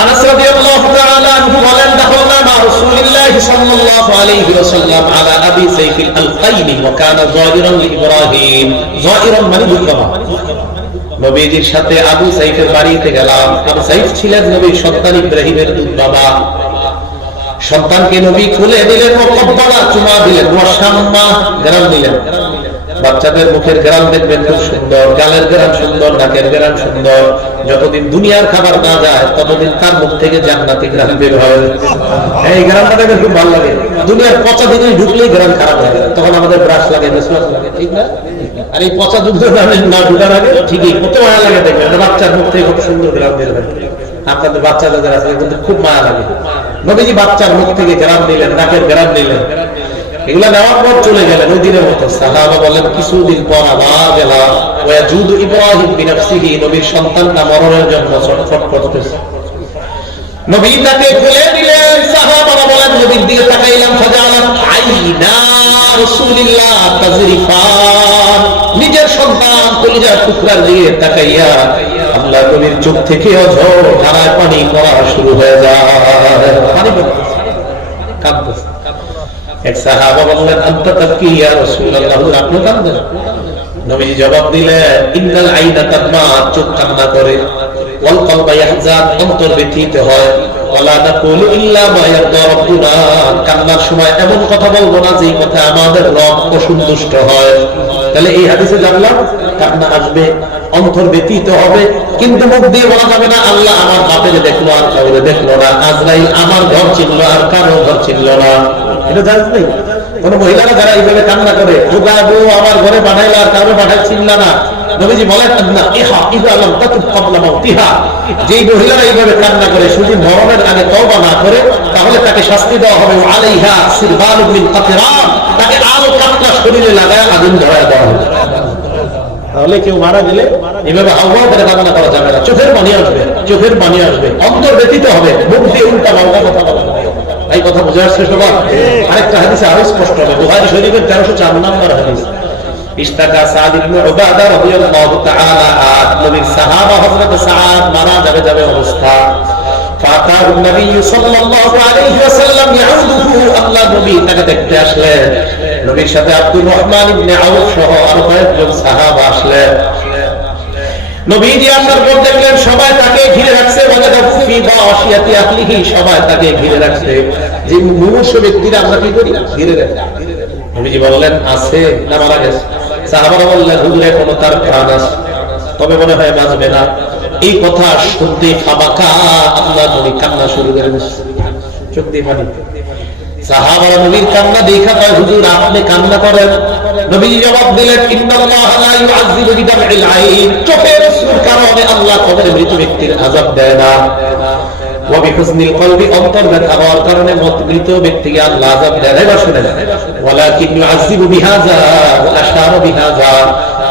আনাস রাদিয়াল্লাহু তাআলা আনহু বলেন, দাখালনা মা রাসূলিল্লাহ সাল্লাল্লাহু আলাইহি ওয়াসাল্লাম আলা আবি সাইফিল আল-কাইনি ওয়া কানা যাহিরান লিইব্রাহিম। যাহিরান মানে দুধবাবা। নবীজির সাথে আবু সাইফের বাড়িতে গেলাম। আবু সাইফ ছিলেন নবীর সন্তান ইব্রাহিমের দুধবাবা। সন্তানকে নবী খুলে দিলেন, মুকব্বালা চুমা দিলেন, ওয়া শাম্মা গ্রাম দিলেন। বাচ্চাদের মুখের গ্রাম দেখবেন খুব সুন্দর, গালের গ্রাম সুন্দর, নাকের গ্রাম সুন্দর। যতদিন দুনিয়ার খাবার না যায় ততদিন তার মুখ থেকে জান্নাতি গ্রাম বের হয়। এই গ্রামটা দেখে খুব ভালো লাগে। দুনিয়ার পচা জিনিস ঢুকলেই গ্রাম খারাপ হয়ে যায়, তখন আমাদের ব্রাশ লাগে, ফেসওয়াশ লাগে, ঠিক না? আর এই পচা দুধ না ঢুকার আগে ঠিকই কত মায়া লাগে দেখবেন, বাচ্চার মুখ থেকে খুব সুন্দর গ্রাম বের হয়। আপনাদের বাচ্চা যাদের আছে কিন্তু খুব মায়া লাগে। নবীজি বাচ্চার মুখ থেকে গ্রাম দিলেন, নাকের গ্রাম দিলেন। এগুলা নেওয়ার পর চলে গেলেন ওই দিনের মতো। সাহাবা বলেন, কিছুদিন পর আবার গেলাম। ওয়াজুদু ইব্রাহিম বিনাফসিহি, নবীর সন্তানটা মরণের জন্য ছটফট করতেছে। নবী তাকে খুলে দিলেন। সাহাবারা বলেন, নবীর দিকে তাকাইলাম, ফাজালাত আইনা রাসূলিল্লাহ তাজরিফান। নিজের সন্তান কলিজার টুকরার দিকে তাকাইয়া আল্লাহ নবীর চোখ থেকে অঝর ধারায় পানি পড়া শুরু হয়ে যায়। পানি পড়তেছে, কাঁদতেছে। এক সাহাবা বললেন, আনতা তাবকি ইয়া রাসূলুল্লাহ, আপনি কাঁদেন? নবী জবাব দিলেন, ইন্নাল আইনা তাদমা, চোখ কান্না করে, ওয়াল কলবা ইয়াহজান, অন্তর ব্যথিত হয়, ওয়ালা নাকুলু ইল্লা মা ইয়ারদা রাব্বুনা, কান্নার সময় এমন কথা বলবো না যেই কথা আমাদের রব অসন্তুষ্ট হয়। তাহলে এই হাদিসে জানলাম কান্না আসবে, অন্তর ব্যথিত হবে, কিন্তু মুখ দিয়ে বলা যাবে না আল্লাহ আমার বাপের দেখলো আর কাউরে দেখলো না, আজরাইল আমার ঘর চিনলো আর কারো ঘর চিনলো না। এটা জানেন নেই? কোন মহিলারা যারা এইভাবে কান্না করে, খোদা গো আমার ঘরে পাঠাইলা আর কাউরে পাঠাই চিনলা না, নবীজি বলেন না, ইহা ইদা লাম তাতুব ক্বাবলা মাউতিহা, যেই মহিলারা এইভাবে কান্না করে শুধু মরণের আগে তওবা না করে, তাহলে তাকে শাস্তি দেওয়া হবে, আলাইহা সিরবালু মিন কাতরান, তাকে আরো কান্না শরীরে লাগায় আগুন ধরায় দেওয়া হবে। তাহলে কেউ মারা গেলে এইভাবে হাওয়া করে কান্না করা যাবে না। চোখের পানি আসবে, চোখের পানি আসবে, অন্তর ব্যথিত হবে, মুখ দিয়ে উল্টা পাল্টা কথা বলবে। এই কথা বুঝে আসছে সবার? আরেকটা হাদিসে আরো স্পষ্ট হবে, বুখারী শরীফের 1304 নম্বর হাদিস। ইশতাকা সাদ ইবনে উবাদা রাদিয়াল্লাহু তাআলা আন, নবীর সাহাবা হযরত সাদ মারা যাবে অবস্থা। ফাতাহু নবী সাল্লাল্লাহু আলাইহি ওয়াসাল্লাম ইয়াউদুহু, আল্লাহ নবী তাকে দেখতে আসলেন। নবীর সাথে আব্দুর রহমান ইবনে আউফ সহ আরো কয়েকজন সাহাবা আসলেন। নবীজি আসার পর দেখলেন সবাই তাকে ঘিরে রাখছে, সবাই তাকে ঘিরে রাখছে। যে মুমূর্ষ ব্যক্তিরা আমরা কি করি, ঘিরে রাখি। নবীজি বললেন, আছে না মারা গেছে? সাহাবারা বললেন, হুজুর এখনো তার প্রাণ আছে, তবে মনে হয় বাঁচবে না। এই কথা শুনতে ফাবাকা, আল্লাহ নবী কান্না শুরু করে দিয়েছে, চোখ দিয়ে পানি। সাহাবারা নবীর কান্না দেখা পায়, হুজুর আপনি কান্না করেন? নবীজি জবাব দিলেন, ইন্নাল্লাহা লা ইউআযযিবু বিদামইল আইন, চোখের কারণে আল্লাহ কবরে মৃত ব্যক্তির আযাব দেয় না। ওয়া বিহুজনিল কলবি, অন্তর ব্যথা হওয়ার কারণে মৃত ব্যক্তিকে আল্লাহ আযাব দেয় না। এবার শুনেন, ওয়ালাকিন ইউআযযিবু বিহাযা ওয়া আশারা বিহাযা,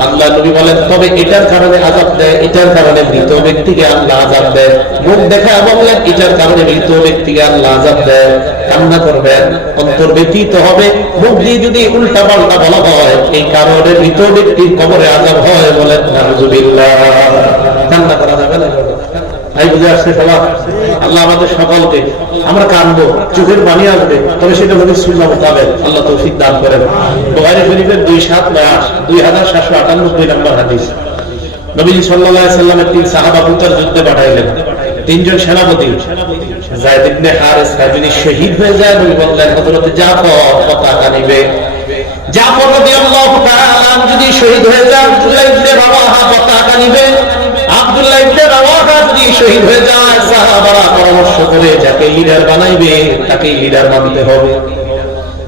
আল্লাহ নবী বলেন তবে এটার কারণে আযাব দেয়, এটার কারণে মৃত ব্যক্তিকে আল্লাহ আযাব দেয়। মুখ দেখা বললেন এটার কারণে মৃত ব্যক্তিকে আল্লাহ আযাব দেয়। কান্না করবেন, অন্তর ব্যথিত হবে, মুখ দিয়ে যদি উল্টা পাল্টা বলা হয় এই কারণে মৃত ব্যক্তির কবরে আযাব হয়, বলেন নাউযুবিল্লাহ। কান্না করা যাবে না। ভাই বুঝে আসছে সবার? আল্লাহ আমাদের সকলকে, আমরা কাঁদবো, চোখের পানি আসবে, তবে সেটা নবীর সুন্নাহ মোতাবেক আল্লাহ তৌফিক দান করেন। বুখারী শরীফের 2798 নম্বর হাদিস। নবী সাল্লাল্লাহু আলাইহি সাল্লামের 3 সাহাবা উত্তর যুদ্ধে পাঠাইলেন। 3 জন সেনাপতি, যায়েদ ইবনে হারিসা যিনি শহীদ হয়ে যায়, নবী বললেন হযরত জাফর পতাকা নিবে। জাফর রাদিয়াল্লাহু তাআলা যদি শহীদ হয়ে যায়, আব্দুল্লাহ ইবনে রাওয়াহা পতাকা নিবে। আব্দুল্লাহ ইবনে রাওয়াহা যদি শহীদ হয়ে যায়, সাহাবারা পরামর্শ করে যাকে লিডার বানাইবে তাকে লিডার বানাতে হবে।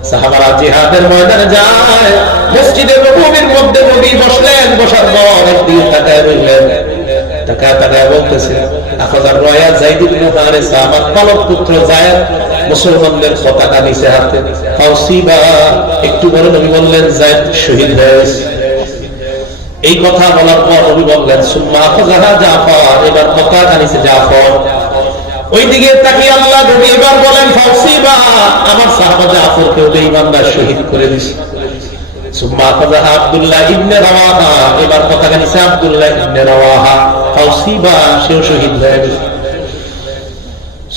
সাহাবারা জিহাদের ময়দানে যায়, মসজিদে নববীর মধ্যে নবী বসলেন, বসার পর একদিকে তাকায় রইলেন, তাকায় বলতেছে, আখাযার রায়া যায়েদ ইবনে হারিসা, আমার পালক পুত্র যায়েদ মুসলমানদের পতাকা নিচে হাতে, ফাউসিবা, একটু পরে নবী বললেন যায়েদ শহীদ হয়ে গেছে। এই কথা বলার পর নবী বললেন, সুম্মা আখাযাহা জাফর, এবার পতাকা নিচে জাফর। ওইদিকে তাকিয়ে আল্লাহ নবী এবার বলেন, ফাউসিবা, আমার সাহাবা জাফরকে বেঈমানরা শহীদ করে দিয়েছে। সুম্মা আখাযাহা আব্দুল্লাহ ইবনে রাওয়াহা, এবার পতাকা নিচে আব্দুল্লাহ ইবনে রাওয়াহা, ফাউসিবা, সেও শহীদ হয়ে গেছে।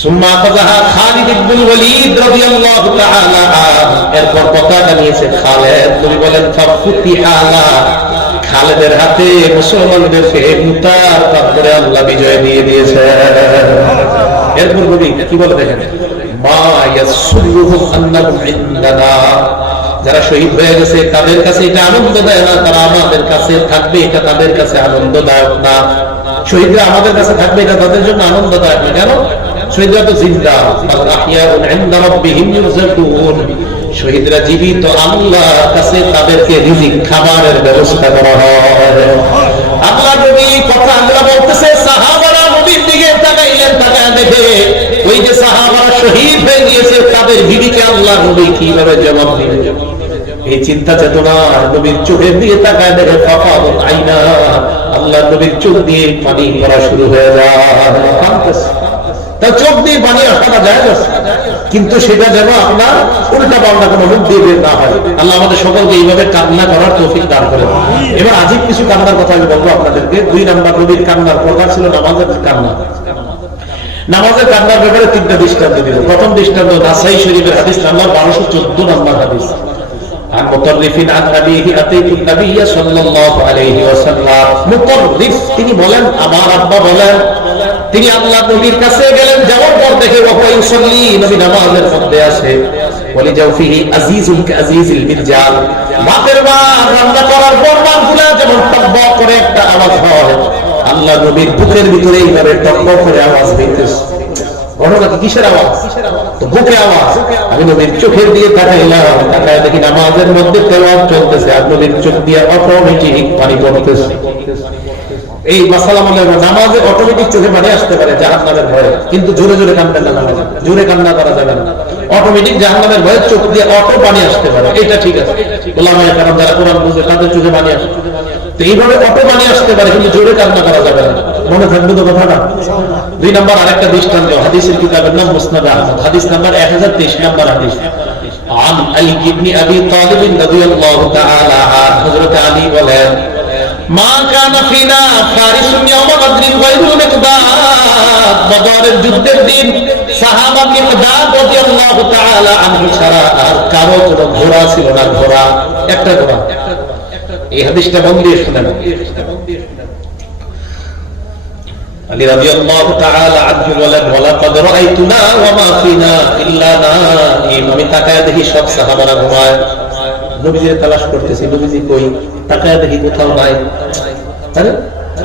সুম্মা আখাযাহা খালিদ ইবনুল ওয়ালিদ রাদিয়াল্লাহু তাআলা এরপর পতাকা নিয়েছে খালেদ। নবী বলেন ফাফুতিহা লা, খালেদের হাতে মুসলমানদেরকে মুতার তারপরে আল্লাহ বিজয় দিয়ে দিয়েছে। এরপর নবী কি বলে দেখেন, মা ইয়াসুরুহুম আন্নাহুম ইনদানা, যারা শহীদ হয়ে গেছে তাদের কাছে এটা আনন্দ দেয় না, তারা আমাদের কাছে থাকবে এটা তাদের কাছে আনন্দদায়ক না। শহীদরা আমাদের কাছে থাকবে এটা তাদের জন্য আনন্দদায়ক না। কেন? শহীদরা তো জিন্দা, আহইয়াউন ইনদা রাব্বিহিম ইরযাকুন, শহীদরা জীবিত, আল্লাহর কাছে তাদেরকে রিজিক খাবারের ব্যবস্থা করা হয়। আল্লাহ নবী কথা আল্লাহ বলতেছে, সাহাবারা নবীর দিকে তাকাইলেন, তাকায় দেখে ওই যে সাহাবারা শহীদ হয়ে গিয়েছে তাদের বিবিকে আল্লাহ নবী কিভাবে জবাব দিবে। এই চিন্তা চেতনা নবীর চোখের দিয়ে তাকায় দেখে ফাফাদাত আইনা, আল্লাহ নবীর চোখ দিয়ে পানি পড়া শুরু হয়ে যায়। তার চোখ দিয়ে পানি আসা যায়, কিন্তু সেটা যেন আপনার উল্টা পাল্টা কোনো মুখ দিয়ে বের না হয়। আল্লাহ আমাদের সকলকে এইভাবে কান্না করার তৌফিক দান করেন। এবার আজীব কিছু কান্নার কথা আমি বলবো আপনাদেরকে। 2 নাম্বার নবীর কান্নার প্রকার ছিল নামাজের কান্না। নামাজের কান্নার ব্যাপারে 3টা দৃষ্টান্ত দিল। প্রথম দৃষ্টান্ত নাসাই শরীফের হাদিস নাম্বার 1214 নাম্বার হাদিস। عن مطرف عن أبيه أتيت النبي صلى الله عليه وسلم। مطرف তিনি বলেন, আমার আব্বা বলেন, তিনি আল্লাহ নবীর কাছে গেলেন, যাওয়ার পর দেখে ওয়া ইউসাল্লি, নবী নামাজের মধ্যে আছে। ওয়ালি জাওফিহি আজিজুন কাজিজিল মিরজাল, ভাতের মার রান্না করার পর মাগুলা যেমন টকবক করে একটা আওয়াজ হয়, আল্লাহ নবীর বুকের ভিতরে এইভাবে টকবক করে আওয়াজ হইতেছে। ঘটনা কি? কিসের আওয়াজ? তো বুকে আওয়াজ। আমি নবীর চোখের দিয়ে তাকাইলাম, তাকায় দেখি নামাজের মধ্যে তেলাওয়াত চলতেছে আর নবীর চোখ দিয়ে অটোমেটিক পানি পড়তেছে। এই মাসালা মনে হয় নামাজে অটোমেটিক চোখে পানি আসতে পারে জাহান্নামের ভয়ে, কিন্তু জোরে জোরে কান্না না, নামাজে জোরে কান্না করা যাবে না। অটোমেটিক জাহান্নামের ভয়ে চোখ দিয়ে অটো পানি আসতে পারে, এটা ঠিক আছে। ওলামায়ে কেরাম যারা কোরআন বুঝে তাদের চোখে পানি আসে, তো এইভাবে অটো পানি আসতে পারে, কিন্তু জোরে কান্না করা যাবে না। মনে থাকবে তো কথাটা। 2 নাম্বার আরেকটা দৃষ্টান্ত, হাদিসের কিতাবের নাম মুসনাদ আহমদ, হাদিস নাম্বার 1023 নাম্বার হাদিস। عن علي بن ابي طالب رضي الله تعالى عنه, হযরত আলী বলেন, মা কানা ফিনা ফারিসুন ইয়াওমা বদরিন গায়রুল মিকদাদ, বদরের যুদ্ধের দিন সাহাবা মিকদাদ রাদিয়াল্লাহু তাআলা আনহু ছাড়া আর কারো কোনো ঘোড়া ছিল না, ঘোড়া একটা ঘোড়া। এই হাদিসটা মন দিয়ে শুনেন। আলী রাদিয়াল্লাহু তাআলা আনহু বলেন, ওয়ালাকাদ রাআইতুনা ওয়া মা ফিনা ইল্লা নাঈম, আমি তাকায় দেখি সব সাহাবারা ঘুমায়, নবীজির তালাশ করতেছি, নবীজি কই, তাকায় দেখি কোথাও নাই। আরে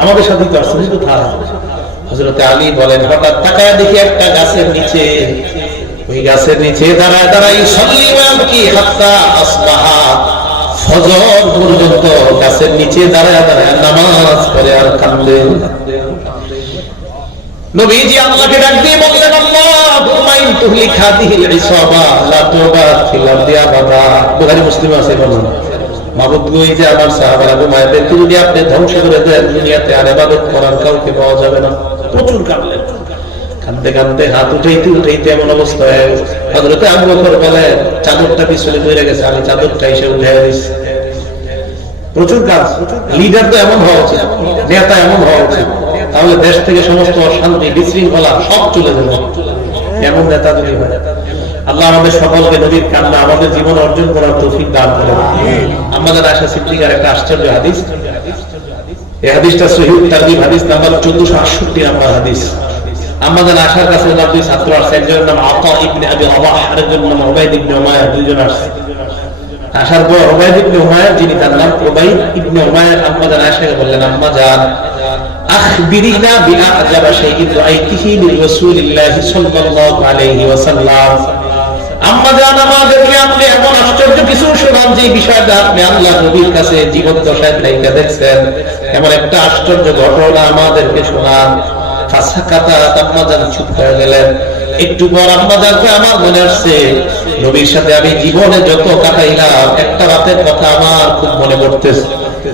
আমাদের সাথে তো আসলে কোথায়? হযরত আলী বলেন, হঠাৎ তাকায় দেখি একটা গাছের নিচে, ওই গাছের নিচে দাঁড়ায় দাঁড়ায় ইউসাল্লি ওয়া ইয়াবকি হাত্তা আসবাহা, ফজর পর্যন্ত গাছের নিচে দাঁড়ায় দাঁড়ায় নামাজ পড়ে আর কান্দে। নবীজি আল্লাহকে ডাক দিয়ে বললেন, আল্লাহুম্মা ইন তুহলিক হাদিহিল ইসাবা লা তুবাত ফিল আরদি আবাদা। বুখারী মুসলিম আছে বলেন, মাবুদ গো, এই যে আমার সাহাবারা ঘুমায়দেরকে যদি আপনি ধ্বংস করে দেন, দুনিয়াতে আর ইবাদত করার কাউকে পাওয়া যাবে না। প্রচুর কাঁদলেন, কাঁদতে কাঁদতে হাত উঠাইতে উঠাইতে এমন অবস্থা হয়ে গেছে। হযরত আবু বকর বলেন, চাদরটা পিছনে পড়ে গেছে, আমি চাদরটা এসে উঠাই দিয়েছি। প্রচুর কাজ। লিডার তো এমন হওয়া উচিত, নেতা এমন হওয়া উচিত, তাহলে দেশ থেকে সমস্ত অশান্তি বিশৃঙ্খলা সব চলে যাবে। এমন নেতা যদি হয়। আল্লাহ আমাদের সকলকে নবীর কান্না আমাদের জীবন অর্জন করার তৌফিক দান করেন। আমাদের আয়েশা সিদ্দিকার একটা আশ্চর্য হাদিস, এই হাদিসটা সহিহ তারগিব হাদিস নাম্বার 1468 নাম্বার হাদিস। আমাদের আয়েশার কাছে ওনার 2 ছাত্র আসছে, একজনের নাম আতা ইবনে আবি রাবাহ, আরেকজনের নাম উবাইদ ইবনে উমাইয়া, দুইজন আসছে। আসার পর উবাইদ ইবনে উমাইয়া, যিনি তার নাম উবাইদ ইবনে উমাইয়া, আমাদের আয়েশাকে বললেন, আম্মা জান আখবিরিনা বিআজাবা শাইইন রাআইতিহি লিরাসূলিল্লাহি সাল্লাল্লাহু আলাইহি ওয়াসাল্লাম। আম্মা জান, আমাদেরকে আপনি এমন আশ্চর্য কিছু শোনান যে বিষয়টা আপনি আল্লাহ নবীর কাছে জীবদ্দশায় লাইকা দেখছেন, এমন একটা আশ্চর্য ঘটনা আমাদেরকে শোনান। ফাসাকাতা, আম্মা জান চুপ হয়ে গেলেন। একটু পর আম্মা জানকে আমার মনে আসছে, নবীর সাথে আমি জীবনে যত কাটাইলাম একটা রাতের কথা আমার খুব মনে পড়তেছে।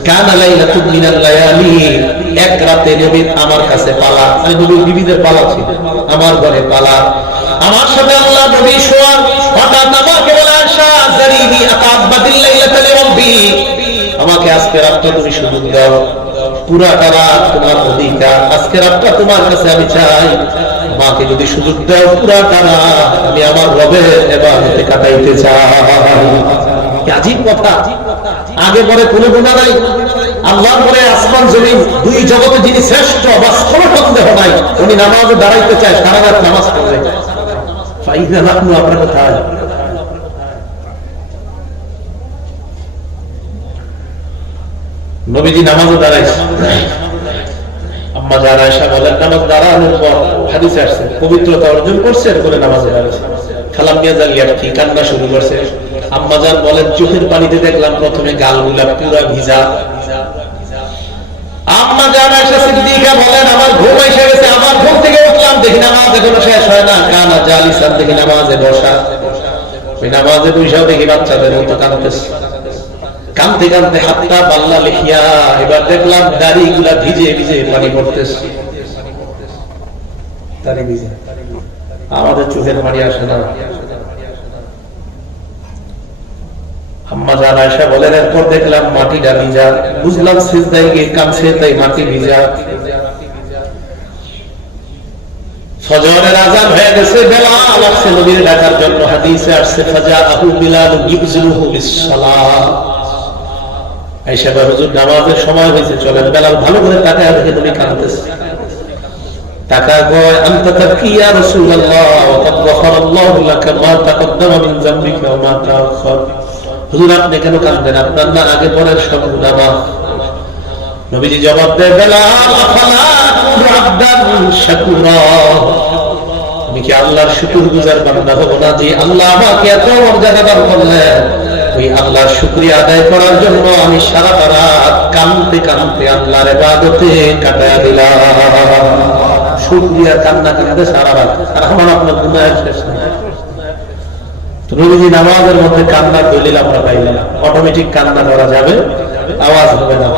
কানা লাইলাতুন মিনাল লায়ালি, এক রাতে নবীর আমার কাছে পালা, মানে নবীর বিবিদের পালা ছিল, আমার ঘরে পালা, আমার সাথে আল্লাহ নবী শোয়া। হঠাৎ আমাকে বলে, আয়েশা জারিনি আতাবাদিল লাইলাতাল রাব্বি, আমাকে আজকে রাতটা তুমি সুযোগ দাও, পুরাটা রাত তোমার অধিকার, আজকে রাতটা তোমার কাছে আমি চাই, আমাকে যদি সুযোগ দাও পুরা টানা আমি আমার রবের ইবাদতে কাটাইতে চাই। কি আজীব কথা! আগে পরে কোনো গুনাহ নাই, আল্লাহর পরে আসমান জমিন দুই জগতে যিনি শ্রেষ্ঠ বাস কোনো সন্দেহ নাই, উনি নামাজে দাঁড়াইতে চায়, সারা রাত নামাজ পড়বে। ফাইদা লাখনু আপনার কোথায়? নবীজি নামাজে দাঁড়াইছে, আম্মা যারা আয়েশা বলেন নামাজ দাঁড়ানোর পর হাদিসে আসছে পবিত্রতা অর্জন করছে, এরপরে নামাজে দাঁড়াইছে। খালাম মিয়া জালিয়া কি কান্না শুরু করছে। আম্মা জান বলেন চোখের পানিতে দেখলাম প্রথমে গালগুলা পুরা ভিজা। আম্মা জান আয়েশা সিদ্দিকা বলেন আমার ঘুম এসে গেছে, আমার ঘুম থেকে উঠলাম দেখি নামাজ এখনো শেষ হয় না, কানা জালিসান দেখি নামাজে বসা। ওই নামাজে বসেও দেখি বাচ্চাদের মতো কাঁদতেছে, কাঁদতে কাঁদতে হাতটা পাল্লা লিখিয়া এবার দেখলাম দাড়ি গুলা ভিজে ভিজে পানি পড়তেছে, দাড়ি ভিজে। আমাদের চোখের পানি আসে না। আম্মা জান আয়েশা বলেন এরপর দেখলাম মাটিটা ভিজা, বুঝলাম সিজদায় গিয়ে কাঁদছে তাই মাটি ভিজা। ফজরের আযান হয়ে গেছে, বেলাল আসছে নবীর ডাকার জন্য। হাদিসে আসছে ফাজাআহু বিলাল ইউযিলুহু বিস-সালাহ। আয়েশা বলেন হুজুর নামাজের সময় হয়েছে, চলেন। বেলাল ভালো করে তাকায় দেখে নবী কাঁদতেছে, তাকায় কয় আনতা তাবকি ইয়া রাসূলুল্লাহ ওয়া ক্বাদ গফারাল্লাহু লাকা মা তাকদ্দামা মিন যামবিকা ওয়া মা তাআখার। হুজুর আপনি কেন কাঁদেন? আপনার না আগে পরের সব গুনাহ মাফ। নবীজি জবাব দেয় বেলাল আফালা কুনু আবদান শাকুরা, আমি কি আল্লাহর শুকরগুজার বান্দা হব না যে আল্লাহ আমাকে এত মর্যাদা দান করলেন? ওই আল্লাহর শুকরিয়া আদায় করার জন্য আমি সারা রাত কাঁদতে কাঁদতে আল্লাহর ইবাদতে কাটায় দিলাম। শুকরিয়া কান্না কাঁদতে সারা রাত, আর আমার আপনার গুনাহের শেষ নেই। নবীজি নামাজের মধ্যে কান্নার দলিল আমরা পাইলাম। অটোমেটিক কান্না করা যাবে, আওয়াজ হবে না।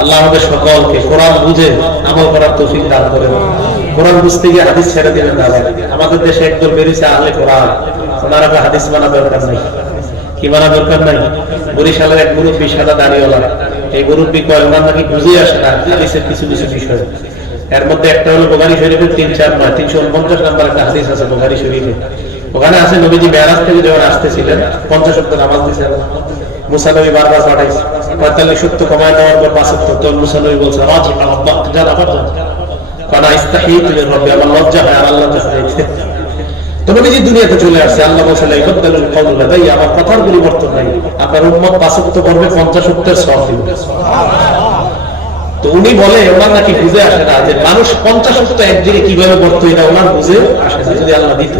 আল্লাহ আমাদের সকলকে কোরআন বুঝে আমল করার তৌফিক দান করেন। কোরআন বুঝতে গিয়ে হাদিস ছেড়ে দিবেন না। আমাদের দেশে একদল বেরিয়েছে আহলে কোরআন, ওনারা হাদিস মানা দরকার নাই। কি মানা দরকার নাই? বরিশালের এক মুরব্বী সাদা দাড়িওয়ালা, এই মুরব্বী কয় ওনার নাকি বুঝে আসে না হাদিসের কিছু কিছু বিষয়। এর মধ্যে একটা হলো বুখারী শরীফের 349 নম্বর একটা হাদিস আছে বুখারী শরীফে। ওখানে আছে নবীজি মেরাজ থেকে যখন আসতেছিলেন 50 ওয়াক্ত নামাজ দিয়েছেন। মুসা নবী বারবার পাঠাইছে 45 ওয়াক্ত কমায় দেওয়ার পর 5 ওয়াক্ত। তো মুসা নবী বলছে রাজি আল্লাহ যান আবার যান, কারণ ইস্তাহিত মির রব্বি, আমার লজ্জা হয় আর আল্লাহর কাছে যাইতে। তো নবীজি দুনিয়াতে চলে আসছে, আল্লাহ বলেন লা ইবাদদালুল কওলু লাদাই, আমার কথার পরিবর্তন নাই। আপনার উম্মত 5 ওয়াক্ত করবে, 50 ওয়াক্তের সওয়াব দিবে। তো উনি বলে ওনার নাকি বুঝে আসে না যে মানুষ 50 ওয়াক্ত একদিনে কিভাবে করতো, এটা ওনার বুঝে আসে না। যদি আল্লাহ দিত।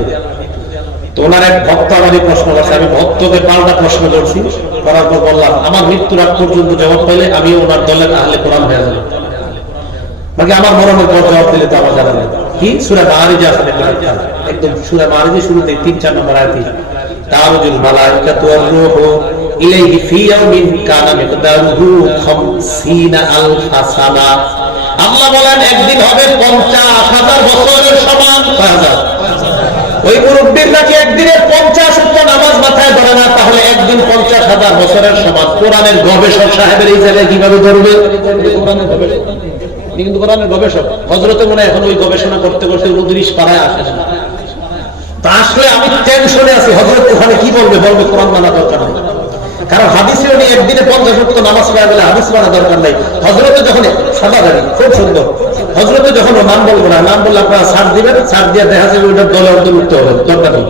তো ওনার এক ভক্ত আমারই প্রশ্ন করছে, আমি ভক্তকে পাল্টা প্রশ্ন করছি, করার পর বললাম আমার মৃত্যুর আগ পর্যন্ত জবাব পাইলে আমি ওনার দলের আহলে কোরআন হয়ে যাবো। বাকি আমার মরণের পর জবাব দিলে তো আমার জানা নেই। কি সূরা মাআরিজ আছে একদম, সূরা মাআরিজের শুরুতে 3-4 নম্বর আয়াতে তারুজুল মালাইকাতু ওয়ার রূহু ইলাইহি ফি ইয়াউমিন কানা মিকদারুহু 50,000 সানা। আল্লাহ বলেন একদিন হবে 50,000 বছরের সমান। ওই মুরব্বির নাকি একদিনে 50 ওয়াক্ত নামাজ মাথায় ধরে না, তাহলে একদিন 50,000 বছরের সমান। কোরআনের গবেষক সাহেবের এই জায়গায় কিভাবে ধরবে? কোরআনের গবেষক কিন্তু কোরআনের গবেষক হযরতে মনে এখন ওই গবেষণা করতে করতে 29 পারায় আসে না। তা আসলে আমি টেনশনে আছি হযরত ওখানে কি বলবে, বলবে কোরআন মানা দরকার নেই। কারণ হাদিসে উনি একদিনে 50 ওয়াক্ত নামাজ পড়া গেলে হাদিস মানা দরকার নাই। হযরতে যখন সাদা দাড়ি খুব সুন্দর, হযরতে যখন নাম বলবো না, নাম বললে আপনারা ছাড় দিবেন, ছাড় দিয়ে দেখা যাবে ওইটার দলে অন্তর্ভুক্ত হবে, দরকার নেই।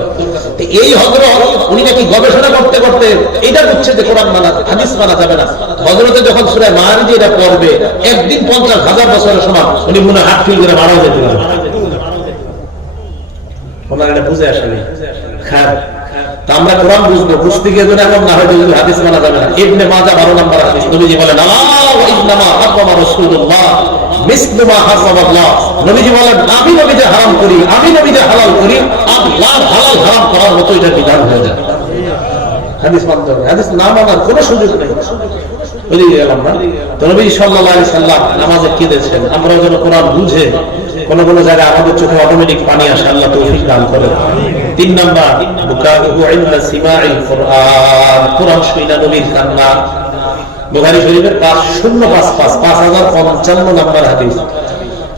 এই হযরত উনি নাকি গবেষণা করতে করতে এটা বুঝছে যে কোরআন মানা হাদিস মানা যাবে না। হযরতে যখন সূরা মাআরিজ এটা পড়বে একদিন 50,000 বছরের সমান, উনি মনে হাত ফিল করে মারাও যেতে পারে। ওনার এটা বুঝে আসেনি। হ্যাঁ, তা আমরা কোরআন বুঝবো, বুঝতে গিয়ে যদি এমন না হয় যে হাদিস মানা যাবে না। ইবনে মাজাহ 12 নম্বর হাদিস, নবীজি বলেন আলা ওয়া ইন্নামা হারামা রাসূলুল্লাহ মিসলু মা হারামাল্লাহ। নবীজি বলেন আমি নবী যে হারাম করি, আমি নবী যে হালাল করি, আল্লাহ হালাল হারাম করার মতো এটা বিধান হয়ে যায়। হাদিস মানতে হবে, হাদিস না মানার কোনো সুযোগ নেই। বুঝে গেলাম না? তো নবী সাল্লাল্লাহু আলাইহি সাল্লাম নামাজে কি দিয়েছেন, আমরা যেন কোরআন বুঝে কোন কোন জায়গায় আমাদের চোখে অটোমেটিক পানি আসে, আল্লাহ তৌফিক দান করেন। 3 নাম্বার বুকাউহু ইনদা সিমাইল কুরআন, কোরআন শুনে নবীর কান্না। বুখারী শরীফের 5055 5055 নম্বর হাদিস।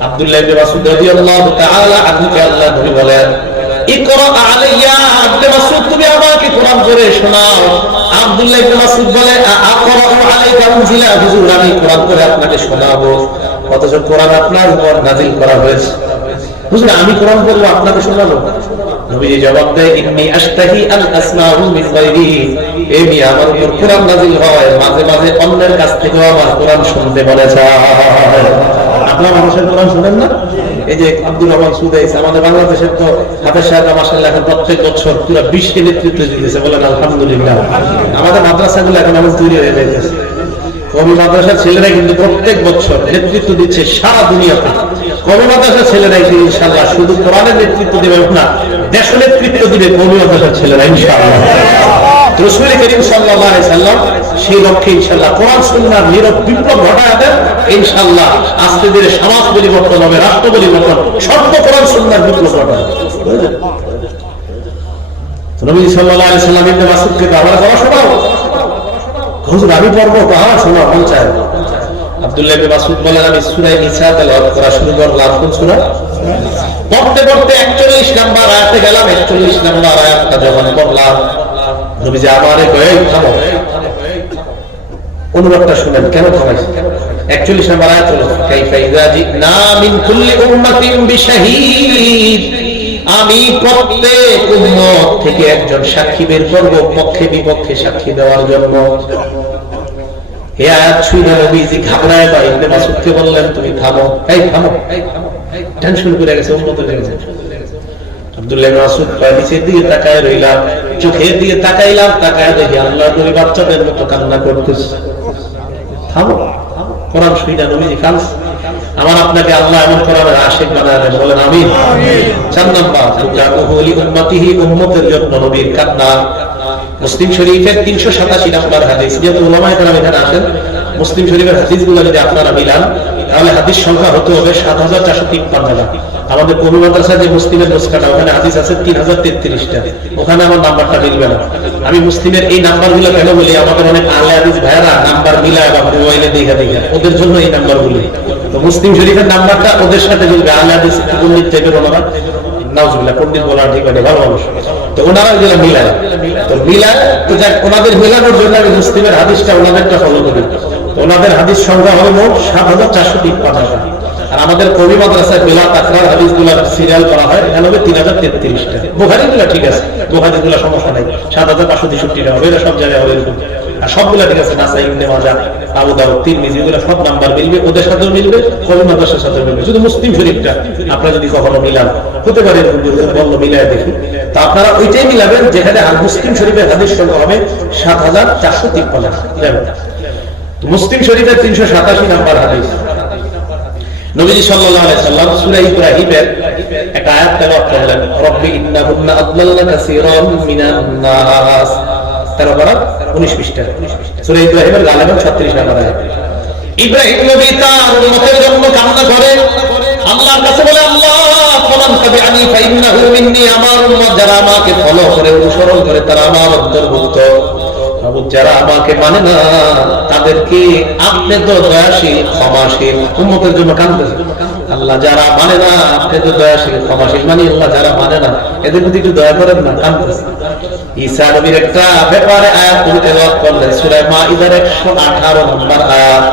আব্দুল্লাহ ইবনে মাসউদ রাদিয়াল্লাহু তাআলা আনহুকে আল্লাহ নবী বলেন, ইকরা আলাইয়া, ইবনে মাসউদ তুমি আমাকে কোরআন পড়ে শোনাও। আব্দুল্লাহ ইবনে মাসউদ বলে, আকরা আলাইকা উনজিলা, হুজুর আমি কোরআন পড়ে আপনাকে শোনাবো, অথচ কোরআন আপনার উপর নাযিল করা হয়েছে। হুজুর আমি কোরআন পড়বো আপনাকে শোনাবো? নবীজি জবাব দেয়, ইন্নী আশতাহি আল আসমাউ মিন গায়রি, এই আমার উপর কোরআন নাযিল হয়, মাঝে মাঝে অন্যের কাছ থেকে আমার কোরআন শুনতে মনে চায়। আপনারা মানুষের কোরআন শুনেন না? এই যে আব্দুর রহমান সুদাইস, আমাদের বাংলাদেশের তো হাফেজ সাহেব মাশাআল্লাহ এখন প্রত্যেক বছর পুরো বিশ্বে নেতৃত্ব দিতেছে, বলেন আলহামদুলিল্লাহ। আমাদের মাদ্রাসাগুলো এখন এমন তৈরি হয়ে যাইতেছে, কওমি মাদ্রাসার ছেলেরা কিন্তু প্রত্যেক বছর নেতৃত্ব দিচ্ছে সারা দুনিয়াতে। কওমি মাদ্রাসার ছেলেরা ইনশাআল্লাহ শুধু কোরআনের নেতৃত্ব দিবে না, দেশ নেতৃত্ব দিবে কওমি মাদ্রাসার ছেলেরা ইনশাআল্লাহ। রাসূল করিম সাল্লাল্লাহু আলাইহি সাল্লাম সেই লক্ষ্যে ইনশাআল্লাহ কোরআন সুন্নাহর নীরব বিপ্লব ঘটায় দেন। ইনশাআল্লাহ আস্তে ধীরে সমাজ পরিবর্তন হবে, রাষ্ট্র পরিবর্তন, সর্ব কোরআন সুন্নাহর বিপ্লব ঘটায়। নবী সাল্লাল্লাহু আলাইহি সাল্লাম ইবনে মাসউদকে আবার পড়া শোনাও। হুজুর আমি পড়বো, কাহা শোনা মন চায়। আব্দুল্লাহ ইবনে মাসউদ বলেন, আমি সূরা নিসা তেলাওয়াত করা শুরু করলাম। কোন সূরা? পড়তে পড়তে 41 নাম্বার আয়াতে গেলাম। 41 নাম্বার আয়াতটা যখন পড়লাম, নবীজি আমারে কয়ে, থামো, অনুবাদটা শুনেন কেন থামাইছে। 41 নাম্বার আয়াত হলো, কাইফা ইযা জিনা মিন কুল্লি উম্মাতিন বিশাহীদ, আমি প্রত্যেক উম্মত থেকে একজন সাক্ষী বের করব পক্ষে বিপক্ষে সাক্ষী দেওয়ার জন্য। এই আয়াত শুনে নবীজি ঘাবড়ায় বা ইবনে মাসউদকে বললেন, তুমি থামো, এই থামো, টেনশন করে গেছে, উম্মতের লেগে গেছে। আব্দুল্লাহ ইবনে মাসউদ নিচের দিকে তাকায় রইলাম, চোখের দিকে তাকাইলাম, তাকায় দেখি আল্লাহর নবী বাচ্চাদের মতো কান্না করতেছে। থামো, কোরআন শুনে নবীজি কাঁদছে। আমার আপনাকে আল্লাহ এমন কোরআনের আশিক বানালেন, বলেন আমিন। 4 নাম্বার, তুকাহুলি উম্মতিহি, উম্মতের জন্য নবীর কান্না। মুসলিম শরীফের 387 নাম্বার হাদিস। যেহেতু উলামায়ে কেরাম এখানে আসেন, মুসলিম শরীফের হাদিসগুলো যদি আপনারা মিলান তাহলে হাদিস সংখ্যা হতে হবে 7453টা। আমাদের কওমি মাদ্রাসায় যে মুসলিমের নুসখাটা, ওখানে হাদিস আছে 3033টা, ওখানে আমার নাম্বারটা মিলবে না। আমি মুসলিমের এই নাম্বারগুলো কেন বলি, আমাদের অনেক আহলে হাদিস ভাইরা নাম্বার মিলায় বা মোবাইলে দেখা দেখা, ওদের জন্য এই নাম্বারগুলো। তো মুসলিম শরীফের নাম্বারটা ওদের সাথে মিলবে। আহলে হাদিস পণ্ডিত টাইপের ওনারা, নাউজুবিল্লাহ, পণ্ডিত বলা ঠিক মানে ভালো মানুষ, তো ওনারা যেটা মিলায়, তো মিলায়, তো যাক ওনাদের মিলানোর জন্য আমি মুসলিমের হাদিসটা ওনাদেরটা ফলো করি। তো ওনাদের হাদিস সংখ্যা হলো মোট 7453টা। আর আমাদের কওমি মাদ্রাসায় বেলা তাকরার হাদিসগুলোর সিরিয়াল করা হয়, এখানে হবে 3033টা। বুখারীগুলো ঠিক আছে, বুখারীগুলো সমস্যা নাই, 7563টা হবে, এটা সব জায়গায় হবে এরকম। আর সবগুলা ঠিক আছে, নাসাই, ইবনে মাজাহ, আবু দাউদ, তিরমিজি, এগুলো সব নাম্বার মিলবে, ওদের সাথেও মিলবে, কওমি মাদ্রাসার সাথে মিলবে। শুধু মুসলিম শরীফটা আপনারা যদি কখনো মিলান, হতে পারে বললো মিলায় দেখি, তা আপনারা ওইটাই মিলাবেন যেখানে আর মুসলিম শরীফের হাদিস সংখ্যা হবে 7453। মুসলিম শরীফের 387 নাম্বার হাদিস। নবী সাল্লাল্লাহু আলাইহি সাল্লাম সূরা ইব্রাহিমের একটা আয়াত তেলাওয়াত করলেন, রব্বি ইন্নাহুন্না আদলাল্না কাসীরাম মিনান নাস। 13-19 পৃষ্ঠা সূরা ইব্রাহিমের গালাবেন 36 নম্বর আয়াত। ইব্রাহিম নবী তার উম্মতের জন্য কান্না করে, আল্লাহর কাছে বলে, আল্লাহ ফামান তাবিআনি ফাইন্নাহু মিন্নী, আমার উম্মত যারা আমাকে ফলো করে, অনুসরণ করে, তারা আমার অন্তর্ভুক্ত। যারা আমাকে মানে না তাদেরকে আপনি তো দয়াশীল ক্ষমাশীল। উম্মতের জন্য কাঁদতেছে আল্লাহ, যারা মানে না আপনি তো দয়াশীল ক্ষমাশীল, মানে আল্লাহ যারা মানে না এদের প্রতি একটু দয়া করেন না, কাঁদতেছে। ঈসা নবীর একটা ব্যাপারে আয়াত তেলাওয়াত করলেন, সূরা মাঈদার 118 নম্বর আয়াত।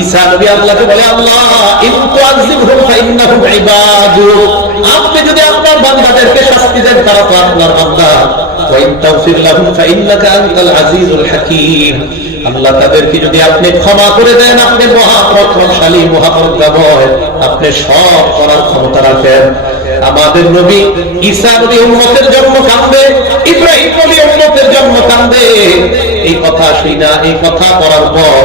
ঈসা নবী আল্লাহকে বলে, আল্লাহ ইন তুআযিবহুম ফাইন্নাহুম ইবাদুক, আপনি যদি আপনার বান্দাদেরকে শাস্তি দেন তারা তো আপনার বান্দা, ওয়া ইন তাগফির লাহুম ফাইন্নাকা আনতাল আজিজুল হাকীম, আল্লাহ তাদেরকে যদি আপনি ক্ষমা করে দেন, আপনি মহাপরাক্রমশালী, মহাপ্রজ্ঞাময়, আপনি সব করার ক্ষমতা রাখেন। আমাদের নবী ঈসা নবী উম্মতের জন্য কাঁদে, ইব্রাহিম নবী উম্মতের জন্য কাঁদে। এই কথা শুনা, এই কথা করার পর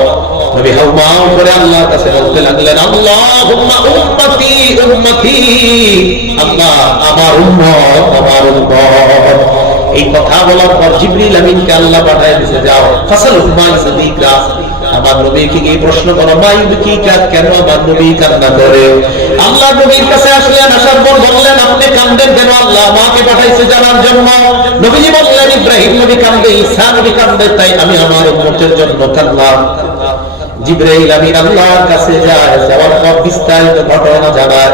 নবী হাওমাও করে আল্লাহর কাছে বলতে লাগলেন, আল্লাহুম্মা উম্মতি উম্মতি, আল্লাহ আমার উম্মত আমার উম্মত। এই কথা বলার পর জিবরিল আমিনকে আল্লাহ পাঠায় দিয়েছে, যাও ফাসালু মা সাদিকা, আমার নবীকে গিয়ে প্রশ্ন করো, মাইবকিকা, কেন আমার নবী কান্না করে? আল্লাহ নবীর কাছে আসলেন, আসার পর বললেন, আপনি কাঁদেন কেন? আল্লাহ আমাকে পাঠাইছে জানার জন্য। নবীজি বললেন, ইব্রাহিম নবী কাঁদে, ঈসা নবী কাঁদে, তাই আমি আমার উম্মতের জন্য কাঁদলাম। জিবরাইল আমিন আল্লাহর কাছে যায়, যাওয়ার পর বিস্তারিত ঘটনা জানায়।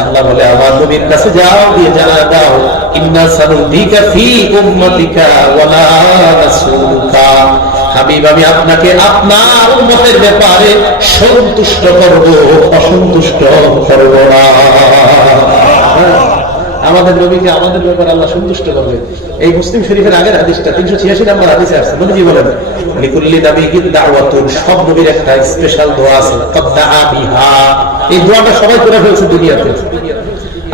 আল্লাহ বলে আমার নবীর কাছে যাও, দিয়ে জানায় দাও ইন্না সানুদিকা ফি উম্মতিকা ওয়ালা নাসুকা। হাবিব আমি আপনাকে আপনার উম্মতের ব্যাপারে সন্তুষ্ট করব, অসন্তুষ্ট করব না। আমাদের নবীকে আমাদের ব্যাপারে আল্লাহ সন্তুষ্ট করবে। এই মুসলিম শরীফের আগের হাদিসটা 386 নম্বর হাদিসে আছে। নবীজি বলেন লিকুল্লি নাবিয়্যিন দাওয়াতুন, সব নবীর একটা স্পেশাল দোয়া আছে, কদ্দাআ বিহা। এই দোয়াটা সবাই করে ফেলছে দুনিয়াতে।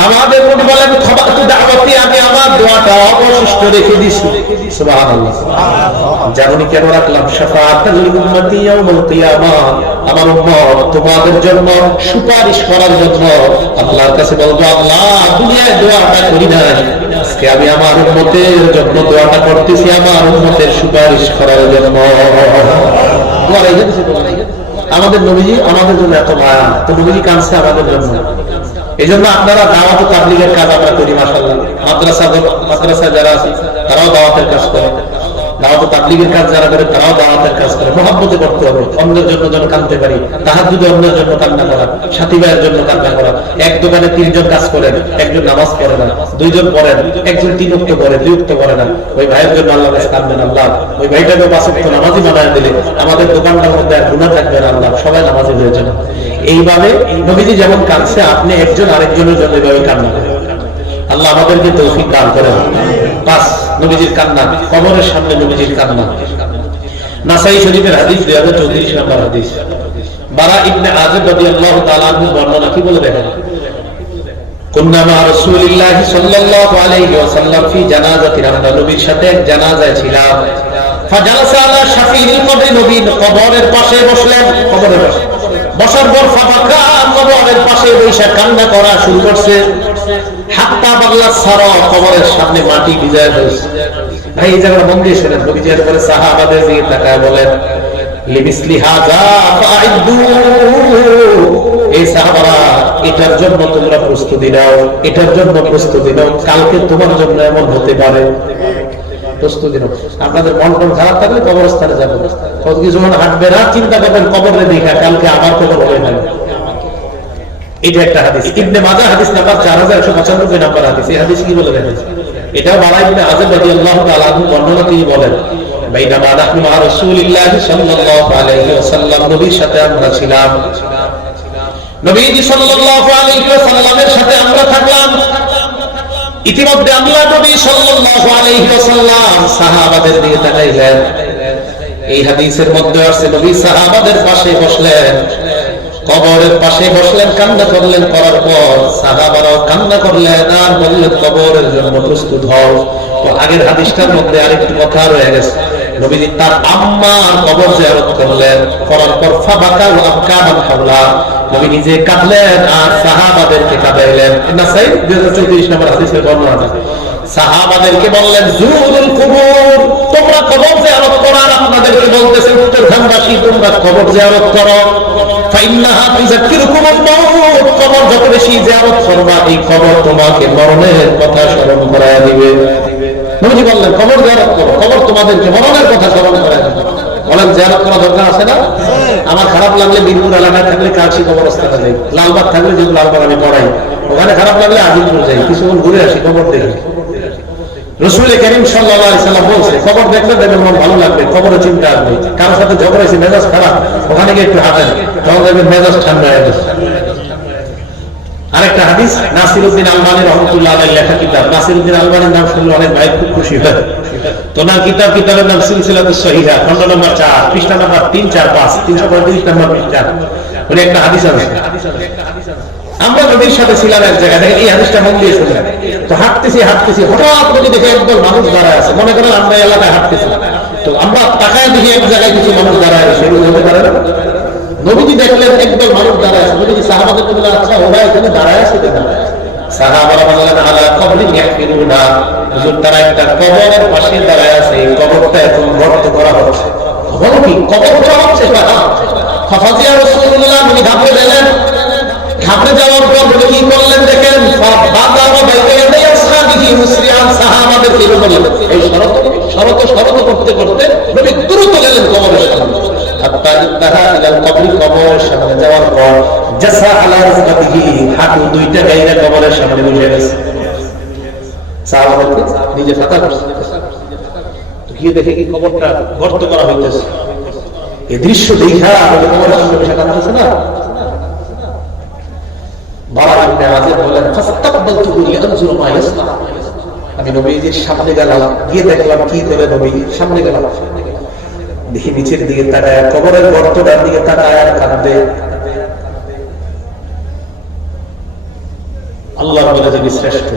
আমাদের নবী বলেন খাবাতু দাওয়াতি, আমি আমার দোয়াটা অবশিষ্ট রেখে দিয়েছি। সুবহানাল্লাহ। জানি কেন রাখলাম? শাফাআতাল লিল উম্মতি ইয়াউমুল কিয়ামাহ, আমার উম্মত তোমাদের জন্য সুপারিশ করার জন্য আল্লাহর কাছে বলবো আল্লাহ দুনিয়ায় দোয়াটা করি নাই, আজকে আমি আমার উম্মতের জন্য দোয়াটা করতেছি, আমার উম্মতের সুপারিশ করার জন্য। আমাদের নবীজি আমাদের জন্য এত মায়া, তো নবীজি কাঁদছে আমাদের জন্য। এই জন্য আপনারা দাওয়াত ও তাবলীগের কাজ আমরা করি মাশাআল্লাহ। মাদ্রাসায় যারা আছে তারাও দাওয়াতের কাজ করে, দাওয়াত ও তাবলীগের কাজ যারা করে তারাও দাওয়াতের কাজ করে। মহব্বতে করতে হবে, অন্যের জন্য যেন কাঁদতে পারি। তাহাজ্জুদে অন্যের জন্য কান্না করা, সাথী ভাইয়ের জন্য কান্না করা। এক দোকানে 3 জন কাজ করেন, একজন নামাজ পড়ে না, 2 জন পড়েন, একজন 3 ওয়াক্ত পড়ে, 2 ওয়াক্ত পড়ে না, ওই ভাইয়ের জন্য আল্লাহ কাছে কাঁদবেন। আল্লাহ ওই ভাইটাকে 5 ওয়াক্ত নামাজি বানায় দিলে আমাদের দোকানটার মধ্যে আর গুনাহ থাকবে না, আল্লাহ সবাই নামাজি হয়ে যাবে। এইভাবে নবীজি যেমন কাঁদছে, আপনি একজন আরেকজনের জন্য এইভাবে কান্না করেন। আল্লাহ আমাদেরকে তৌফিক দান করেন। 5 নবীজির কান্না, কবরের সামনে নবীজির কান্না। নাসাই শরীফের হাদিস 2034 নম্বর হাদিস। বারা ইবনে আযিব রাদিয়াল্লাহু তাআলা আনহু বর্ণনা কি বলে দেখেন, কুন্না মা রাসূলিল্লাহ সাল্লাল্লাহু আলাইহি ওয়াসাল্লাম ফি জানাজাতিন, আমরা নবীর সাথে এক জানাজায় ছিলাম। ফাজালাসা আলা শাফিল কবর, নবী কবরের পাশে বসলেন। কবরের পাশে বসার পর ফাবাকা, কবরের পাশে বসে কান্না করা শুরু করছে। হাত্তা বাগলা সারা, কবরের সামনে মাটি ভিজায় ফেলছে। ভাই এই জায়গাটা মন দিয়ে শুনেন। নবীজি এরপরে সাহাবাদের দিকে তাকায় বলেন লিমিসলি হাযা ফাইদু, এই সাহাবারা এটার জন্য তোমরা প্রস্তুতি নাও, এটার জন্য প্রস্তুতি নাও, কালকে তোমার জন্য এমন হতে পারে, প্রস্তুতি নাও। আপনাদের মন খারাপ থাকলে কবরস্থানে যাবেন, কত কিছুক্ষণ হাঁটবে না, চিন্তা করবেন কবরে দেখা কালকে আবার কবর হবে না। এটা একটা হাদিস, ইবনে মাজাহ হাদিস নাম্বার 4195 নম্বর হাদিস। এই হাদিস কি বলে দেখেন, এটাও বারা ইবনে আযিব রাদিয়াল্লাহু তাআলা আনহু বর্ণনা তিনি বলেন বাইনামা নাহনু মা রাসূলিল্লাহ সাল্লাল্লাহু আলাইহি ওয়াসাল্লাম, নবীর সাথে আমরা ছিলাম, নবীজি সাল্লাল্লাহু আলাইহি ওয়াসাল্লামের সাথে আমরা থাকলাম। ইতিমধ্যে আল্লাহ নবী সাল্লাল্লাহু আলাইহি ওয়াসাল্লাম সাহাবাদের দিকে তাকাইলেন। এই হাদিসের মধ্যে আছে নবী সাহাবাদের পাশে বসলেন, কবরের পাশে বসলেন, কান্না করলেন। করার পর সাহাবারাও কান্না করলেন আর বললেন কবরের জন্য প্রস্তুত হও। তো আগের হাদিসটার মধ্যে আরেকটি কথা রয়ে গেছে, নবীজি তার আম্মার কবর জিয়ারত করলেন। করার পর ফাবাকা ওয়া আবকা মান হাওলা, নবী নিজে কাঁদলেন আর সাহাবাদেরকে কাঁদাইলেন। নাসাই 2034 নম্বর হাদিসের বর্ণনা আছে। সাহাবাদেরকে বললেন জুরুল কুবুর, তোমরা কবর জিয়ারত করো। আর আপনাদেরকে বলতেছে উত্তরখানবাসী তোমরা কবর জিয়ারত করো। ফাইন্নাহা তুযাক্কিরুকুমুল মাউত, কবর যত বেশি জিয়ারত করবা এই কবর তোমাকে মরণের কথা স্মরণ করায় দিবে। নবীজি বললেন কবর জিয়ারত করো, কবর তোমাদেরকে মরণের কথা স্মরণ করায় দিবে। বলেন জিয়ারত করা দরকার আছে না? আমার খারাপ লাগলে মিরপুর এলাকায় থাকলে কাশী কবরস্থানে যাই, লালবাগ থাকলে যেহেতু লালবাগ আমি পড়াই, ওখানে খারাপ লাগলে আজিমপুর যাই, কিছুক্ষণ ঘুরে আসি, কবর দেখি। রাসূল কারীম সাল্লাল্লাহু আলাইহি সাল্লাম বলছে কবর দেখলে দেখবেন মন ভালো লাগবে, কবরে চিন্তা আসবে। কারোর সাথে ঝগড়া হয়েছে, মেজাজ খারাপ, ওখানে গিয়ে একটু হাঁটেন, তখন দেখবেন মেজাজ ঠান্ডা হয়ে গেছে। আরেকটা হাদিস নাসিরউদ্দিন আলবানী রাহমাতুল্লাহ আলাইহি লেখা কিতাব। নাসিরউদ্দিন আলবানীর নাম শুনলে অনেক ভাই খুব খুশি হয়। তো না কিতাবের নাম সিলসিলাতুস সহিহা, খণ্ড নম্বর 4, পৃষ্ঠা নম্বর 3, 4, 5, 335 নম্বর পৃষ্ঠা। ওই একটা হাদিস আছে, আমরা নবীর সাথে ছিলাম এক জায়গায়, দেখেন এই হাদিসটা মন দিয়ে শুনলেন। তো হাঁটতেছি হঠাৎ করে দেখে একদল মানুষ দাঁড়ায় আছে। মনে করেন আমরা এলাকায় হাঁটতেছি, তো আমরা তাকায় দেখি এক জায়গায় কিছু মানুষ দাঁড়ায় আছে, সেগুলো হতে পারে না। নবীজি দেখলেন একদল মানুষ দাঁড়ায় আছে। নবীজি সাহাবাদেরকে বললেন আচ্ছা ওরা এখানে দাঁড়ায় আছে কেন? সাহাবারা বললেন আলা কবরিন ইয়াহফিরুনা, হুজুর তারা একটা কবরের পাশে দাঁড়ায় আছে, এই কবরটা এখন গর্ত করা হচ্ছে। বলো কি কবর করা হচ্ছে? ফাফাজিয়া রাসূলুল্লাহ, নবী ঘাবড়ে গেলেন। ঘাবড়ে যাওয়ার পর নবী কি করলেন দেখেন, ফাদারা বাইনা ইয়াদাই আসহাবিহি মুসরিআন, সাহাবাদেরকে বললেন এই শরত করতে করতে নবী দ্রুত গেলেন কবরের সামনে। হাত্তা ইন্তাহা ইলাল কবরি কবরের সামনে যাওয়ার পর জাসা আলা রাজকাতিহি হাঁটু দুইটা গাইরা কবরের সামনে বসে গেছে সাহাবাদেরকে নিজে ফাতা করছে গিয়ে দেখে কি কবরটা গর্ত করা হইতেছে এই দৃশ্য দেখা আমাদের কবরের সামনে বসে কাঁদতেছে না বাবা ইবনে আযিব বলেন ফাস্তাকবালতু লিআনজুর মা ইয়াসনা আমি নবীজির সামনে গেলাম গিয়ে দেখলাম কি করে নবী সামনে গেলাম দেখি নিচের দিকে তাকায় কবরের গর্তটার দিকে তাকায় আর কাঁদে আল্লাহ বলে যিনি শ্রেষ্ঠ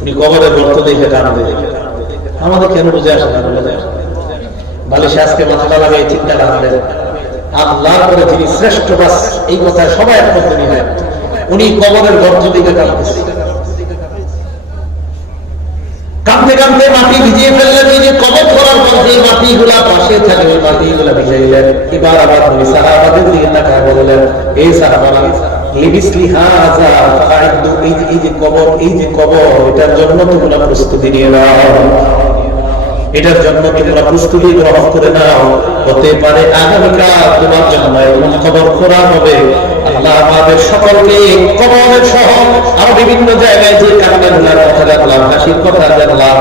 উনি কবরের গর্ত দেখে কাঁদে আমাদের কেন বুঝে আসে না বালিশে আজকে মাথাটা লাগাই চিন্তা কাঁদে আল্লাহর পরে যিনি শ্রেষ্ঠ বাস এই কথায় সবাই একমত হয় উনি কবরের গর্ত দিকে কাঁদতেছে কাঁদতে কাঁদতে মাটি ভিজিয়ে ফেললেন এই যে কবর করার পর যে মাটিগুলা পাশে থাকে ওই মাটিগুলা ভিজাইলেন এবার আবার নবী সাহাবাদের দিকে তাকায় বললেন এই সাহাবারা লিবিসলি হাযা ফাআইদু এই যে কবর এটার জন্য তোমরা প্রস্তুতি নিয়ে নাও এটার জন্য তোমরা প্রস্তুতি গ্রহণ করে নাও হতে পারে আগামীকাল তোমার জন্য এমন কবর খোঁড়া হবে আল্লাহ আমাদের সকলকে কবরের সহ আরো বিভিন্ন জায়গায় যে কান্নার কথা দেখলাম হাসির কথা দেখলাম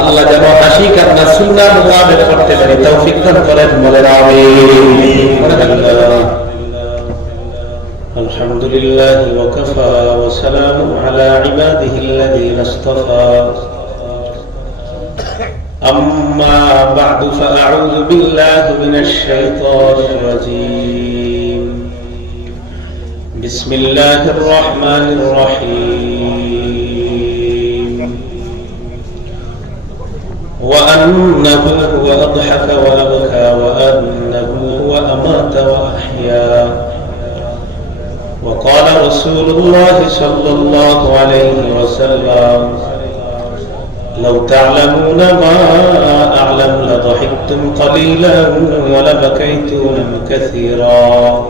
আল্লাহ যেন হাসি কান্না সুন্নাহ মোতাবেক করতে পারি তৌফিক দান করেন বলেন আমিন আলহামদুলিল্লাহ ওয়া কাফা ওয়া সালামুন আলা ইবাদিহি আল্লাযীনা ইসতাফা أما بعد فأعوذ بالله من الشيطان الرجيم بسم الله الرحمن الرحيم وأنه هو أضحك وأبكى وأنه هو أمات وأحيا وقال رسول الله صلى الله عليه وسلم لو تعلمون ما أعلم لضحكتم قليلا ولبكيتم كثيرا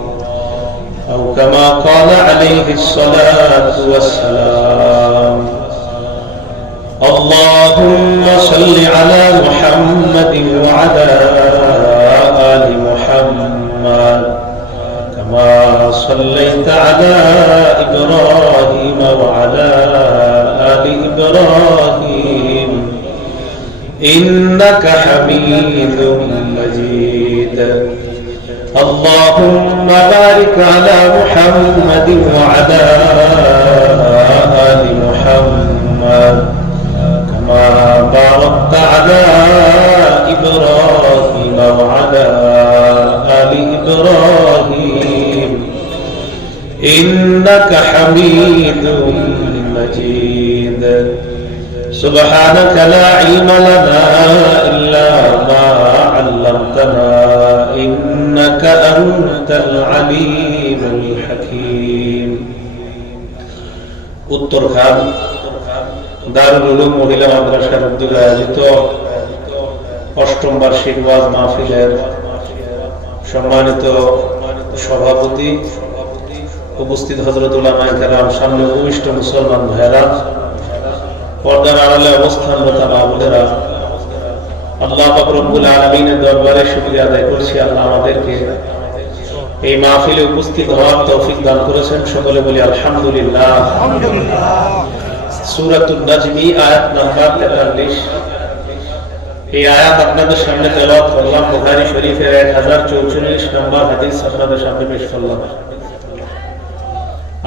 أو كما قال عليه الصلاة والسلام اللهم صل على محمد وعلى آل محمد كما صليت على إبراهيم وعلى آل إبراهيم إنك حميد مجيد اللهم بارك على محمد وعلى آل محمد كما باركت على إبراهيم وعلى آل إبراهيم إنك حميد مجيد سبحانك لا علم لنا إلا ما علمتنا إنك أنت العليم الحكيم উত্তরখান দারুল উলুম মহিলা মাদ্রাসার উদ্যোগে আয়োজিত অষ্টম বার্ষিক ওয়াজ মাহফিলের সম্মানিত সভাপতি উপস্থিত হযরত উলামায়ে কেরাম সামনে উপবিষ্ট মুসলমান ভাইরা পর্দার আড়ালে অবস্থানরত মা বোনেরা আল্লাহ পাক রব্বুল আলামিনের দরবারে শুকরিয়া আদায় করছি আল্লাহ আমাদেরকে এই মাহফিলে উপস্থিত হওয়ার তৌফিক দান করেছেন সকলে বলি আলহামদুলিল্লাহ সূরাতুন নাজমি আয়াত নাম্বার 43 এই আয়াত আপনাদের সামনে তেলাওয়াত করলাম বুখারী শরীফের 1044 নম্বর হাদিস আপনাদের সামনে পেশ করলাম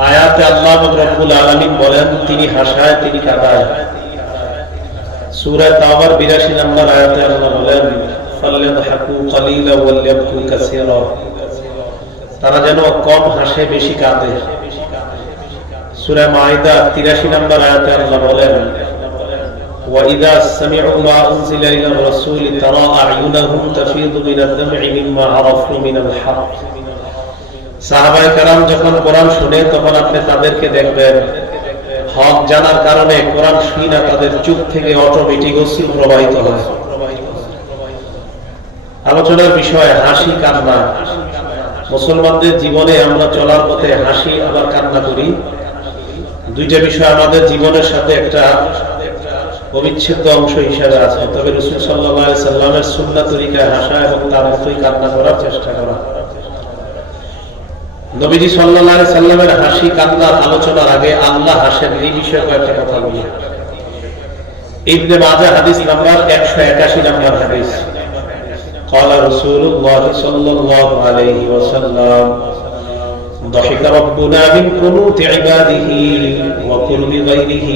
আয়াতে আল্লাহ রাব্বুল আলামিন বলেন তিনি হাসায় তিনি কাঁদায় সূরা তাওবার 82 নম্বর আয়াতে আল্লাহ বলেন ফালয়াদহাকু কালিলা ওয়ালয়াবকু কাসীরা তারা যেন কম হাসে বেশি কাঁদে সূরা মাইদা 83 নম্বর আয়াতে আল্লাহ বলেন وَإِذَا سَمِعُوا مَا أُنزِلَ إِلَى الرَّسُولِ تَرَى أَعْيُنَهُمْ تَفِيضُ مِنَ الدَّمْعِ مِمَّا عَرَفُوا مِنَ الْحَقِّ সাহাবায়ে কেরাম যখন কোরআন শুনে তখন আপনি তাদেরকে দেখবেন হক জানার কারণে কোরআন শুনে তাদের চোখ থেকে অটোমেটিক অশ্রু প্রবাহিত হয় আলোচনার বিষয় হাসি কান্না মুসলমানদের জীবনে আমরা চলার পথে হাসি আবার কান্না করি দুইটা বিষয় আমাদের জীবনের সাথে একটা অবিচ্ছেদ্য অংশ হিসেবে আছে তবে রাসূল সাল্লাল্লাহু আলাইহি সাল্লামের সুন্নাহ তরিকায় হাসা এবং তার মতোই কান্না করার চেষ্টা করা নবীজি সাল্লাল্লাহু আলাইহি সাল্লামের হাসি কান্নার আলোচনার আগে আল্লাহ হাসেন এই বিষয়ে কয়েকটা কথা বলি। ইবনে মাজাহ হাদিস নাম্বার 181 নম্বর হাদিস। قال رسول الله صلى الله عليه وسلم ضحك ربنا من قنوت عباده وقرب غيره।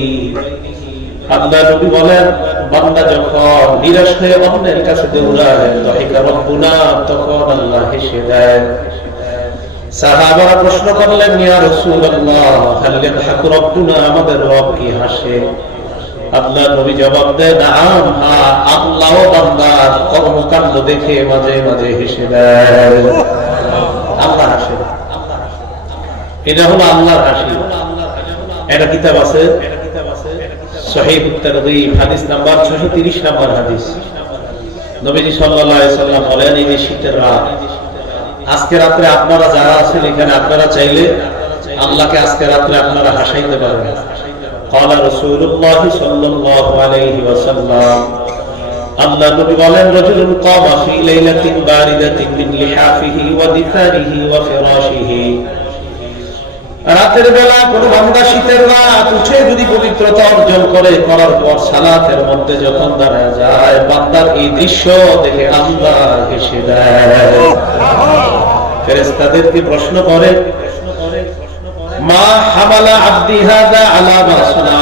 আল্লাহ নবী বলেন, বান্দা যখন নিরাশ হয়ে অন্যের কাছে দৌড়ায়, দহিকা রব্বুনা, তখন আল্লাহ হেসে দেন। সাহাবারা প্রশ্ন করলেন, ইয়া রাসূলুল্লাহ হাল ইয়াদহাকু রব্বুনা, আমাদের রব কি হাসে? আল্লাহ নবী জবাব দেন, নাম, হ্যাঁ, আল্লাহ বান্দার কর্মকাণ্ড দেখে মাঝে মাঝে হেসে দেন। আল্লাহ হাসে, এটা হলো আল্লাহর হাসি। একটা কিতাব আছে সহিহ তারগীব, হাদিস নাম্বার 630 নম্বর হাদিস। নবীজি সাল্লাল্লাহু আলাইহি সাল্লাম বলেন, এই যে শীতের রাত, আজকে রাতে আপনারা যারা আছেন এখানে, আপনারা চাইলে আল্লাহকে আজকে রাতে আপনারা হাসাইতে পারবেন। قال رسول الله صلى الله عليه وسلم, আল্লাহ নবী বলেন, রাজুলুন কামা ফি লাইলাতিন বারিদাতিন মিন লিহাফিহি ওয়া দিফারিহি ওয়া ফিরাশিহি। রাতের বেলা কোন বান্দা শীতের রাত উঠে যদি পবিত্রতা অর্জন করে, করার পর সালাতের মধ্যে যখন দাঁড়ায় যায়, বান্দার এই দৃশ্য দেখে আল্লাহ হেসে দেয়। ফেরেশতাদেরকে প্রশ্ন করে, মা হামালা আব্দি হাযা আলা মা সানা,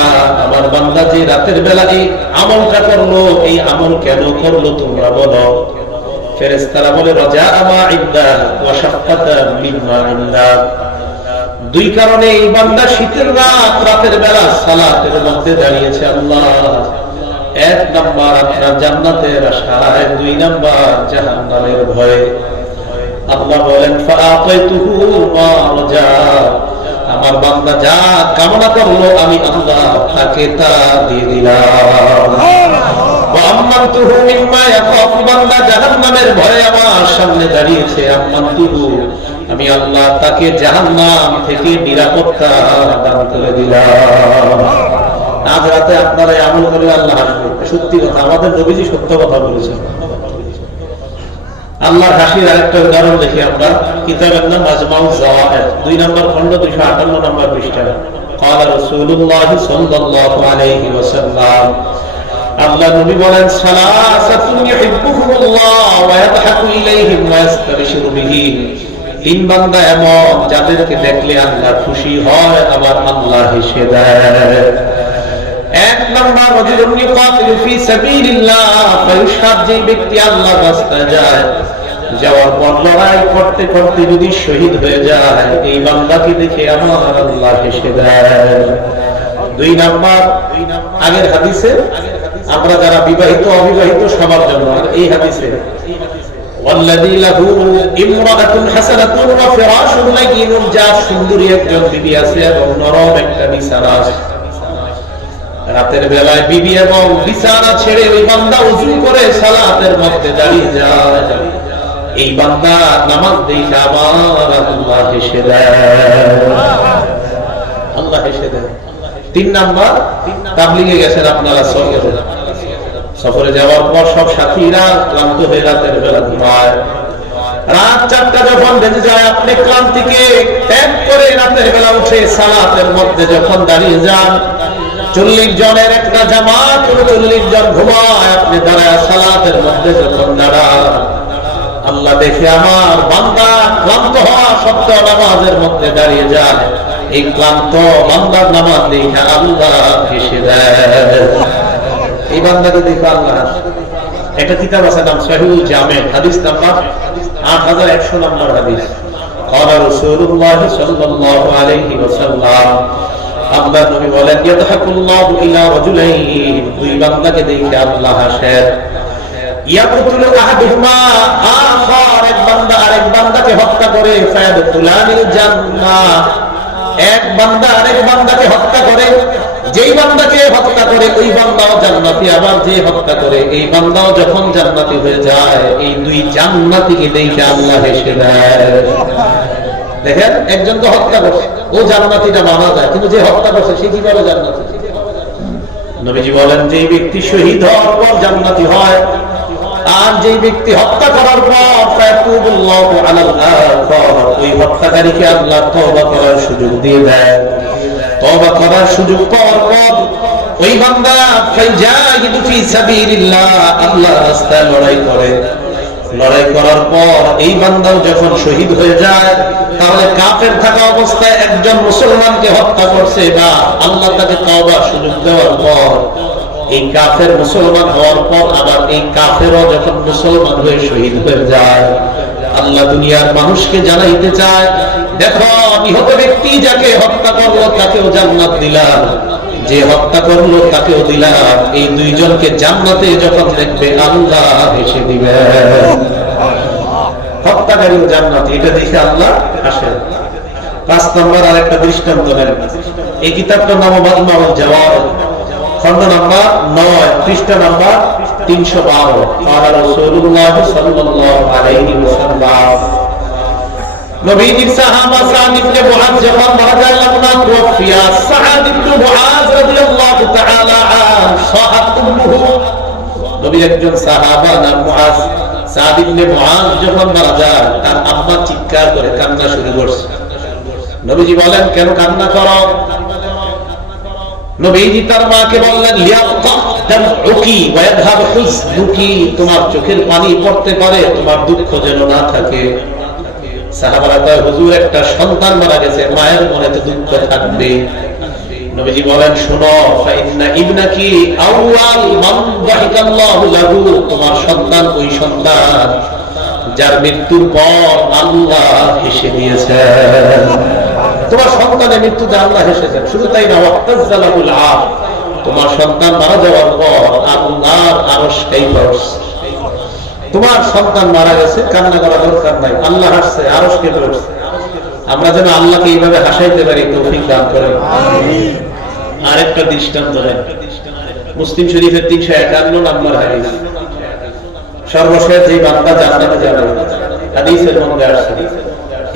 আমার বান্দা যে রাতের বেলা এই আমলটা করলো, এই আমল কেন করলো তোমরা বলো। ফেরেশতারা বলে, রাজা আমা ইদ্দা ওয়া শাফকাতান মিম্মা ইন্দা। দুই কারণে এই বান্দা শীতের রাত, রাতের বেলা সালাতের মধ্যে দাঁড়িয়েছে আল্লাহ। এক নাম্বার আপনার জান্নাতের আশায়, দুই নাম্বার জাহান্নামের ভয়ে। আল্লাহ বলেন, ফাআতাইতুহু মা রাজা, আমার বান্দা যা কামনা করলো আমি আল্লাহ তাকে তা দিয়ে দিলাম। ওয়া আম্মানতুহু মিম্মা ইয়াখাফু, বান্দা জাহান্নামের ভয়ে আমার সামনে দাঁড়িয়েছে, আম্মানতুহু, আমি আল্লাহ তাকে জাহান্নাম থেকে নিরাপত্তা দান করে দিলাম। আজ রাতে আপনারা আমল করে আল্লাহ হাসবে। সত্যি কথা, আমাদের নবীজি সত্য কথা বলেছেন। আল্লাহর হাসির আরেকটা উদাহরণ দেখি আমরা, কিতাবের নাম মাজমাউজ যাওয়ায়েদ, 2 নম্বর খণ্ড, 258 নম্বর পৃষ্ঠা। قال رسول الله صلى الله عليه وسلم, আল্লাহ নবী বলেন, সালাসাতুন ইউহিব্বুহুমুল্লাহ ওয়া ইয়াদহাকু ইলাইহিম ওয়া ইয়াস্তাবশিরু বিহিম। 3 বান্দা এমন যাদেরকে দেখলে আল্লাহ খুশি হয়, আবার আল্লাহ হেসে দেয়। এক নাম্বার, রাজুলুন ইউকাতিলু ফি সাবিলিল্লাহ ফায়ুশহাদ, যে ব্যক্তি আল্লাহর রাস্তায় যায়, যাওয়ার পর লড়াই করতে করতে যদি শহীদ হয়ে যায়, এই বান্দাকে দেখে আমার আল্লাহ হেসে দেয়। 2 নাম্বার, আগের হাদিসে আমরা যারা বিবাহিত অবিবাহিত সবার জন্য, এই হাদিসে ওয়াল্লাযী লাহু ইমরাআতুন হাসানাতুন ওয়া ফিরাশুন লাইয়িনুন, যার সুন্দরী একজন বিবি আছে এবং নরম একটা বিছানা আছে। রাতের বেলায় বিবি এবং বিছানা ছেড়ে ওই বান্দা ওযু করে সালাতের মধ্যে দাঁড়িয়ে যায়, এই বান্দা নামাজ দেখে আমার আল্লাহ হেসে দেয়। আল্লাহ হেসে দেয়। 3 নাম্বার, তাবলীগে গেছেন আপনারা, সফরে যাওয়ার পর সব সাথীরা ক্লান্ত হয়ে রাতের বেলা ঘুমায়। রাত 4টা যখন বেজে যায়, আপনি ক্লান্তিকে ত্যাগ করে রাতের বেলা উঠে সালাতের মধ্যে যখন দাঁড়িয়ে যান, 40 জনের একটা জামাত, 40 জন ঘুমায়, আপনি দাঁড়ায় সালাতের মধ্যে যখন দাঁড়ান, আল্লাহ দেখে আমার বান্দা ক্লান্ত হওয়া সত্ত্বেও নামাজের মধ্যে দাঁড়িয়ে যায়, এই ক্লান্ত বান্দার নামাজ দেখে আল্লাহ হেসে দেয়। এই বান্দাকে দেখে আল্লাহ। একটা কিতাব আছে নাম সহিহুল জামে, হাদিস নাম্বার 8100 নম্বর হাদিস। قال رسول الله صلى الله عليه وسلم, আল্লাহ নবী বলেন, ইয়াদহাকুল্লাহু ইলা রাজুলাইন, দুই বান্দাকে দেখে আল্লাহ হাসেন। ইয়াকুতুলু আহাদুহুমা আখার, এক বান্দা আরেক বান্দাকে হত্যা করে, ফায়াদখুলানিল জান্নাহ, এক বান্দা আরেক বান্দাকে হত্যা করে, যেই বান্দাকে হত্যা করে ওই বান্দাও জান্নাতি, আবার যে হত্যা করে এই বান্দাও যখন জান্নাতি হয়ে যায়, এই 2 জান্নাতীকে দেখে আল্লাহ হেসে দেয়। দেখেন, একজন তো হত্যা করছে, ও জান্নাতীটা মানা যায়, কিন্তু যে হত্যা করছে সে কিভাবে জান্নাতি? নবীজি বলেন, যে ব্যক্তি শহীদ হওয়ার পর জান্নাতি হয়, আর যে ব্যক্তি হত্যা করার পর ফায়াতুবুল্লাহু আলাল আখির, ওই হত্যাকারীকে আল্লাহ তওবা করার সুযোগ দিয়ে দেয়। তওবা করার সুযোগ পাওয়ার পর ওই বান্দা ফাইজাহিদু ফি সাবিলিল্লাহ, আল্লাহর রাস্তায় লড়াই করে। লড়াই করার পর এই বান্দাও যখন শহীদ হয়ে যায়, তাহলে কাফের থাকা অবস্থায় একজন মুসলমানকে হত্যা করছে, বা আল্লাহ তাকে তওবার সুযোগ দেওয়ার পর এই কাফের মুসলমান হওয়ার পর আবার এই কাফেরও যখন মুসলমান হয়ে শহীদ হয়ে যায়, আল্লাহ দুনিয়ার মানুষকে জানাইতে চায়, দেখো নিহত ব্যক্তি যাকে হত্যা করলো তাকেও জান্নাত দিলাম, যে হত্যা করলো তাকেও দিলাম। এই দুইজনকে জান্নাতে যখন দেখবে আল্লাহ হেসে দিবেন। হত্যাকারী ও জান্নাতি, এটা দেখে আল্লাহ হাসেন। 5 নম্বর আরেকটা দৃষ্টান্ত নেন। এই কিতাবটার নাম মাজমাউল জাওয়াহির, খন্ড নাম্বার 9, পৃষ্ঠা নাম্বার 312। قال رسول الله صلى الله عليه وسلم, নবীজির সাহাবা সাদ ইবনে মুআজ যখন মারা যায়, লাম্মা তুওফিয়া সাদ ইবনে মুআজ রাদিয়াল্লাহু তাআলা আন সাহাত উম্মুহু, নবীর একজন সাহাবা নাম মুআজ, সাদ ইবনে মুআজ যখন মারা যায়, তার আম্মা চিৎকার করে কান্না শুরু করছে। নবীজি বলেন, কেন কান্না করো? নবীজি তার মাকে বললেন, লিয়াক্তা দামউকি ওয়া ইয়াযহাব হুজনুকি, তোমার চোখের পানি পড়তে পারে, তোমার দুঃখ যেন না থাকে। সাহাবারা কয়, হুজুর একটা সন্তান মারা গেছে, মায়ের মনে তো দুঃখ থাকবে। নবীজি বলেন, শোনো, ফাইন্না ইবনাকি আউয়াল মান দাহিকাল্লাহু লাহু, তোমার সন্তান ওই সন্তান যার মৃত্যুর পর আল্লাহ হেসে দিয়েছেন। তোমার সন্তানের মৃত্যুতে আল্লাহ হেসেছেন। শুধু তাই না, ওয়াক্তাজালাহুল আব, তোমার সন্তান মারা যাওয়ার পর আল্লাহর আরশ কাঁপছে। তোমার সন্তান মারা গেছে, কান্না করা দরকার নাই, আল্লাহ হাসছে, আরশ কেঁপে উঠছে। আমরা যেন আল্লাহকে এইভাবে হাসাইতে পারি, তৌফিক দান করেন। আরেকটা দৃষ্টান্ত দেন, মুসলিম শরীফের 351 নম্বর হাদিস। সর্বশেষ যে বান্দা জান্নাতে যাবে, হাদিসের মধ্যে আসছে,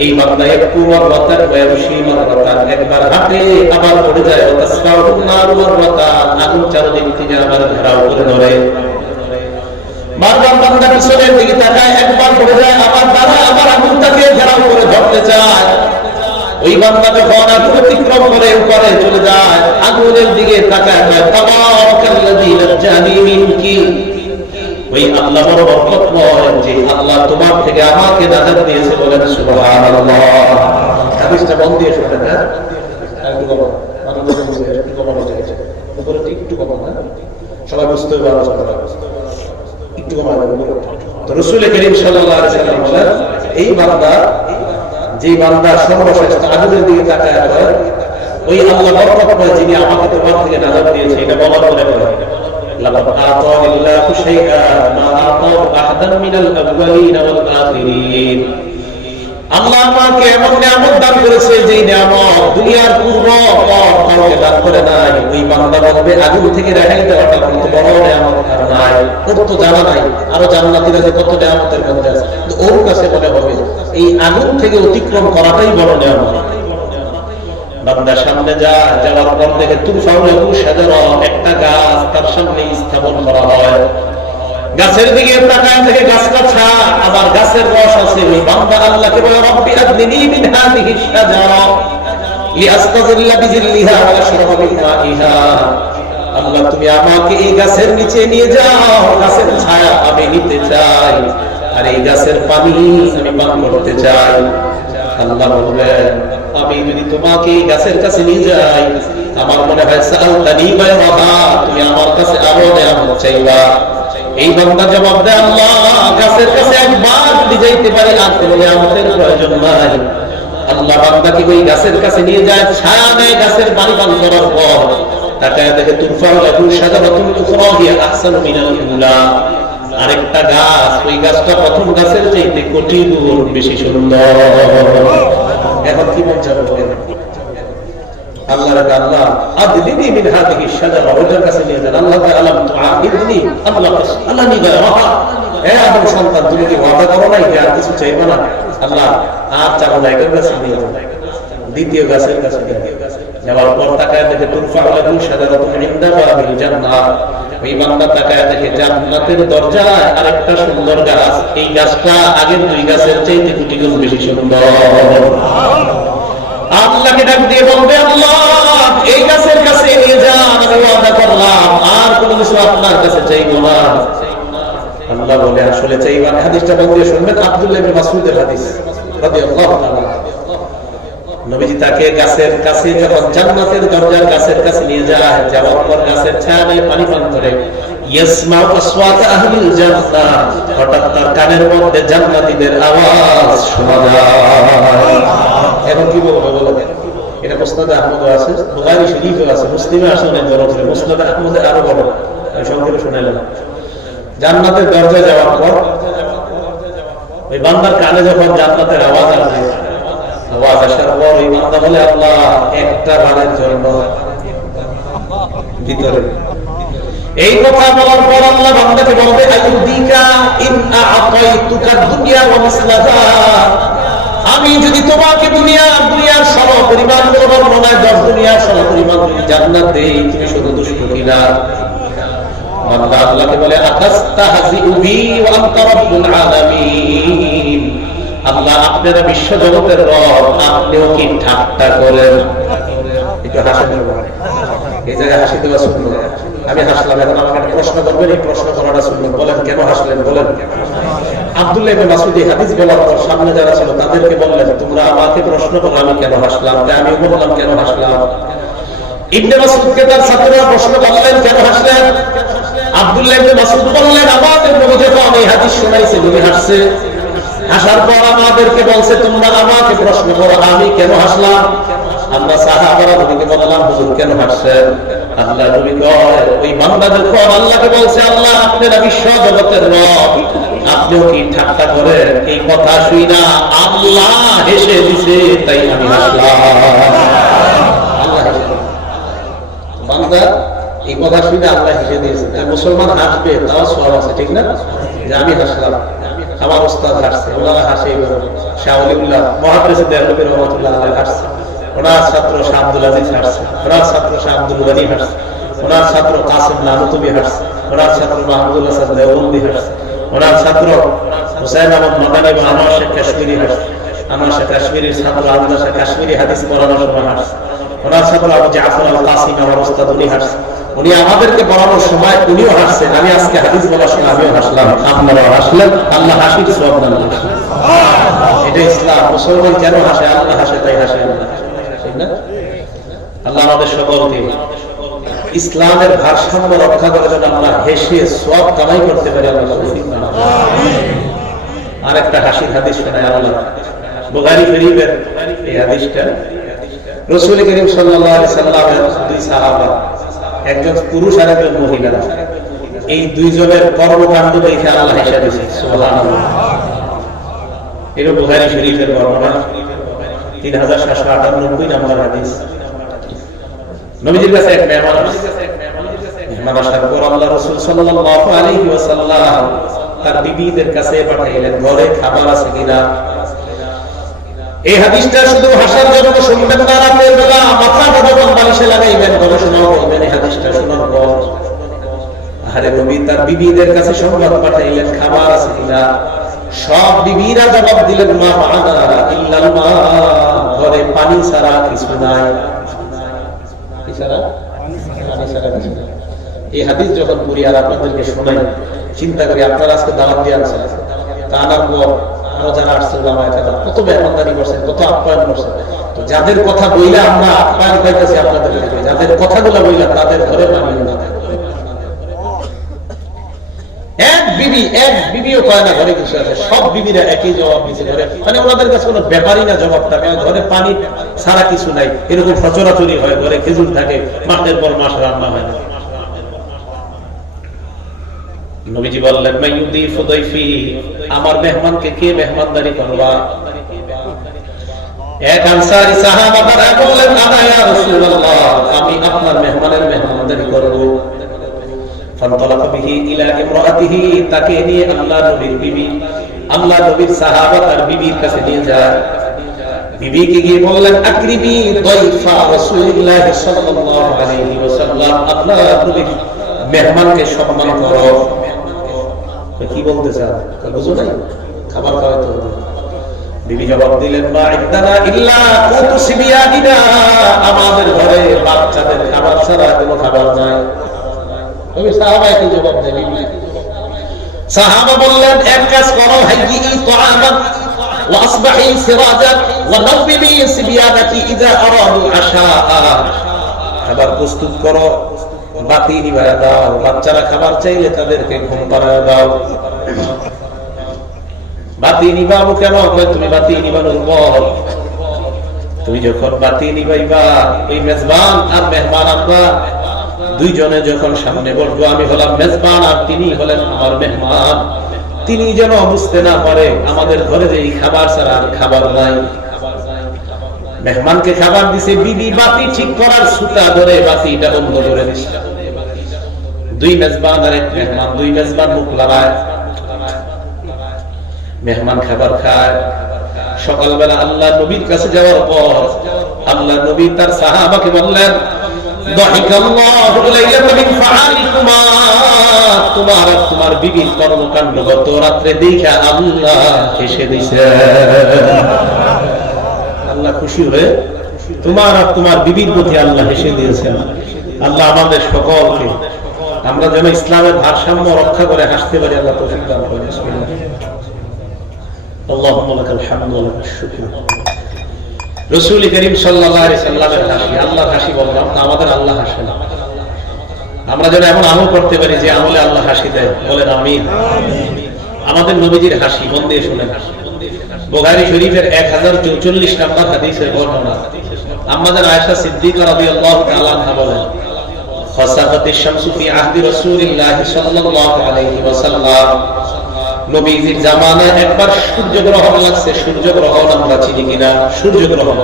এই বান্দা একটু মারওয়াতান ওয়া ইয়ামশি মারওয়াতান, একবার হাঁটে আবার পড়ে যায়, ওয়া তাসফাউন নার মারওয়াতান, আগুন চারদিক থেকে আবার ঘেরাও করে ধরে। বারবার বান্দা পিছনের দিকে তাকায়, একবার পড়ে যায়, আবার দাঁড়ায়, আবার আগুনটাকে ঘেরাও করে ধরতে চায়। ওই বান্দা যখন আগুন অতিক্রম করে উপরে চলে যায়, আগুনের দিকে তাকায়, তাবারাকাল্লাযী নাজ্জানি মিনকি, ওই আল্লাহ বড় বরকতময়, যে আল্লাহ তোমার থেকে আমাকে নাজাত দিয়েছে, বলেন সুবহানাল্লাহ। হাদিসটা মন দিয়ে শুনবেন, হ্যাঁ, একটু কম, একটু কম হয়ে গেছে, উপরে একটু কম না, সবাই বুঝতে পারবে, একটু কম হবে। তো রাসূল করিম সাল্লাল্লাহু আলাইহি ওয়াসাল্লাম বলেন, এই বান্দা, যে বান্দা সর্বশেষ আগুনের দিকে তাকায় হয়, ওই আল্লাহ বরকতময় যিনি আমাকে তোমার থেকে নাজাত দিয়েছে, এটা বলার পরে বলে, লাকাদ আতানিল্লাহু শাইআন মা আতা আহাদান মিনাল আউওয়ালিন ওয়াল আখিরিন, আল্লাহ আমাকে এমন নিয়ামত দান করেছে, যে নিয়ামত দুনিয়ার পূর্ব পর কাউকে দান করে নাই। ওই বান্দা বলবে, আগুন থেকে রেহাই দেওয়াটা কত বড় নিয়ামত আর নাই, ওর তো জানা নাই, আরো জান্নাতীরা যে কত নিয়ামতের মধ্যে আছে, ওর কাছে মনে হবে এই আগুন থেকে অতিক্রম করাটাই বড় নিয়ামত। বান্দা সামনে যাওয়ার পর দেখে তুরফাউলাহু শাজারা, একটা গাছ তার সামনে স্থাপন করা হয়। গাছের দিকে তাকায় থেকে গাছটা ছা, আবার গাছের রস আছে। ওই বান্দা আল্লাহকে বলে, রব্বি আদনিনি মিন হাযিহি শাজারা লিআস্তাযিল্লা বিযিল্লিহা ওয়া আশরাবা মিন মাইহা, আল্লাহ তুমি আমাকে এই গাছের নিচে নিয়ে যাও, গাছের ছায়া আমি নিতে চাই, আর এই গাছের পানি আমি পান করতে চাই। আল্লাহ বলবেন, আমি যদি তোমাকে এই গাছের কাছে নিয়ে যাই, আমার মনে হয় সাআলতানি গায়রাহা, তুমি আমার কাছে আরো নিয়ামত চাইবা। এই বান্দা জবাব দেয়, আল্লাহ গাছের কাছে একবার যদি যাইতে পারি, আর কোনো নিয়ামতের প্রয়োজন নাই। আল্লাহ বান্দাকে ওই গাছের কাছে নিয়ে যায়, ছায়া দেয়, গাছের পানি পান করার পর তাকায় দেখে তুরফাউলাহু শাজারাতুন উখরা হিয়া আহসানু মিনাল উলা, আরেকটা গাছ, ওই গাছটা প্রথম গাছের চাইতে কোটি গুণ বেশি সুন্দর। এখন কি মন চাবে বলেন? আল্লাহর আল্লাহ আদলিনি মিন হাযিহি শাজারা, ওটার কাছে নিয়ে যান। আল্লাহ তাআলা আদলিনি, আল্লাহ নিগা রাহা, হে আদম সন্তান, তুমি কি ওয়াদা করো নাই যে আর কিছু চাইবে না? আল্লাহ আর চাবো না, এটার কাছে নিয়ে যান। দ্বিতীয় গাছের কাছে যাওয়ার পর তাকায় দেখে তুরফাউ লাহু শাজারাতুন ইনদা বাবিল জান্নাহ, ওই বান্দা তাকায় দেখে জান্নাতের দরজায় আরেকটা সুন্দর গাছ, এই গাছটা আগের দুই গাছের চাইতে কোটি গুণ বেশি সুন্দর। আল্লাহকে ডাক দিয়ে বলবে, আল্লাহ এই গাছের কাছে নিয়ে যান, আমি ওয়াদা করলাম আর কোনো কিছু আপনার কাছে চাইবো না। আল্লাহ বলে, আসলে চাইবা? হাদিসটা বন্ধ দিয়ে শুনবেন, আব্দুল্লাহ ইবনে মাসউদের হাদিস রাদিয়াল্লাহু তাআলা। নবীজি তাকে গাছের কাছে যখন জান্নাতের দরজার গাছের কাছে নিয়ে যায়, যাওয়ার পর গাছের ছায়ায় পানি পান করে, ইয়াসমাউ আসওয়াত আহলিল জান্নাহ, হঠাৎ তার কানের মধ্যে জান্নাতীদের আওয়াজ শোনা যায়। এখন কি বলবো বলো? এটা মুসনাদে আহমদে আছে, বুখারী শরীফে আছে, মুসলিমে আছে, অনেক বড় আছে, মুসনাদে আহমদে আরো বড়। আমি সংক্ষেপে শুনাইলাম। জান্নাতের দরজায় যাওয়ার পর ওই বান্দার কানে যখন জান্নাতের আওয়াজ আসে, আওয়াজ আসার পর ওই বান্দা বলে, আল্লাহ একটা বারের জন্য ভিতরে। এই কথা বলার পর আল্লাহ বান্দাকে বলবে, আইয়ুদিকা ইন আ'তাইতুকা দুনিয়া ওয়া মিসলাহা, আমি যদি তোমাকে দুনিয়ার সব পরিমাণ বর্ণনায় 10 দুনিয়ার সব পরিমাণ জান্নাত দেই, তুমি শুধু দুষ্ট কিনা? বান্দা আল্লাহকে বলে, আতাস্তাহজিউ বি ওয়া আনতা রাব্বুল আলামিন, আল্লাহ আপনারা বিশ্ব জগতের রব, আপনিও কি ঠাট্টা করেন? একটু হাসেন, এই জায়গায় হাসি দেওয়া সুন্নাত। আমি হাসলাম, এখন আমাকে একটা প্রশ্ন করবেন, এই প্রশ্ন করাটা সুন্নাত। বলেন কেন হাসলেন? বলেন। আব্দুল্লাহ ইবনে মাসউদ এই হাদিস বলার পর সামনে যারা ছিল তাদেরকে বললেন, তোমরা আমাকে প্রশ্ন করো আমি কেন হাসলাম? তাই আমি বললাম কেন হাসলাম। ইবনে মাসউদকে তার ছাত্ররা প্রশ্ন করলেন কেন হাসলেন? আব্দুল্লাহ ইবনে মাসউদ বললেন, আমাদের নবী যখন এই হাদিস শোনাইছে নবী হাসছে, হাসার পর আমাদেরকে বলছে তোমরা আমাকে প্রশ্ন করো আমি কেন হাসলাম? আমরা সাহাবারা নবীকে বললাম, হুজুর কেন হাসছেন? আল্লাহ নবী কয়, ওই বান্দা যখন আল্লাহকে বলছে, আল্লাহ আপনারা বিশ্ব জগতের রব, আপনিও কি ঠাট্টা করেন? এই কথা শুই না আল্লাহ হেসে দিছে, তাই আমি হাসলাম। আল্লাহ বান্দা এই কথা শুনে আল্লাহ হেসে দিয়েছে। মুসলমান হাসবে, তাও সওয়াব আছে, ঠিক না? যে আমি হাসলাম, আমার ওস্তাদ হাসছে, ওনারা হাসে, শাহ ওলিউল্লাহ মহাপ্রেসিডেন্ট দেহলভী রহমাতুল্লাহ আলাইহি হাসছে, ওনার ছাত্র শাহ আব্দুল আজিজ হাসছে, ওনার ছাত্র শাহ আব্দুল গনি হাসছে, ওনার ছাত্র কাসিম নানুতুবি হাসছে, ওনার ছাত্র মাহমুদুল্লাহ হাসান দেওবন্দি হাসছে, ওনার ছাত্র হুসাইন আহমদ মাদানী এবং আনোয়ার শেখ কাশ্মীরি হাসছে, আনোয়ার শেখ কাশ্মীরির ছাত্র আনোয়ার শেখ কাশ্মীরি হাদিস পড়ানোর সময় হাসছে, ওনার ছাত্র আবু জাফর আল কাসিম আমার ওস্তাদ উনি হাসছে, উনি আমাদেরকে পড়ানোর সময় উনিও হাসছেন, আমি আজকে হাদিস বলার সময় আমিও হাসলাম, আপনারাও হাসলেন, আল্লাহ হাসির সওয়াব দান করুন। এটা ইসলাম। মুসলমান কেন হাসে? আল্লাহ হাসে তাই হাসে, ঠিক না? আল্লাহ আমাদের সকলকে ইসলামের ভারসাম্য রক্ষা করার জন্য আমরা হেসে সওয়াব কামাই করতে পারি, আল্লাহ তৌফিক দান করুন। আরেকটা হাসির হাদিস শোনায় আল্লাহ, বুখারী শরীফের এই হাদিসটা, রাসূল করিম সাল্লাল্লাহু আলাইহি সাল্লামের দুই সাহাবা, একজন পুরুষ আর একজন মহিলা, এই দুইজনের কর্মকাণ্ড দেখে আল্লাহ হেসে দিয়েছে, সুবহানাল্লাহ। এটা বুখারী শরীফের বর্ণনা, 3798 নম্বর হাদিস। নবীজির কাছে এক মেহমান আসার পর আল্লাহ রাসূল সাল্লাল্লাহু আলাইহি ওয়াসাল্লাম তার বিবিদের কাছে পাঠাইলেন, ঘরে খাবার আছে কিনা। এই হাদিসটা শুধু হাসার জন্য শুনবেন না, রাতের বেলা মাথাটা যখন বালিশে লাগাইবেন গবেষণা করবেন এই হাদিসটা শোনার পর। আরে নবী তার বিবিদের কাছে সংবাদ পাঠাইলেন খাবার আছে কিনা। সব বিবিরা জবাব দিলেন, মা মা'ানা ইল্লাল মা, ঘরে পানি ছাড়া কিছু নাই। কি ছাড়া? পানি ছাড়া কিছু নাই। এই হাদিস যখন পড়ি আর আপনাদেরকে শোনাই, চিন্তা করি আপনারা আজকে দাওয়াত দিয়ে আনছেন, তা আনার পর আরো যারা আসছেন জামায়াত, কত মেহমানদারি করছেন, কত আপ্যায়ন করছেন। তো যাদের কথা বইলা আমরা আপ্যায়ন পাইতেছি আপনাদের, যাদের কথাগুলো বইলা তাদের ঘরে পানি না। এক বিবিও কয় না ঘরে কিছু আছে, সব বিবিরা একই জবাব দিচ্ছে ঘরে, মানে ওনাদের কাছে কোনো ব্যাপারই না জবাবটা, ঘরে পানি ছাড়া কিছু নাই। এরকম সচরাচরি হয়, ঘরে খেজুর থাকে, মাসের পর মাস রান্না হয় না। নবীজি বললেন, মাইয়ুদিফু দাইফি, আমার মেহমানকে কে মেহমানদারি করবা? এক আনসারী সাহাবা তারা বললেন, আনা ইয়া রাসূলুল্লাহ, আমি আপনার মেহমানের মেহমানদারি করব। ফানতালাকা বিহি ইলা ইমরাতিহি, তাকে নিয়ে আল্লাহ নবীর বিবি, আল্লাহ নবীর সাহাবা তার বিবির কাছে নিয়ে যায়। বিবিকে গিয়ে বললেন আকরিমি দাইফা রাসূলুল্লাহ সাল্লাল্লাহু আলাইহি ওয়াসাল্লাম, আপনার নবীর মেহমানকে সম্মান করো। কি বলতে চান বুঝো নাই? খাবার খাওয়াতে হবে। বিবি জবাব দিলেন মা ইদানা ইল্লা কুতু সিবিয়াদিনা, আমাদের ঘরে বাচ্চাদের খাবার ছাড়া কোনো খাবার নাই। ওই সাহাবা কি জবাব দেন? সাহাবা বললেন এক কাজ করো, হাইয়ি তুআমান ওয়া আসবাহি সিরাজান ওয়া নাওবিবি সিবিয়ানাকি ইযা আরাদু আশাআ, খাবার প্রস্তুত করো, বাতি নিভায়া দাও, বাচ্চারা খাবার চাইলে তাদেরকে ঘুম পাড়ায় দাও। বাতি নিভাবো কেন? তুমি বাতি নিভানোর পর তুমি যখন বাতি নিভাইবা, ওই মেজবান আর মেহমান আমরা দুইজনে যখন সামনে বসবো, আমি হলাম মেজবান আর তিনি হলেন আমার মেহমান, তিনি যেন বুঝতে না পারে আমাদের ঘরে যে এই খাবার ছাড়া আর খাবার নাই। মেহমানকে খাবার দিছে, বিবি বাতি ঠিক করার সুতা ধরে বাতিটা বন্ধ করে দিছে। দুই মেজবান আর এক মেহমান, দুই মেজবান মুখ লাগায়, মেহমান খাবার খায়। সকালবেলা আল্লাহ নবীর কাছে যাওয়ার পর আল্লাহ নবী তার সাহাবাকে বললেন তোমার আর তোমার বিবির কর্মকাণ্ড গত রাত্রে দেখা আল্লাহ হেসে দিছে। আল্লাহ খুশি হয়ে তোমার আর তোমার বিবির প্রতি আল্লাহ হেসে দিয়েছেন। আল্লাহ আমাদের সকলকে, আমরা যেন ইসলামের ভারসাম্য রক্ষা করে হাসতে পারি, আল্লাহ তৌফিক দান করেন। আল্লাহুম্মা লাকাল হামদু ওয়া লাকাশ শুকর। রাসূল করিম সাল্লাল্লাহু আলাইহি সাল্লামের হাসি, আল্লাহর হাসি বললাম না, আমাদের আল্লাহ হাসে না। আমরা যেন এমন আমল করতে পারি যে আমলে আল্লাহ হাসি দেয়, বলেন আমিন। আমাদের নবীজির হাসি মন দিয়ে শুনেন। বুখারী শরীফের 1044 নম্বর হাদিসের বর্ণনা, আম্মাজান আয়েশা সিদ্দিকা রাদিয়াল্লাহু তাআলা আনহা বলেন খাসাফাতিশ শামসু ফি আহদি রাসূলিল্লাহ সাল্লাল্লাহু আলাইহি ওয়াসাল্লাম, নবীজির জামানায় একবার সূর্যগ্রহণ লাগছে। সূর্যগ্রহণ আমরা চিনি কিনা? সূর্যগ্রহণ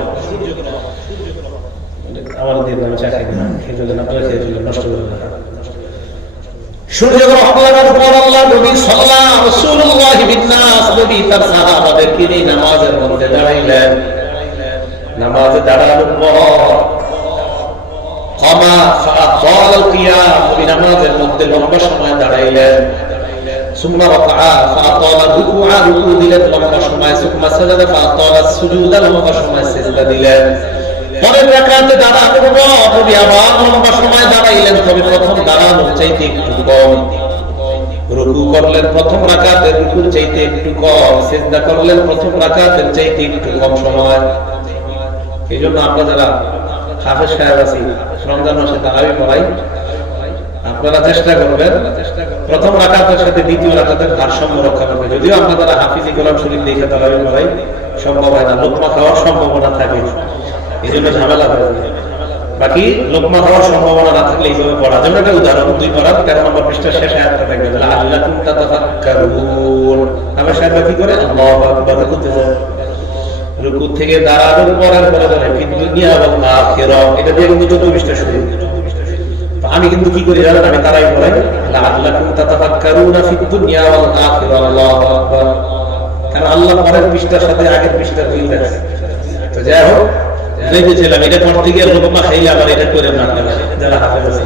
সূর্যগ্রহণ লাগার পর আল্লাহ নবী সাল্লাল্লাহু রাসূলুল্লাহ বিন-নাস, নবী তার সাহাবাদেরকে নিয়ে নামাজের মধ্যে দাঁড়াইলেন। নামাজে দাঁড়ানোর পর কামা ফাতাল কিয়াম, নবী নামাজের মধ্যে লম্বা সময় দাঁড়াইলেন। সুম্মা রাকাআ ফাতাল রুকুআ, রুকু দিলেন লম্বা সময়। সুম্মা সাজাদা ফাতাল সুজুদা, লম্বা সময় সিজদা দিলেন। পরের রাকাতে দাঁড়ানোর পর নবী আবার লম্বা সময় দাঁড়াইলেন, তবে প্রথম দাঁড়ানোর চাইতে একটু কম। রুকু করলেন প্রথম রাকাতের রুকুর চাইতে একটু কম, সিজদা করলেন প্রথম রাকাতের চাইতে একটু কম সময়। এইজন্য আমরা যারা হাফেজ সাহেব আছি, রমজান মাসে তারাবি পড়াই, আপনারা চেষ্টা করবেন প্রথম রাকাতের সাথে দ্বিতীয় রাকাতের ভারসাম্য রক্ষা করবে। যদিও আমরা যারা হাফিজি কোরআন শরীফ দেখে তারাবি পড়াই, সম্ভব হয় না, লোকমা খাওয়ার সম্ভাবনা থাকে, এই জন্য ঝামেলা হয়ে যায়। বাকি লোকমা খাওয়ার সম্ভাবনা না থাকলে এইভাবে পড়া। যেমন একটা উদাহরণ, 2 পারার 13 নম্বর পৃষ্ঠার শেষে আয়াতটা থাকবে, লাআল্লাকুম তাতাফাক্কারুন। আমরা সাহেব কি করে আল্লাহু আকবার করতে যায়, রুকু থেকে দাঁড়ানোর পরের পরে ধরে ফিদ দুনিয়া ওয়াল আখিরা, এটা দিয়ে কিন্তু 14 পৃষ্ঠা শুরু। আমি কিন্তু কি করি জানেন? আমি তারাই বলাই লাআল্লাকুম তাতাফাক্কারুনা ফিদ দুনিয়া ওয়াল আখিরা, আল্লাহু আকবার। কারণ আল্লাহ পরের পৃষ্ঠার সাথে আগের পৃষ্ঠার মিল আছে। তো যাই হোক, দেখেছিলাম এটা করতে গিয়ে লোকমা খাইলে আবার এটা করে না, যারা হাফেজ আছে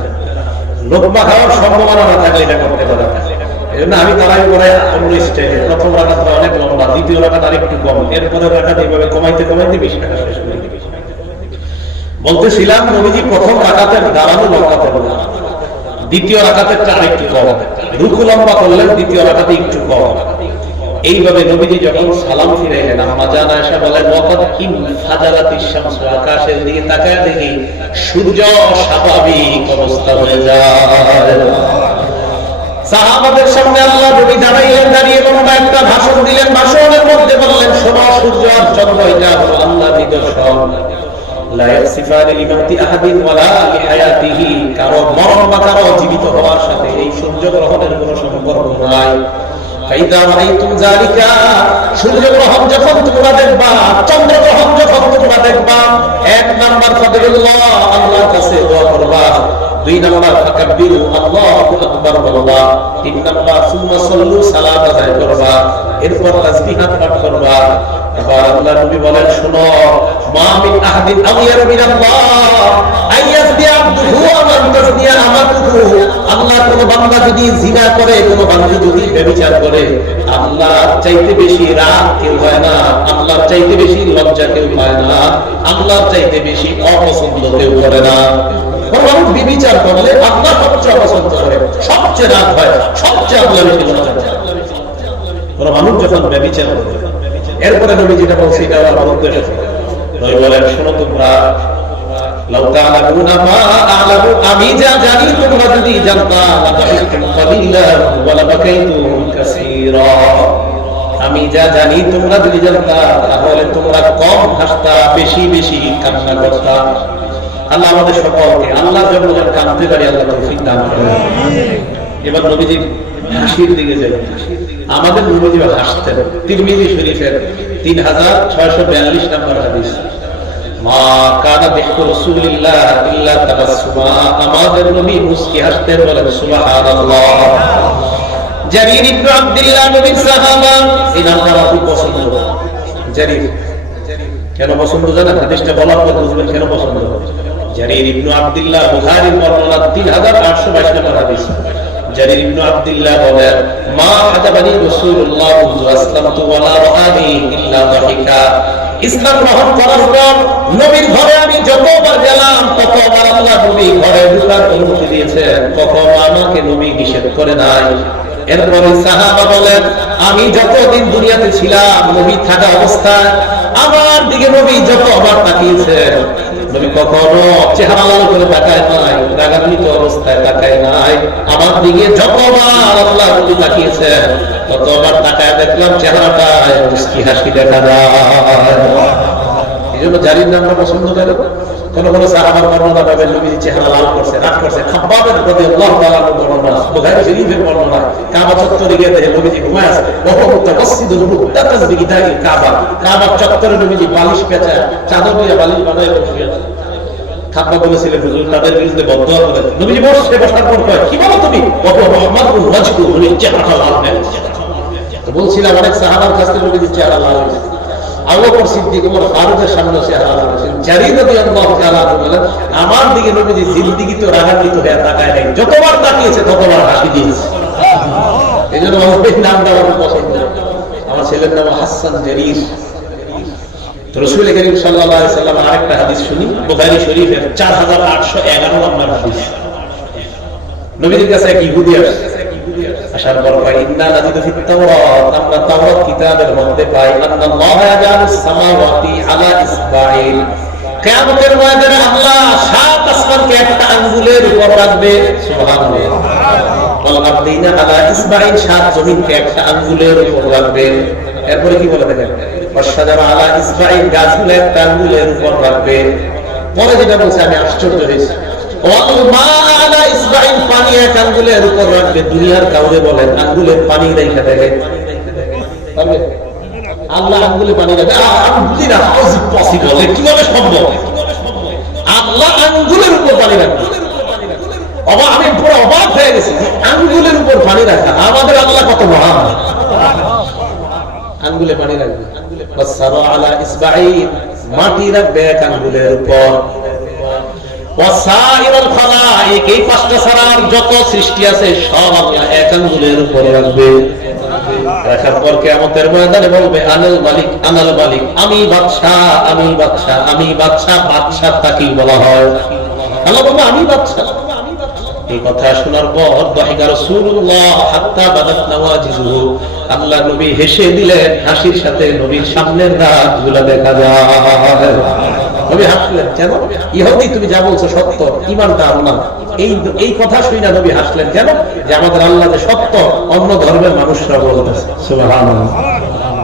লোকমা খাওয়ার সম্ভাবনা না থাকলে এটা করতে পারে না। এই জন্য আমি তারাই বলাই অন্য স্টাইলে, প্রথম রাকাতটা অনেক লম্বা, দ্বিতীয় রাকাত আরেকটু কম, এরপরে রাকাত এইভাবে কমাইতে কমাইতে 20 টাকা শেষ করে দিই। বলতেছিলাম নবীজি প্রথম রাকাতের দাঁড়ানো লম্বা করলেন, দ্বিতীয় রাকাতেরটা আরেকটু কম, রুকু লম্বা করলেন, দ্বিতীয় রাকাতে একটু কম। এইভাবে নবীজি যখন সালাম ফিরাইলেন, আম্মা জান আয়েশা বলেন ওয়াকাদ কিন ফাজারাতিশ শামসু, আকাশের দিকে তাকায় দেখি সূর্য স্বাভাবিক অবস্থা হয়ে যায়। সাহাবাদের সামনে আল্লাহ নবী দাঁড়াইলেন, দাঁড়িয়ে লম্বা একটা ভাষণ দিলেন। ভাষণের মধ্যে বললেন শোনো, সূর্য আর চন্দ্র এটা হলো আল্লাহর নিদর্শন। লা ইয়াসিফানি লিমাউতি আহাদিন ওয়ালা লিহায়াতিহি, কারো মরণ বা কারো জীবিত হওয়ার সাথে এই সূর্য গ্রহণের কোনো সম্পর্ক নাই। ফাইদা রাআইতুম যালিকা, সূর্য গ্রহণ যখন তোমরা দেখবা, চন্দ্র গ্রহণ যখন তোমরা দেখবা, 1 নাম্বার ফাদলুল্লাহ, আল্লাহর কাছে দোয়া করবা। 2 নাম্বার ফাকাব্বিরু আল্লাহু আকবার বলবা। 3 নাম্বার সুম্মা সাল্লু, সালাত আদায় করবা। এরপর তাসবিহাত পাঠ করবা। এবার আল্লাহর নবী বলেন শোনো, মিন আহাদিন আউয়ার মিনাল্লাহ আইয়াজদি আবদুহু আমান তাজদিয়া আমাতুহু। আল্লাহর কোন বান্দা যদি জিনা করে, কোন বান্দা যদি ব্যভিচার করে, আল্লাহর চাইতে বেশি রাগ কেউ হয় না, আল্লাহর চাইতে বেশি লজ্জা কেউ পায় না, আল্লাহর চাইতে বেশি অপছন্দ কেউ করে না। মানুষ বিবিচার করলে আল্লাহ সবচেয়ে অপছন্দ করে, সবচেয়ে রাগ হয়, সবচেয়ে আল্লাহ বেশি লজ্জা পায়। মানুষ যখন ব্যভিচার করে, এরপরে নবী যেটা বলছে এটা আমার উদ্দেশ্য। নবী বলেন, শোনো তোমরা, লাউ তা'লামুনা মা আ'লামু, আমি যা জানি তোমরা যদি জানতা, লাবাকিতুম কালিলান ওয়া লাবাকাইতুম কাসীরা। আমি যা জানি তোমরা যদি জানতা, তাহলে তোমরা কম হাসতা, বেশি বেশি কান্না করতা। আল্লাহ আমাদের সকলকে আল্লাহর জন্য যেন কাঁদতে পারি, আল্লাহ তৌফিক দান করেন। এবার নবীজির হাসির দিকে যাই। আমাদের নবীজি হাসতেন। তিরমিজি শরীফের 3642 নম্বর হাদিস, মা কানা বিহু রাসূলিল্লাহ ইল্লা তাবাসসুমা। আমাদের নবী মুস্কি হাসতেন, বলেন সুবহানাল্লাহ। জারীর ইবনে আব্দুল্লাহ নবীর সাহাবা, এই নামটা খুব পছন্দ। জারীর কেন পছন্দ জানেন? হাদিসটা বলার পর বুঝবেন কেন পছন্দ। জারীর ইবনে আব্দুল্লাহ, বুখারীর বর্ণনা 3822 নম্বর হাদিস। জারীর ইবনে আব্দুল্লাহ বলেন, মা হাদাবানি রাসূলুল্লাহ আসলামতু ওয়া লা রাআনি ইল্লা দাহিকা। ইসলাম গ্রহণ করার পর নবীর ঘরে আমি যতবার গেলাম, ততবার আল্লাহ নবী ঘরে ঢোকার অনুমতি দিয়েছেন, কখনো আমাকে নবী নিষেধ করে নাই। এরপরে সাহাবা বলেন, আমি যতদিন দুনিয়াতে ছিলাম, নবী থাকা অবস্থায় আমার দিকে নবী যতবার তাকিয়েছেন, নবী কখনো চেহারা লাল করে তাকায় নাই, রাগান্বিত অবস্থায় তাকায় নাই। আমার দিকে যতবার আল্লাহ নবী তাকিয়েছেন, ততবার তাকায় দেখলাম চেহারাটায় মুস্কি হাসি দেখা যায়। এই জন্য জারীর নামটা পছন্দ করে। কোন কোন সাহাবার বর্ণনা পাবেন, নবীর চেহারা লাল করছে, রাগ করছে। খাব্বাব রাদিয়াল্লাহু তাআলা বর্ণনা, বুখারী শরীফের বর্ণনা, কাবা চত্বরে গিয়ে দেখে নবীজি ঘুমায় আছে। ওহ মুতাকাসসিদুল মুতাকাস বিগিদারি কাবা, কাবা চত্বরে নবীজি বালিশ পেঁচা, চাদর দিয়ে বালিশ বানায় বসে আছে। খাব্বাব বলেছিলেন, হুজুর তাদের বিরুদ্ধে বদদোয়া করেন। নবীজি বসে, বসার পর কয়, কি বলো তুমি? ওহ মুহাম্মাদুর রাজুল, উনি চেহারা লাল হয়ে গেছে। তো বলছিলাম, অনেক সাহাবার কাছ থেকে নবীজির চেহারা লাল হয়েছে। আবু বকর সিদ্দিক, ওমর ফারুকের সামনে চেহারা লাল হয়েছে। জারীর রাদিয়াল্লাহু তাআলা বলেন, আমার দিকে নবীজি জিন্দেগিতে রাগান্বিত হয়ে তাকায় নাই, যতবার তাকিয়েছে ততবার হাসি দিয়েছে। এই জন্য আমার নামটা আমার পছন্দ। আমার ছেলের নাম হাসান জারীর। রাসূল করিম সাল্লাল্লাহু আলাইহি সাল্লাম আরেকটা হাদিস শুনি, বুখারী শরীফের 4811 নম্বর হাদিস। নবীজির কাছে এক ইহুদি আসে, আসার পর পাই, ইন্না নাজিদু ফিত তাওরাত, আমরা তাওরাত কিতাবের মধ্যে পাই, আল্লাহ ইয়াজালুস সামাওয়াতি আলা ইসবাইল, কিয়ামতের ময়দানে আল্লাহ সাত আসমানকে একটা আঙ্গুলের উপর রাখবে। সুবহানাল্লাহ। ওয়াল আরদিনা আলা ইসবাইল, সাত জমিনকে একটা আঙ্গুলের উপর রাখবে। এরপরে কি বলে দেখেন, ওয়াশজারা আলা ইসবাইল, গাছগুলো একটা আঙ্গুলের উপর রাখবে। পরে যেটা বলছে আমি আশ্চর্য হয়েছি, ওয়াল মা আলা ইসবাইল, পানি এক আঙ্গুলের উপর রাখবে। দুনিয়ার কাউরে বলেন আঙ্গুলের পানি রেখে দেবে পারবে? আল্লাহ আঙ্গুলে পানি রাখবে? পসিবল, কিভাবে সম্ভব? আল্লাহ আঙ্গুলের উপর পানি রাখবে। আমি পুরো অবাক হয়ে গেছি, আঙ্গুলের উপর পানি রাখা। আমাদের আল্লাহ কত মহান, আঙ্গুলে পানি রাখবে। ওয়াসারা আলা ইসবাইল, মাটি রাখবে এক আঙ্গুলের উপর। ওয়াসাইরুল খালাইক, এই পাঁচটা ছাড়ার যত সৃষ্টি আছে সব আল্লাহ এক আঙ্গুলের উপর রাখবে। রাখার পর কিয়ামতের ময়দানে বলবে, আনাল মালিক আনাল মালিক, আমি বাদশা আমি বাদশা আমি বাদশা। বাদশা তাকেই বলা হয়। আল্লাহ বলবে আমি বাদশা। এই কথা শোনার পর দাহিকা রাসূলুল্লাহ হাত্তা বাদাত নাওয়াজিজুহু, আল্লাহ নবী হেসে দিলেন, হাসির সাথে নবীর সামনের দাঁতগুলো দেখা যায়। নবী হাসলেন। কেন? ইহুদি তুমি যা বলছো সত্য, ঈমানদার না। এই কথা শুনে নবী হাসলেন। কেন? যে আমাদের আল্লাহ যে সত্য, অন্য ধর্মের মানুষরা বলতেছে। সুবহানাল্লাহ।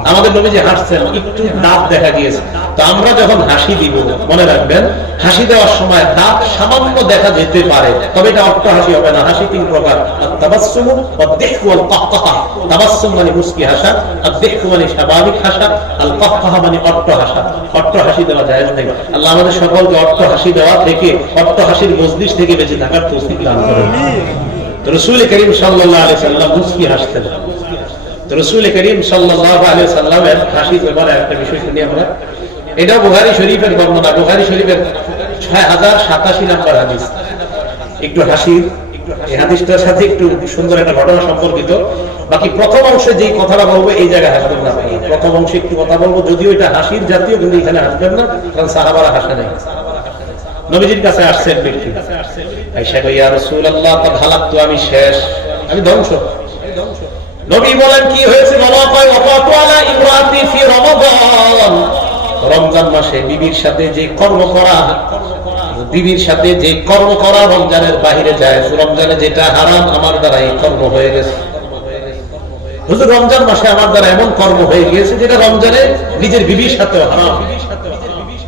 আমাদের নবী যে হাসছেন, একটু দাঁত দেখা গিয়েছে। তো আমরা যখন হাসি দিব, মনে রাখবেন, হাসি দেওয়ার সময় দাঁত সামান্য দেখা যেতে পারে, তবে এটা অট্ট হাসি হবে না। হাসি তিন প্রকার, তাবাসসুম ওয়া যিহকু ওয়াল কাহকাহা। তাবাসসুম মানে মুস্কি হাসা, আর যিহকু মানে স্বাভাবিক হাসা, আল কাহকাহা মানে অট্ট হাসা। অট্ট হাসি দেওয়া জায়েজ নেই। আল্লাহ আমাদের সকলকে অট্ট হাসি দেওয়া থেকে, অট্ট হাসির মজলিস থেকে বেঁচে থাকার তৌফিক দান করেন। তো রাসূল করিম সাল্লাল্লাহু আলাইহি সাল্লাম মুস্কি হাসতেন। তো রাসূল করিম সাল্লাল্লাহু আলাইহি সাল্লামের হাসি ব্যাপারে একটা বিষয় শুনি আমরা। এটা বুখারী শরীফের বর্ণনা, বুখারী শরীফের 6087 নম্বর হাদিস। একটু হাসির এই হাদিসটার সাথে একটু সুন্দর একটা ঘটনা সম্পর্কিত। বাকি প্রথম অংশে যে কথাটা বলবো এই জায়গায় হাসবেন না, প্রথম অংশে একটু কথা বলবো, যদিও এটা হাসির জাতীয়, কিন্তু এখানে হাসবেন না, কারণ সাহাবারা হাসে নাই। নবীজির কাছে আসছেন ব্যক্তি, আয়েশা কই ইয়া রাসূলুল্লাহ কদ হালাকতু, আমি শেষ, আমি ধ্বংস। নবী বলেন কি হয়েছে বলো? কয় ওয়াকাতু আলা ইমরাতি ফি রমাদান, রমজান মাসে বিবির সাথে যে কর্ম করা, বিবির সাথে যে কর্ম করা রমজানের বাহিরে যায়, রমজানে যেটা হারাম আমার দ্বারা এই কর্ম হয়ে গেছে। হুজুর রমজান মাসে আমার দ্বারা এমন কর্ম হয়ে গিয়েছে যেটা রমজানে নিজের বিবির সাথে হারাম।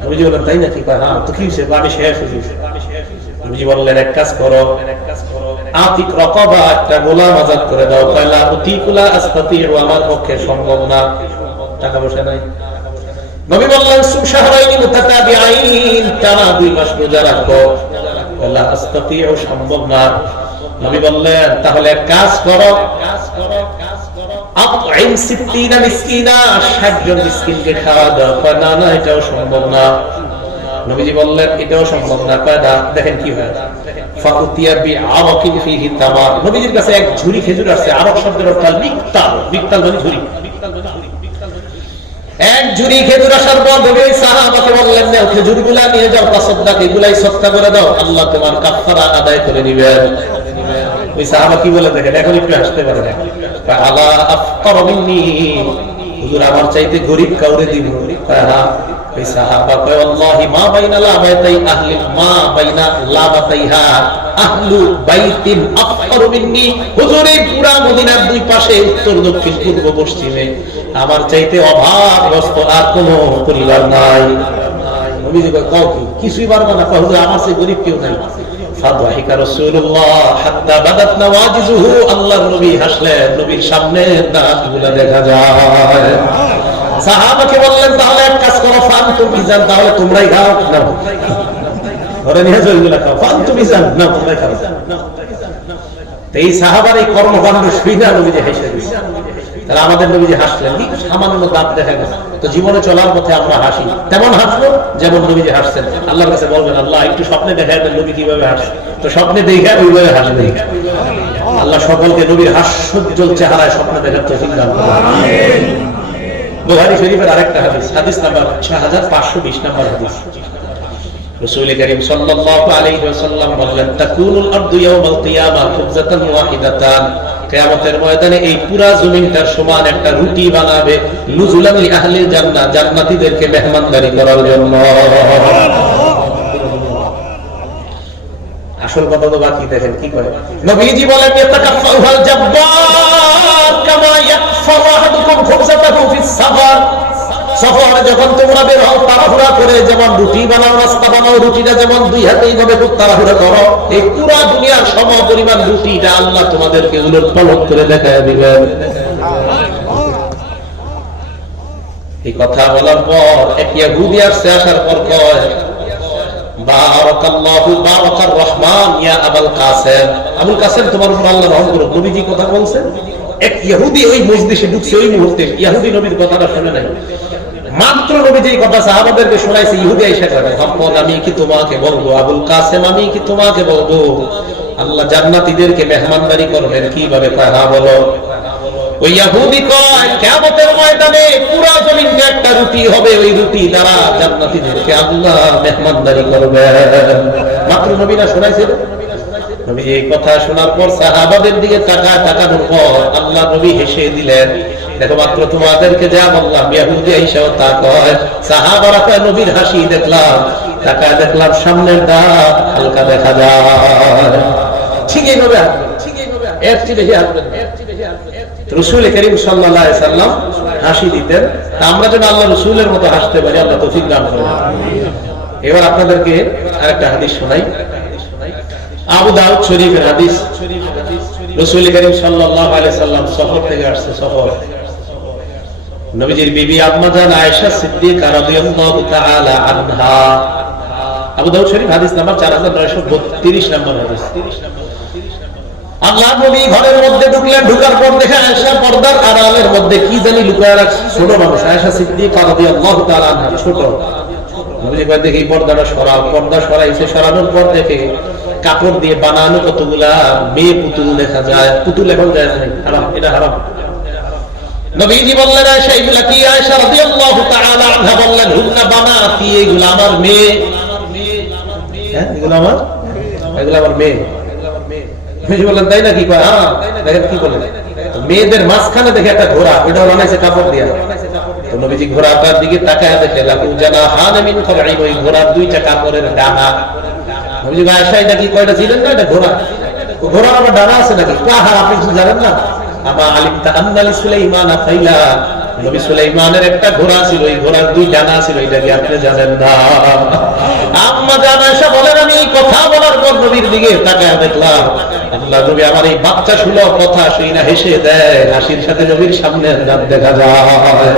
নবীজি বললেন তাই নাকি? হ্যাঁ, তো কি হয়েছে? আমি শেষ হয়ে গেছি। নবীজি বললেন এক কাজ করো, আতিক রাকাবা, একটা গোলাম আযাদ করে দাও। কয়লা উতিকুলা আস্তাতিউ, আমার পক্ষে সম্ভব না, টাকা পয়সা নাই। নবী বললেন সুম শাহরাইনি মুতাতাবিআইন, টানা 2 মাস রোজা রাখো। কয়লা আস্তাতিউ, সম্ভব না। নবী বললেন তাহলে এক কাজ করো, আতঈম 60 মিসকিনা, 60 জন মিসকিনকে খাওয়া দাও। কয় না না, এটাও সম্ভব না। নবীজি বললেন এটাও সম্ভব না। কয় না, দেখেন কি হয়। ফাউতিয়া বিআরাকিন ফিহি তামার, নবীজির কাছে এক ঝুরি খেজুর আছে। আরক শব্দের অর্থ মিক্তাল, মিক্তাল মানে ঝুরি। এক ঝুরি খেজুর আসার পর নবী সাহাবাকে বললেন যে খেজুরগুলা নিয়ে যাও, তাসাদদাক, এগুলাই সদকা করে দাও, আল্লাহ তোমার কাফারা আদায় করে নেবেন। ওই সাহাবা কি বলে দেখেন, এখন একটু হাসতে পারে না। আলা আফকার মিন্নি, হুজুর আমার চাইতে গরীব কাউরে দিব? ওই সাহাবা কয় আল্লাহি মা বাইনা লাবাতাই আহলি, মা বাইনা লাবাতাইহা আহলু বাইতিন আফকার মিন্নি, হুজুর এই পুরা মদিনার দুই পাশে, উত্তর দক্ষিণ পূর্ব পশ্চিমে আমার চাইতে অভাবগ্রস্ত আর কোন পরিবার নাই। নবীজি কয় কও কি? কিছুই পারবে না? হুজুর আমার চেয়ে গরীব কেউ নাই। ফাদহিকা রাসূলুল্লাহ হাত্তা বাদাত নওয়াজিজুহু, আল্লাহর নবী হাসলেন, নবীর সামনে দাঁতগুলো দেখা যায়। সাহাবাকে বললেন তাহলে এক কাজ করো, ফান্তুম ইজান, তাহলে তোমরাই খাও না, ঘরে নিয়ে যাও, এগুলা খাও, ফান্তুম ইজান, না তোমরাই খাও। এই সাহাবার এই কর্মকাণ্ড শুনে নবীজি হেসে দিয়েছেন। তাহলে আমাদের নবীজি হাসলেন, কি সামান্য দাঁত দেখা গেছে। তো জীবনে চলার পথে আমরা হাসি, তেমন হাসবো যেমন নবীজি হাসছেন। আল্লাহর কাছে বলবেন আল্লাহ একটু স্বপ্নে দেখায় দেন নবী কিভাবে হাসে, তো স্বপ্নে দেখে ওইভাবে হাসবে। আল্লাহ সকলকে নবীর হাস্যোজ্জ্বল চেহারায় স্বপ্নে দেখার তৌফিক দান করুন। আমিন। বুখারী শরীফের আরেকটা হাদিস, হাদিস নাম্বার 6520 নম্বর হাদিস। রাসূল করিম সাল্লাল্লাহু আলাইহি ওয়াসাল্লাম বললেন তাকুনুল আরদু ইয়াওমাল কিয়ামা খুবজাতান ওয়াহিদাতান, কিয়ামতের ময়দানে এই পুরা জমিনটার সমান একটা রুটি বানাবে, নুজুলান লি আহলিল জান্নাহ, জান্নাতীদেরকে মেহমানদারি করার জন্য। আসল কথা তো বাকি, দেখেন কি করে নবীজি বলেন ইয়াতাকাফফাউল জাব্বার কামা ইয়াকফারু আহাদুকুম খুবজাতাহু ফিস সাফার, সফরে যখন তোমরা বের হও তাড়াহুড়া করে যেমন রুটি বানাও, নাস্তা বানাও, রুটিটা যেমন দুই হাতে এইভাবে খুব তাড়াহুড়া করো, এই পুরা দুনিয়ার সম পরিমাণ রুটিটা আল্লাহ তোমাদেরকে উলট পালট করে দেখায় দিবেন। এই কথা বলার পর এক ইহুদি আসছে, আসার পর কয় বারাকাল্লাহু বারাকার রহমান ইয়া আবুল কাসেম, আবুল কাসেম তোমার উপর আল্লাহ রহম করুক। নবীজি কথা বলছেন, এক ইহুদি ওই মজলিসে ঢুকছে, ওই মুহূর্তে ইহুদি নবীর কথাটা শুনে নাই। মাত্র নবীজি এই কথা সাহাবাদেরকে শোনাইছে, ইহুদি এসে কয় মুহাম্মদ আমি কি তোমাকে বলবো, আবুল কাসেম আমি কি তোমাকে বলবো আল্লাহ জান্নাতীদেরকে মেহমানদারি করবেন কিভাবে? কয় হ্যাঁ বলো। ওই ইহুদি কয় কিয়ামতের ময়দানে পুরো জমিনে একটা রুটি হবে, ওই রুটি দ্বারা জান্নাতীদেরকে আল্লাহ মেহমানদারি করবেন। মাত্র নবী না শোনাইছিল। নবী এই কথা শোনার পর সাহাবাদের দিকে তাকানোর পর আল্লাহ নবী হেসে দিলেন। দেখো মাত্র তোমাদেরকে যা বললাম, ইহুদি আইসাও তা কয়, সাহাবারা কয় নবীর হাসি দেখলাম, তাকায় দেখলাম সামনের দাঁত হালকা দেখা যায়। ঠিক এইভাবে এর চেয়ে বেশি হাসবেন। রাসূল করিম সাল্লাল্লাহু আলাইহি সাল্লাম হাসি দিতেন, আমরা যেন আল্লাহ রাসূলের মতো হাসতে পারি, আল্লাহ তৌফিক দান করুন। এবার আপনাদেরকে আরেকটা হাদিস শোনাই, আবু দাউদ শরীফের হাদিস। রাসূল করিম সাল্লাল্লাহু আলাইহি সাল্লাম সফর থেকে আসছে, সফর। নবীজির বিবি আম্মা জান আয়েশা সিদ্দিকা রাদিয়াল্লাহু তাআলা আনহা, আবু দাউদ শরীফ হাদিস নাম্বার 4932 নম্বর হাদিস। আল্লাহ নবী ঘরের মধ্যে ঢুকলেন, ঢুকার পর দেখে আয়েশা পর্দার আড়ালের মধ্যে কি জানি লুকায় রাখছে। ছোট মানুষ আয়েশা সিদ্দিকা রাদিয়াল্লাহু তাআলা আনহা, ছোট। নবীজি কয় দেখি পর্দাটা সরাও। পর্দা সরাইছে, সরানোর পর দেখে কাপড় দিয়ে বানানো কতগুলা মেয়ে পুতুল দেখা যায়। পুতুল এখন যায় না, হারাম, এটা হারাম। নবীজি বললেন আয়েশা এগুলা কি? আয়েশা রাদিয়াল্লাহু তাআলা আনহা বললেন হুন্না বানাতি, এগুলা আমার মেয়ে। হ্যাঁ, এগুলা আমার মেয়ে। নবীজি বললেন তাই নাকি? কয় হ্যাঁ। দেখেন কি বলেন, মেয়েদের মাঝখানে দেখে একটা ঘোড়া, ওটা বানাইছে কাপড় দিয়ে। তো নবীজি ঘোড়াটার দিকে তাকায় দেখে লাহু জানাহান মিন খালঈন, ওই ঘোড়ার দুইটা কাপড়ের ডানা। নবীজি আয়েশা এটা কি? কয়টা ছিলেন না, এটা ঘোড়া। ঘোড়ার আবার ডানা আছে নাকি? হ্যাঁ, আপনি কিছু জানেন না? আমা আলিমতা আন্না লিসুলাইমান ফাইলা, নবী সুলাইমানের একটা ঘোড়া ছিল, ওই ঘোড়ার দুই ডানা ছিল, এটা কি আপনি জানেন না? আম্মা জান আয়েশা বলেন আমি এই কথা বলার পর নবীর দিকে তাকায় দেখলাম আল্লাহ নবী আমার এই বাচ্চা সুলভ কথা শুই না হেসে দেয়, হাসির সাথে নবীর সামনে দাঁত দেখা যায়।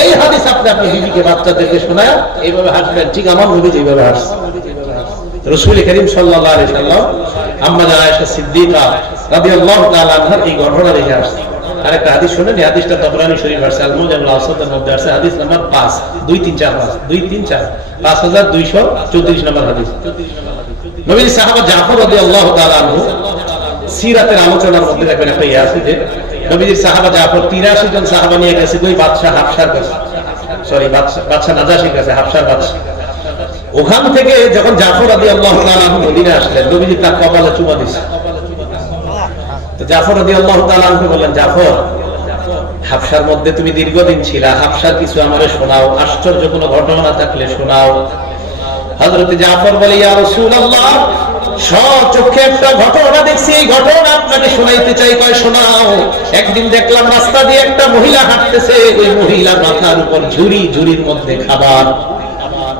এই হাদিস আপনি বিবিকে বাচ্চাদেরকে শোনায় এইভাবে হাসবেন, ঠিক আমার নবী যেভাবে হাসছে। রাসূল করিম সাল্লাল্লাহু আলাইহি সাল্লাম আম্মা জান আয়েশা সিদ্দিকা রাদিয়াল্লাহু তাআলা আনহার এই ঘটনা দেখে আসছে। আরেকটা হাদিস শুনেন, এই হাদিসটা তাবরানী শরীফ আছে, আল মুজাম্মাল আওসাতের মধ্যে আছে, হাদিস নাম্বার 5234 নম্বর হাদিস। নবীর সাহাবা জাফর রাদিয়াল্লাহু তাআলা আনহু সিরাতের আলোচনার মধ্যে দেখবেন একটা ইয়ে আছে যে নবীর সাহাবা জাফর 83 জন সাহাবা নিয়ে গেছে ওই বাদশা হাফসার কাছে, বাদশা নাজাশির কাছে, হাফসার বাদশা। ওখান থেকে যখন জাফর রাদিয়াল্লাহু তাআলা আনহু মদিনা আসলেন, নবীজি তার কপালে চুমা দিয়েছে। তো জাফর রাদিয়াল্লাহু তাআলা আনহু বললেন, জাফর হাফসার মধ্যে তুমি দীর্ঘদিন ছিলা, হাফসার কিছু আমারে শোনাও, আশ্চর্য কোনো ঘটনা থাকলে শোনাও। হযরত জাফর বলে, ইয়া রাসূলুল্লাহ সচক্ষে একটা ঘটনা দেখছি, এই ঘটনা আপনাকে শোনাইতে চাই। কয় শোনাও। একদিন দেখলাম রাস্তা দিয়ে একটা মহিলা হাঁটতেছে, ওই মহিলার মাথার উপর ঝুড়ি, ঝুড়ির মধ্যে খাবার।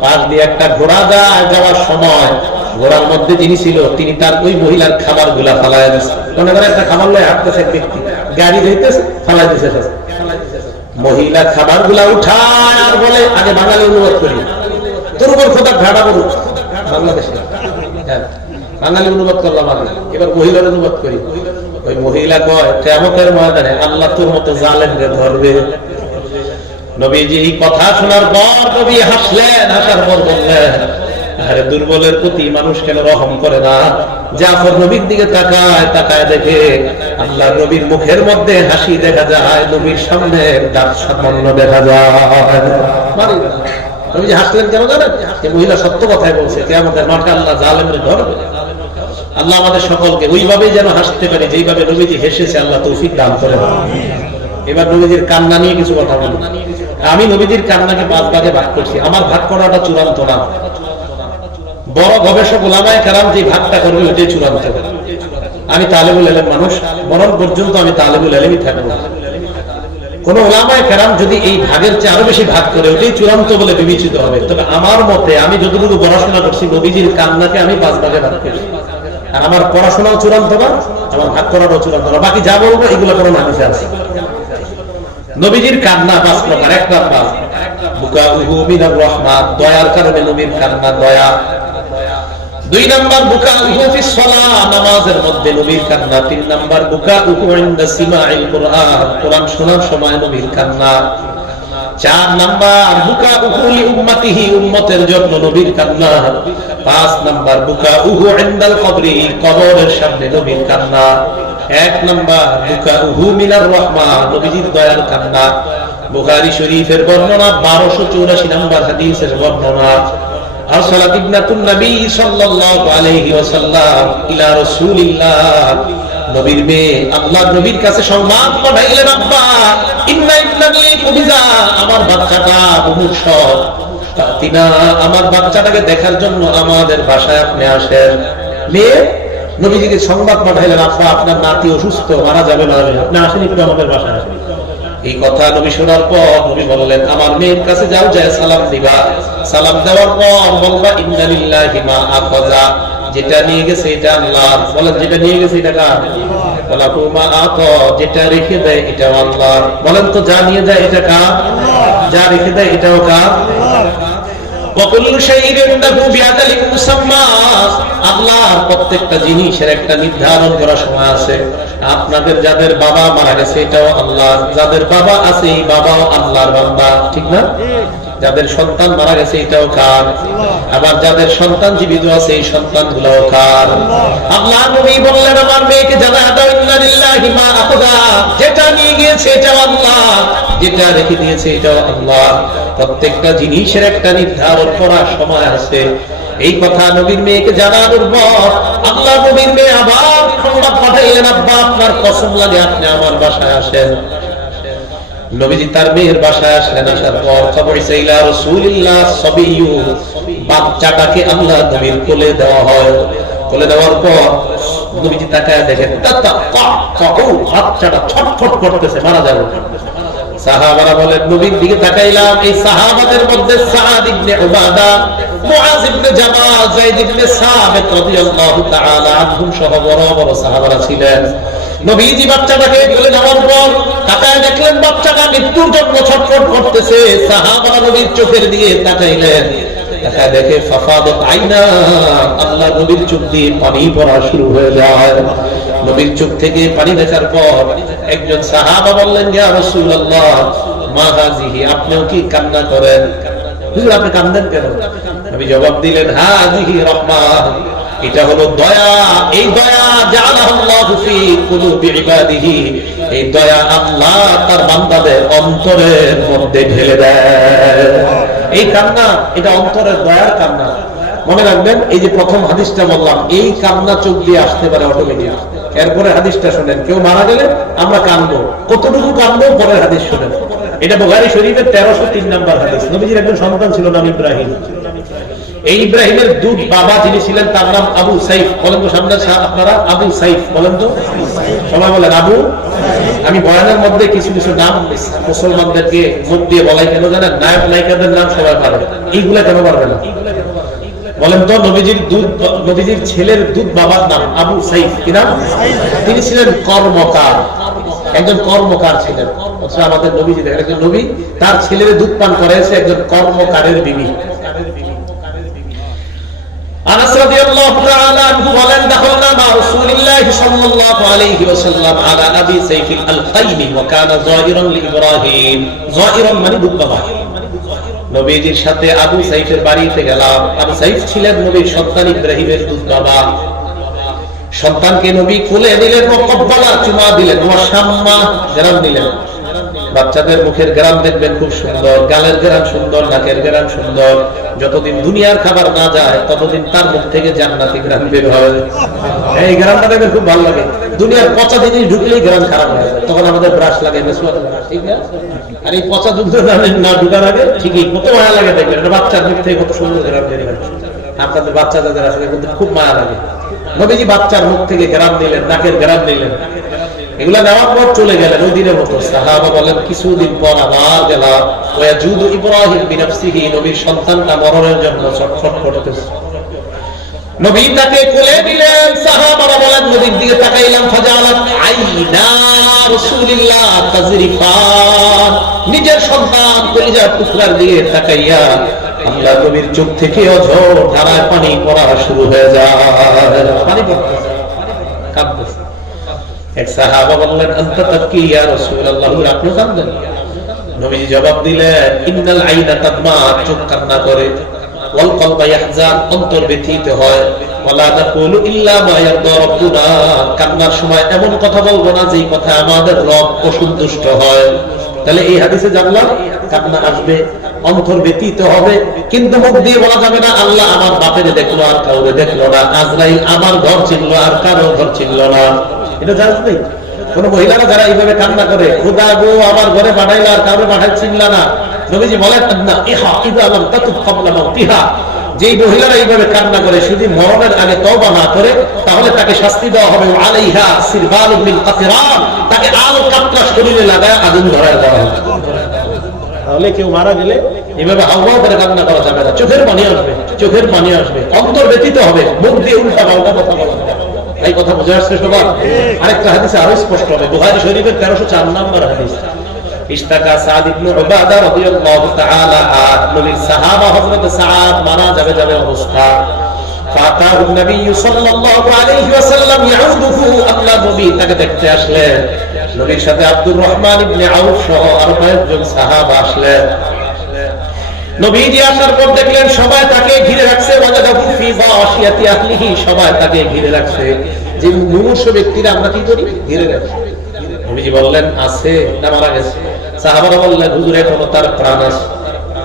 পাশ দিয়ে একটা ঘোড়া যাওয়ার সময় ঘোড়ার মধ্যে যিনি ছিল তিনি তার ওই মহিলার খাবার গুলা ফালায় দিচ্ছে। মনে করেন একটা খাবার লয়ে হাঁটতেছে ব্যক্তি, গাড়ি যাইতেছে, ফালাই দিচ্ছে। মহিলা খাবার গুলা উঠায় আর বলে, আগে বাঙালি অনুবাদ করি, তোর উপর খোদা ভাড়া করুক। বাংলাদেশে বাঙালি অনুবাদ করলাম আগে, এবার মহিলার অনুবাদ করি। ওই মহিলা কয় কিয়ামতের ময়দানে আল্লাহ তোর মতো জালেমকে ধরবে। নবীজি এই কথা শোনার পর নবী হাসলেন, হাসার পর বললেন, আরে দুর্বলের প্রতি মানুষ কেন রহম করে না? জাফর নবীর দিকে তাকায়, তাকায় দেখে আল্লাহ নবীর মুখের মধ্যে হাসি দেখা যায়, নবীর সামনে দাঁত সামান্য দেখা যায়। নবীজি হাসলেন কেন জানেন? এই মহিলা সত্য কথাই বলছে, কিয়ামতের মাঠে আল্লাহ জালেমকে ধরবে। আল্লাহ আমাদের সকলকে ওইভাবেই যেন হাসতে পারে যেইভাবে নবীজি হেসেছে, আল্লাহ তৌফিক দান করে। এবার নবীজির কান্না নিয়ে কিছু কথা বলি। আমি নবীজির কান্নাকে 5 ভাগে ভাগ করছি। আমার ভাগ করাটা চূড়ান্ত না, বড় গবেষক ওলামায়ে কেরাম যে ভাগটা করবে ওইটাই চূড়ান্ত। আমি তালেবুল ইলম মানুষ, মরণ পর্যন্ত আমি তালেবুল ইলমই থাকবো। কোন ওলামায়ে কেরাম যদি এই ভাগের চেয়ে আরো বেশি ভাগ করে ওইটাই চূড়ান্ত বলে বিবেচিত হবে। তবে আমার মতে আমি যতটুকু পড়াশোনা করছি নবীজির কান্নাকে আমি 5 ভাগে ভাগ করছি। আর আমার পড়াশোনাও চূড়ান্ত না, আমার ভাগ করাটাও চূড়ান্ত না। বাকি যা বলবো এগুলো কোনো হাদিসে আছে। নবীজির কান্না 5 প্রকার। 1 নাম্বার বুকাউহু মিনার রাহমাত, দয়ার কারণে নবীর কান্না, দয়া। 2 নাম্বার বুকাউহু ফিস সালাহ, নামাজের মধ্যে নবীর কান্না। 3 নাম্বার বুকাউহু ইনদা সিমাইল কুরআন, কোরআন শোনার সময় নবীর কান্না। 4 নাম্বার বুকাউহু লি উম্মতিহি, উম্মতের জন্য নবীর কান্না। 5 নাম্বার বুকাউহু ইনদাল কবরি, কবরের সামনে নবীর কান্না। 1 নাম্বার বুকাউহু মিনার রাহমা, নবীজির দয়ার কান্না। বুখারী শরীফের বর্ণনা, 1284 নাম্বার হাদিসের বর্ণনা। আরসালাত ইবনাতুন নবী সাল্লাল্লাহু আলাইহি ওয়াসাল্লাম ইলা রাসূলিল্লাহ, নবীর মেয়ে আল্লাহর নবীর কাছে সংবাদ পাঠাইলেন, আব্বা ইন্না ইবনালি কুবিজা, আমার বাচ্চাটা মুমূর্ষক, তাতিনা, আমার বাচ্চাটাকে দেখার জন্য আমাদের বাসায় আপনি আসেন। মেয়ে নবীজিকে সংবাদ পাঠাইলেন, আব্বা আপনার নাতি অসুস্থ, মারা যাবে না, আপনি আসেন একটু আমাদের বাসায় আসেন। এই কথা নবী শোনার পর নবী বললেন, আমার মেয়ের কাছে যাও, যায় সালাম দিবা। সালাম দেওয়ার পর বলবা ইন্না লিল্লাহি মা আখাযা, যেটা নিয়ে গেছে এটা আল্লাহর। বলেন যেটা নিয়ে গেছে এটা কার? বলা মা আতা, যেটা রেখে দেয় এটা আল্লাহর। বলেন তো যা নিয়ে যায় এটা কার? যা রেখে দেয় এটাও কার? ওয়াকুল্লু শাইইন ইনদাহু বিআজালিন মুসাম্মা। আল্লাহর প্রত্যেকটা জিনিসের একটা নির্ধারণ করা সময় আছে। আপনাদের যাদের বাবা মারা গেছে এটাও আল্লাহ, যাদের বাবা আছে এই বাবাও আল্লাহর বান্দা, ঠিক না? যাদের সন্তান মারা গেছে এটাও কার, আবার যাদের সন্তান জীবিত আছে এই সন্তানগুলোও কার। আল্লাহ নবী বললেন আমার মেয়েকে জানায়া দাও ইন্না লিল্লাহি মা আখযা, যেটা নিয়ে গিয়েছে এটাও আল্লাহ, যেটা রেখে দিয়েছে এটাও আল্লাহ। প্রত্যেকটা জিনিসের একটা নির্ধারণ করার সময় আছে। এই কথা নবীর মেয়েকে জানানোর পর আল্লাহ নবীর মেয়ে আবার সংবাদ পাঠাইলেন, আব্বা আপনার কসম লাগে আপনি আমার বাসায় আসেন। নবীজি তার মেয়ের বাসায় আসলেন। আসার পর খবর ইলা রাসূলিল্লাহ সাবিয়্যু, বাচ্চাটাকে আল্লাহ নবীর কোলে দেওয়া হয়। কোলে দেওয়ার পর নবীজি তাকায় দেখেন বাচ্চাটা ছটফট করতেছে, মারা যাবে। সাহাবারা বলেন নবীর দিকে তাকাইলাম, এই সাহাবাদের মধ্যে সাদ ইবনে উবাদা, মুআজ ইবনে জামাল, যায়েদ ইবনে সাবিত রাদিয়াল্লাহু তাআলা আনহুম সহ বড় বড় সাহাবারা ছিলেন। নবীজি বাচ্চাটাকে কোলে নেওয়ার পর তাকায় দেখলেন বাচ্চাটা মৃত্যুর জন্য ছটফট করতেছে। সাহাবারা নবীর চোখের দিকে তাকাইলেন, তাকায় দেখে ফাফাদাত আইনা, আল্লাহ নবীর চোখ দিয়ে পানি পড়া শুরু হয়ে যায়। নবীর চোখ থেকে পানি দেখার পর একজন সাহাবা বললেন, ইয়া রাসূলুল্লাহ মা হাযিহি, আপনিও কি কান্না করেন? হুজুর আপনি কাঁদেন কেন? নবী জবাব দিলেন, হাযিহি রাহমাহ, এটা হলো দয়া। এই দয়া জাআলাহুল্লাহু ফি কুলুবি ইবাদিহি, এই দয়া আল্লাহ তার বান্দাদের অন্তরের মধ্যে ঢেলে দেয়। এই কান্না এটা অন্তরের দয়ার কান্না। মনে রাখবেন এই যে প্রথম হাদিসটা বললাম, এই কান্না চোখ দিয়ে আসতে পারে অটোমেটিক। এরপরে হাদিসটা শুনেন, কেউ মারা গেলে আমরা কাঁদবো, কতটুকু কাঁদবো পরের হাদিস শুনেন। এটা বুখারী শরীফের 1303 নম্বর হাদিস। নবীজির একজন সন্তান ছিল নাম ইব্রাহিম। এই ইব্রাহিমের দুধ বাবা যিনি ছিলেন তার নাম আবু সাইফ। বলেন তো সামনে আপনারা, আবু সাইফ বলেন তো, সবাই বলেন আবু। আমি বয়ানের মধ্যে কিছু কিছু নাম মুসলমানদেরকে মুখ দিয়ে বলাই কেন জানেন? নায়ক নায়িকাদের নাম সবাই পারে, এইগুলা কেন পারবে না? বলেন তো নবীজির দুধ, নবীজির ছেলের দুধ বাবার নাম আবু সাইফ, কি নাম? তিনি ছিলেন কর্মকার, একজন কর্মকার ছিলেন। আমাদের নবীজি দেখেন একজন নবী তার ছেলের দুধ পান করাইছে একজন কর্মকারের বিবি। আনাস রাদিয়াল্লাহু তাআলা আনহু বলেন, দাখালনা মা রাসূলিল্লাহি সাল্লাল্লাহু আলাইহি ওয়াসাল্লাম আলা আবি সাইফিল আল-কাইনি ওয়া কানা যায়িরান লিইব্রাহিম। যায়িরান মানে দুধ বাবা। নবীজির সাথে আবু সাইফের বাড়িতে গেলাম। আবু সাইফ ছিলেন নবীর সন্তান ইব্রাহিমের দুধ বাবা। সন্তানকে নবী কোলে নিলেন, মুকব্বালা চুমা দিলেন, ওয়া শাম্মা গ্রাম দিলেন। বাচ্চাদের মুখের গ্রাম দেখবেন খুব সুন্দর, গালের গ্রাম সুন্দর, নাকের গ্রাম সুন্দর। যতদিন দুনিয়ার খাবার না যায় ততদিন তার মুখ থেকে জান্নাতি গ্রাম বের হয়। এই গ্রামটা দেখবেন খুব ভালো লাগে। দুনিয়ার পচা জিনিস ঢুকলেই গ্রাম খারাপ হয়ে যায়, তখন আমাদের ব্রাশ লাগে, ঠিক না? আর এই পচা দুধ না ঢুকার আগে ঠিকই কত মায়া লাগে দেখবেন। বাচ্চার মুখ থেকে কত সুন্দর গ্রাম বের হয়। আপনাদের বাচ্চা যাদের আসলে কিন্তু খুব মায়া লাগে। নবীজি বাচ্চার মুখ থেকে গ্রাম দিলেন, নাকের গ্রাম দিলেন। এগুলা নেওয়ার পর চলে গেলেন ওদিনের মতো। সাহাবা বলেন কিছুদিন পর আবার গেলাম। ওয়াজুদু ইব্রাহিম বিনফসিহি, নবীর সন্তানটা মরণের জন্য ছটফট করতেছে। নবী তাকে কোলে দিলেন। সাহাবারা বলেন নবীর দিকে তাকাইলাম, ফাজালাত আইনা রাসূলিল্লাহ তাজরিফান, নিজের সন্তান কলিজার টুকরার দিকে তাকাইয়া আল্লাহ নবীর চোখ থেকে অঝোর ধারায় পানি পড়া শুরু হয়ে যায়। পানি পড়তেছে, কাঁদতেছে। এক সাহাবা বললেন, আনতা তাবকি ইয়া রাসূলুল্লাহ, আপনি কাঁদেন? নবীজি জবাব দিলেন, ইন্নাল আইনা তাদমা, চোখ কান্না করে, ওয়াল কলবা ইয়াহজান, অন্তর ব্যথিত হয়, ওয়ালা নাকুলু ইল্লা মা ইয়ারদা রাব্বুনা, কান্নার সময় এমন কথা বলবো না যেই কথা আমাদের রব অসন্তুষ্ট হয়। তাহলে এই হাদিসে জানলাম কান্না আসবে, অন্তর ব্যথিত হবে, কিন্তু মুখ দিয়ে বলা যাবে না আল্লাহ আমার বাপের দেখলো আর কাউরে দেখলো না, আজরাইল আমার ঘর চিনলো আর কারো ঘর চিনলো না। এটা জানেন নেই? কোন মহিলারা যারা এইভাবে কান্না করে, খোদা গো আমার ঘরে পাঠাইলো আর কাউরে পাঠাই চিনলা না, নবীজি বলেন না ইহা ইযা লাম তাতুব ক্বাবলা মাউতিহা, যেই মহিলারা এইভাবে কান্না করে যদি মরণের আগে তওবা না করে তাহলে তাকে শাস্তি দেওয়া হবে, আলাইহা সিরবালুম মিন কাতরান, তাকে আল কাতরা শরীরে লাগায় আগুন ধরায় দেওয়া হবে। তাহলে কেউ মারা গেলে এভাবে হাওয়া করে কান্না করা যাবে না। চোখের পানি আসবে, চোখের পানি আসবে, অন্তর ব্যথিত হবে, মুখ দিয়ে উল্টা পাল্টা কথা বলা যাবে। এই কথা বোঝা যাচ্ছে সবার? আরেকটা হাদিসে আরো স্পষ্ট হবে, বুখারী শরীফের 1304 নম্বর হাদিস। ইশতাকা সাদ ইবনে উবাদা রাদিয়াল্লাহু তাআলা নবীর সাহাবা হযরত সাদ মারা যাবে অবস্থা ফাতাহু নবী সাল্লাল্লাহু আলাইহি ওয়াসাল্লাম ইয়াউদুহু আল্লাহ নবী তাকে দেখতে আসলেন নবীর সাথে আব্দুর রহমান ইবনে আউফ সহ আরো কয়েকজন সাহাবা আসলেন নবীজি আসার পর দেখলেন সবাই তাকে ঘিরে রাখছে ওয়াজাদাহু ফি বাশিয়াতি আহলিহি সবাই তাকে ঘিরে রাখছে যে মুমূর্ষু ব্যক্তিরা আমরা কি করি ঘিরে রাখি নবীজি বললেন আছে না মারা গেছে সাহাবারা বললেন হুজুর এখনো তার প্রাণ আছে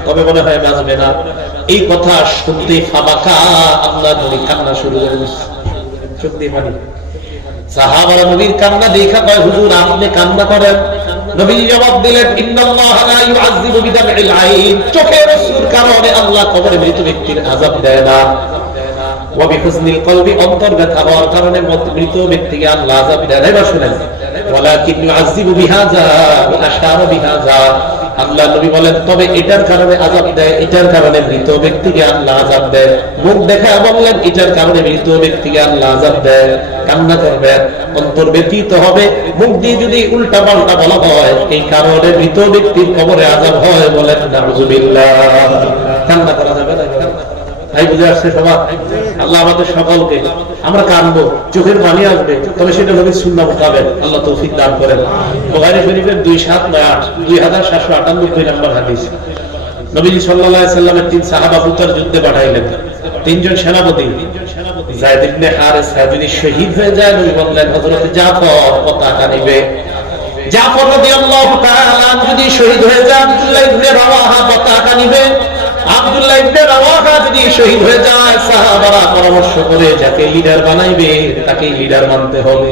তবে মনে হয় বাঁচবে না এই কথা শুনতে ফাবাকা আল্লাহ নবী কান্না শুরু করলেন চোখ দিয়ে পানি সাহাবারা নবীর কান্না দেখা কয় হুজুর আপনি কান্না করেন নবী জবাব দিলেন ইন্নাল্লাহা লা ইউআযযিবু বিদামিল আইন চোখের অশ্রুর কারণে আল্লাহ কবরে মৃত ব্যক্তির আযাব দেয় না ওয়া বিহুজনিল কলবি অন্তর ব্যথা হওয়ার কারণে মৃত ব্যক্তিকে আল্লাহ আযাব দেয় না শুনেন ওয়ালাকিন ইউআযযিবু বিহাযা ওয়া আশারা বিহাযা আল্লাহ নবী বলেন তবে এটার কারণে আযাব দেয় এটার কারণে মৃত ব্যক্তিকে আল্লাহ আযাব দেয় মুখ দেখা বললেন এটার কারণে মৃত ব্যক্তিকে আল্লাহ আযাব দেয় কান্না করবেন অন্তর ব্যথিত হবে মুখ দিয়ে যদি উল্টা পাল্টা বলা হয় এই কারণে মৃত ব্যক্তির কবরে আযাব হয় বলেন নাউযুবিল্লাহ কান্না করা যাবে না তাই বুঝে আসছে সবাই আল্লাহ আমাদের সকলকে আমরা কাঁদবো চোখের পানি আসবে তবে সেটা নবীর সুন্নাহ মোতাবেক আল্লাহ তৌফিক দান করেন বুখারী শরীফের 2798 নম্বর হাদিস নবীজি সাল্লাল্লাহু আলাইহি সাল্লামের তিন সাহাবা উত্তর যুদ্ধে পাঠাইলেন তিনজন সেনাপতি যায়েদ ইবনে হারেসা যদি শহীদ হয়ে যায় নবী বললেন হযরত জাফর পতাকা নিবে জাফর রাদিয়াল্লাহু তাআলা যদি শহীদ হয়ে যায় আব্দুল্লাহ ইবনে রাওয়াহা পতাকা নিবে আব্দুল্লাহ ইবনে রাওয়াহা যদি শহীদ হয়ে যায় সাহাবারা পরামর্শ করে যাকে লিডার বানাইবে তাকে লিডার মানতে হবে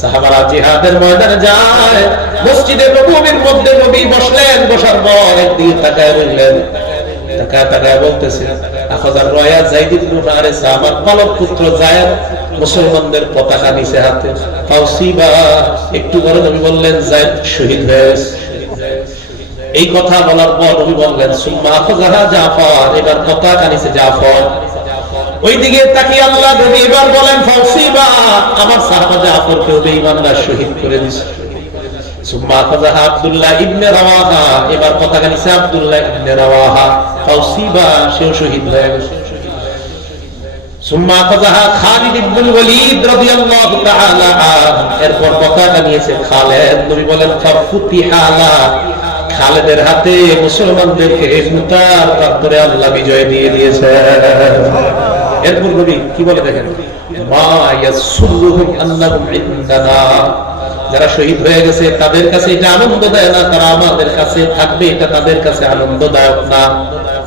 সাহাবারা জিহাদের ময়দানে যায় মসজিদে নববীর মধ্যে নবী বসলেন বসার পর একদিকে তাকায় রইলেন তাকায় বলতেছে আখাযার রায়া যায়েদ ইবনে হারেসা আমার পালক পুত্র যায়েদ মুসলমানদের পতাকা নিচে হাতে ফাউসিবা একটু পরে নবী বললেন যায়েদ শহীদ হয়েছে এই কথা বলার পর নবী বললেন সুম্মা আখাযাহা জাফর এবার পতাকা নিচে জাফর ওইদিকে তাকিয়ে আল্লাহ নবী এবার বলেন ফাউসিবা আমার সাহাবা জাফরকে বেঈমানরা শহীদ করে দিয়েছে সুম্মা আখাযাহা আব্দুল্লাহ ইবনে রাওয়াহা এবার পতাকা নিচে আব্দুল্লাহ ইবনে রাওয়াহা ফাউসিবা সেও শহীদ হয়ে গেছে সুম্মা আখাযাহা খালিদ ইবনে ওয়ালিদ রাদিয়াল্লাহু তাআলা এরপর পতাকা নিয়েছে খালিদ নবী বলেন ফাফুতিহা লা খালিদের হাতে মুসলমানদেরকে মুতার তারপরে আল্লাহ বিজয় দিয়ে দিয়েছে এরপর নবী কি বলে দেখেন মা ইয়াসুরুহুম আন্নাহুম ইনদানা যারা শহীদ হয়ে গেছে তাদের কাছে এটা আনন্দ দেয় না তারা আমাদের কাছে থাকবে এটা তাদের কাছে আনন্দদায়ক না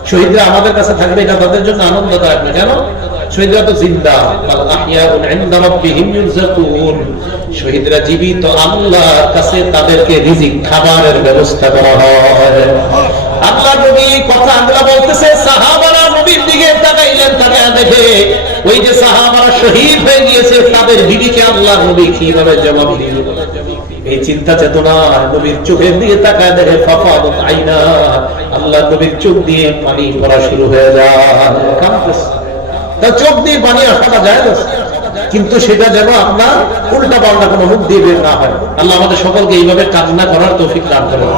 শহীদরা আমাদের কাছে থাকবে এটা তাদের জন্য আনন্দদায়ক না কেন শহীদরা তো জিন্দা বাল আহইয়াউন ইনদা রাব্বিহিম ইউরযাকুন শহীদরা জীবিত আল্লাহর কাছে তাদেরকে রিজিক খাবারের ব্যবস্থা করা হয় আল্লাহ নবী কথাগুলো বলতেছে সাহাবারা নবীর দিকে তাকাইলেন তাকায় দেখে ওই যে সাহাবারা শহীদ হয়ে গিয়েছে তাদের বিবিকে আল্লাহ নবী কিভাবে জবাব দিল এই চিন্তা চেতনা নবীর চোখের দিকে তাকায় দেখে ফাফাদাত আইনা আল্লাহ নবীর চোখ দিয়ে পানি পড়া শুরু হয়ে যায় কাঁদতেছে তার চোখ দিয়ে পানি আসা যায় না কিন্তু সেটা যেন আপনার উল্টা পাল্টা কোনো মুখ দিয়ে বের না হয় আল্লাহ আমাদের সকলকে এইভাবে কান্না করার তৌফিক দান করেন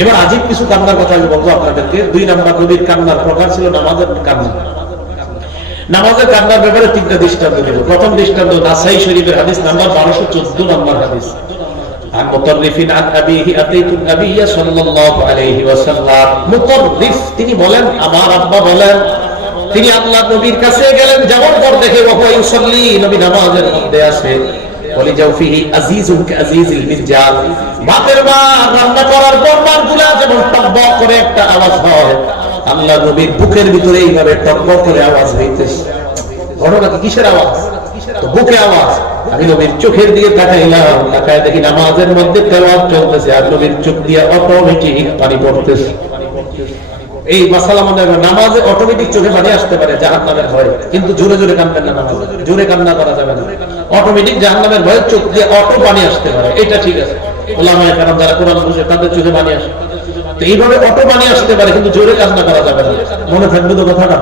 এবার আজীব কিছু কান্নার কথা আমি বলবো আপনাদেরকে 2 নম্বর নবীর কান্নার প্রকার ছিল নামাজের কান্না নামাজের কান্নার ব্যাপারে 3টা দৃষ্টান্ত দেব প্রথম দৃষ্টান্ত নাসাই শরীফের হাদিস নাম্বার 1214 নম্বর হাদিস عن مطرف عن أبيه أتيت النبي صلى الله عليه وسلم مطرف তিনি বলেন আমার আব্বা বলেন তিনি আল্লাহর নবীর কাছে গেলেন যাওয়ার পর দেখে ওয়া ইউসাল্লি নবী নামাজের মধ্যে আছে বলি যাও ফিহি আজিজুন কাজিজিল মিরজাল ভাতের মার রান্না করার পর মারগুলা যেমন টকবক করে একটা আওয়াজ হয় আল্লাহর নবীর বুকের ভিতরে এইভাবে টকবক করে আওয়াজ হইতেছে ঘটনা কি কিসের আওয়াজ তো বুকে আওয়াজ আমি নবীর চোখের দিকে তাকাইলাম তাকায় দেখি নামাজের মধ্যে তেলাওয়াত চলতেছে আর নবীর চোখ দিয়ে অটোমেটিক পানি পড়তেছে এই মাসালা মনে হয় নামাজে অটোমেটিক চোখে পানি আসতে পারে জাহান্নামের ভয় কিন্তু জোরে জোরে কান্না না জোরে কান্না করা যাবে না অটোমেটিক জাহান্নামের ভয় চোখ দিয়ে অটো পানি আসতে পারে এটা ঠিক আছে ওলামায়ে কেরাম যারা কোরআন বুঝে তাদের চোখে পানি আসে তো এইভাবে অটো পানি আসতে পারে কিন্তু জোরে কান্না করা যাবে না মনে থাকবে তো কথাটা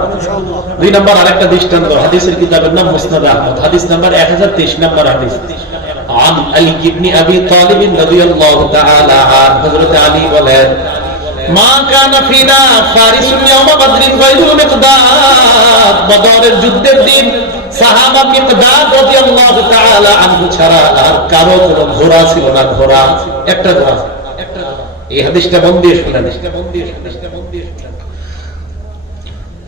2 নম্বর আরেকটা দৃষ্টান্ত হাদিসের কিতাবের নাম মুসনাদ আহমদ হাদিস নাম্বার 1023 নম্বর হাদিস عن علي بن ابي طالب رضي الله تعالى عنه حضرت علي বলেন মা কানা ফিনা ফারিসুন ইয়াওমা বদরিন গায়রুল মিকদাদ বদরের যুদ্ধের দিন সাহাবা মিকদাদ রাদিয়াল্লাহু তাআলা আনহু ছাড়া আর কারো কোনো ঘোড়া ছিল না ঘোড়া একটা ঘোড়া এই হাদিসটা মন দিয়ে শুনেন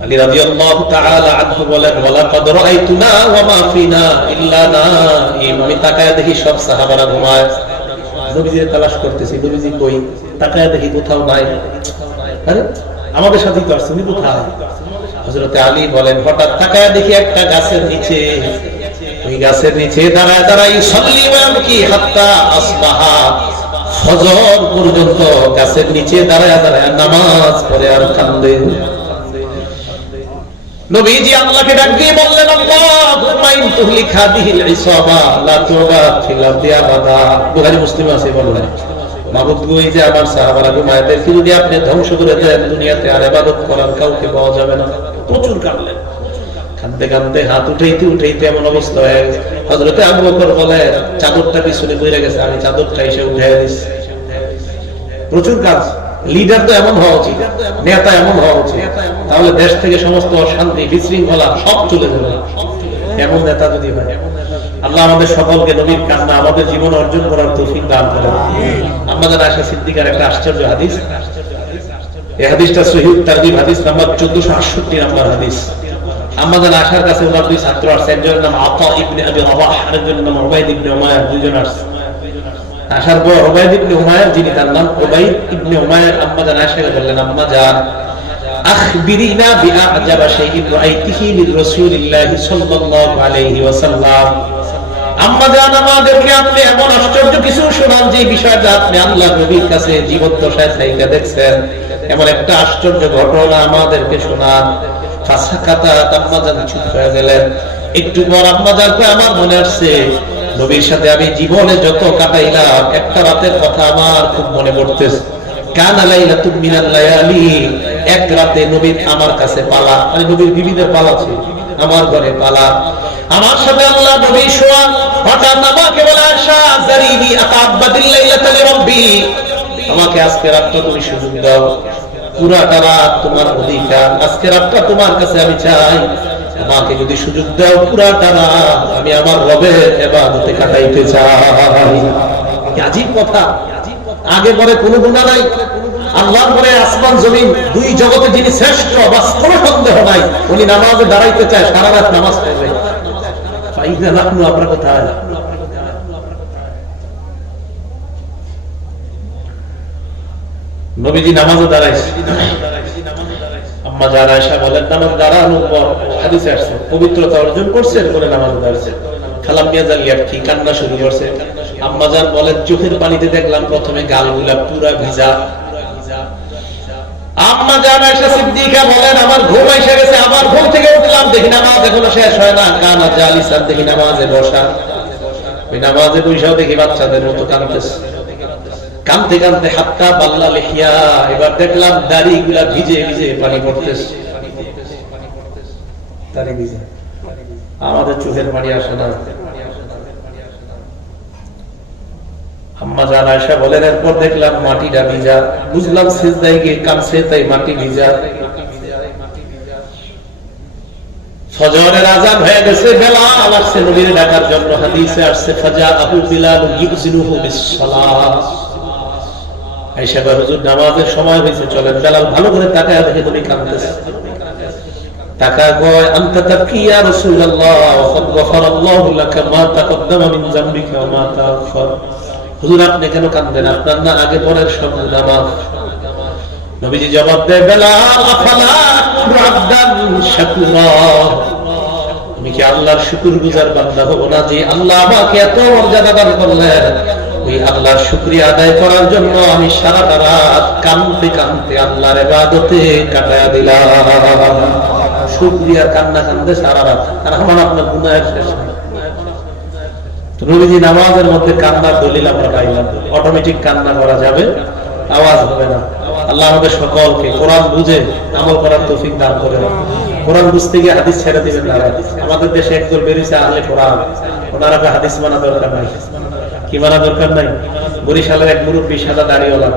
আলী রাদিয়াল্লাহু তাআলা আনহু বলেন ওয়ালা কদ রাআইতুনা ওয়া মা ফিনা ইল্লা নাঈম আমি তাকায় দেখি সব সাহাবারা ঘুমায় নবীজির তালাশ করতেছি নবীজি কই তাকায় দেখি কোথাও নাই আরে আমাদের সাথেই তো আসছেন কোথায় হযরত আলী বলেন হঠাৎ তাকায় দেখি একটা গাছের নিচে ওই গাছের নিচে দাঁড়ায় দাঁড়ায় সাল্লি ওয়া কি হাত্তা আসবাহা ফজর পর্যন্ত গাছের নিচে দাঁড়ায় দাঁড়ায় নামাজ পড়ে আর কান্দে নবীজি আল্লাহকে ডাক দিয়ে বললেন আল্লাহুম্মা ইন তুহলিক হাদিহিল ইসাবা লা তুবাত ফিল আরদি আবাদা বুখারী মুসলিম আছে বলেন মাবুদ গো এই যে আমার সাহাবারা ঘুমায়দেরকে যদি আপনি ধ্বংস করে দেন দুনিয়াতে আর ইবাদত করার কাউকে পাওয়া যাবে না প্রচুর কাঁদলেন কাঁদতে কাঁদতে হাত উঠাইতে উঠাইতে এমন অবস্থা হয়ে গেছে হযরতে আবু বকর বলে চাদরটা পিছনে পড়ে গেছে আমি চাদরটা এসে উঠাই দিয়েছি প্রচুর কাজ লিডার তো এমন হওয়া উচিত নেতা এমন হওয়া উচিত তাহলে দেশ থেকে সমস্ত অশান্তি বিশৃঙ্খলা সব চলে যাবে এমন নেতা যদি হয় আল্লাহ আমাদের সকলকে নবীর কান্না আমাদের জীবন অর্জন করার তৌফিক দান করেন আমাদের আয়েশা সিদ্দিকার একটা আশ্চর্য হাদিস এই হাদিসটা সহিহ তারগিব হাদিস নাম্বার 1468 নাম্বার হাদিস আমাদের আয়েশার কাছে ওনার দুই ছাত্র আসছে একজনের নাম আতা ইবনে আবি রাবাহ আরেকজনের নাম উবাইদ ইবনে উমাইর দুইজন আসছে আসার পর উবাইদ ইবনে উমাইর যিনি তার নাম উবাইদ ইবনে উমাইর আম্মা জান আয়েশাকে বললেন আম্মা জান আখবিরিনা বিআজাবা শাইইন রাআইতিহি মিন রাসূলিল্লাহি সাল্লাল্লাহু আলাইহি ওয়াসাল্লাম আম্মা জান আমাদেরকে আপনি এমন আশ্চর্য কিছু শোনান যে বিষয়টা আপনি আল্লাহর নবীর কাছে জীবদ্দশায় থাইকা দেখছেন এমন একটা আশ্চর্য ঘটনা আমাদেরকে শোনান ফাসাকাতা আম্মা জান চুপ হয়ে গেলেন একটু পর আম্মা জান কয় আমার মনে আসছে নবীর সাথে আমি জীবনে যত কাটাইলাম একটা রাতের কথা আমার খুব মনে পড়তেছে কানা লাইলাতুম মিনাল লায়ালি এক রাতে নবীর আমার কাছে পালা মানে নবীর বিবিদের পালা ছিল আমার ঘরে পালা আমার সাথে আল্লাহ নবী শোয়া হঠাৎ আমাকে বলে আশা জারিনি আতাবাদিল লাইলাতাল রাব্বি আমাকে আজকে রাতটা তুমি সুযোগ দাও পুরাটা রাত তোমার অধিকার আজকে রাতটা তোমার কাছে আমি চাই আমাকে যদি সুযোগ দাও পুরাটা রাত আমি আমার রবের ইবাদতে কাটাইতে চাই কি আজীব কথা আগে পরে কোনো গুনাহ নাই আল্লাহর পরে আসমান জমিন দুই জগতে যিনি শ্রেষ্ঠ বাস কোনো সন্দেহ নাই উনি নামাজে দাঁড়াইতে চায় সারা রাত নামাজ পড়বে ফাইনা নাহনু আপনার কোথায় নবীজি নামাজে দাঁড়াইছে আম্মা জান আয়েশা বলেন নামাজ দাঁড়ানোর পর হাদিসে আসছে পবিত্রতা অর্জন করছেন বলে নামাজে দাঁড়াইছে খালাম মিয়াজাল ইয়াবকি কান্না শুরু করছে আম্মা জান বলেন চোখের পানিতে দেখলাম প্রথমে গালগুলা পুরা ভিজা আম্মা জান আয়েশা সিদ্দিকা বলেন আমার ঘুম এসে গেছে আবার ঘুম থেকে উঠলাম দেখি নামাজ এখনো শেষ হয় না কানা জালিসান দেখি নামাজে বসা ওই নামাজে বসেও দেখি বাচ্চাদের মতো কাঁদতেছে কাঁদতে কাঁদতে হাত্তা বাল্লা লিহিয়া এবার দেখলাম দাড়িগুলা ভিজে ভিজে পানি পড়তেছে দাড়ি ভিজে আমাদের চোখের পানি আসে না আম্মা জান আয়েশা বলেন এরপর দেখলাম মাটিটা ভিজা বুঝলাম সিজদায় গিয়ে কাঁদছে তাই মাটি ভিজা ফজরের আযান হয়ে গেছে বেলাল আসছে নবীর ডাকার জন্য হাদিসে আসছে ফাজা আবু বিলাল ইউযিনুহু বিসসালাহ আয়েশা বলেন হুজুর নামাজের সময় হয়েছে চলেন বেলাল ভালো করে তাকায় দেখে তুমি কাঁদতেছে তাকায় কয় আনতা তাবকি ইয়া রাসূলুল্লাহ ওয়া ক্বাদ গফারাল্লাহু লাকা মা তাকদ্দামা মিন যামবিকা ওয়া মা তাআখার হুজুর আপনি কেন কাঁদেন আপনার না আগে পরের সব গুনাহ মাফ নবীজি জবাব দেয় বেলাল আফালা আবদান শাকুরা তুমি কি আল্লাহর শুকরগুজার বান্দা হবো না যে আল্লাহ আমাকে এত মর্যাদা দান করলেন ওই আল্লাহর শুকরিয়া আদায় করার জন্য আমি সারাটা রাত কাঁদতে কাঁদতে আল্লাহর ইবাদতে কাটায়া দিলাম শুকরিয়া কান্না কান্দে সারা রাত আর এখন আপনার গুনাহের শেষ নেই নবীজি নামাজের মধ্যে কান্নার দলিল আমরা পাইলাম অটোমেটিক কান্না করা যাবে আওয়াজ হবে না আল্লাহ আমাদের সকলকে কোরআন বুঝে আমল করার তৌফিক দান করেন কোরআন বুঝতে গিয়ে হাদিস ছেড়ে দিবেন না আমাদের দেশে একদল বেরিয়েছে আহলে কোরআন ওনারা হাদিস মানা দরকার নাই কি মানা দরকার নাই? বরিশালের এক মুরব্বী সাদা দাড়িওয়ালা,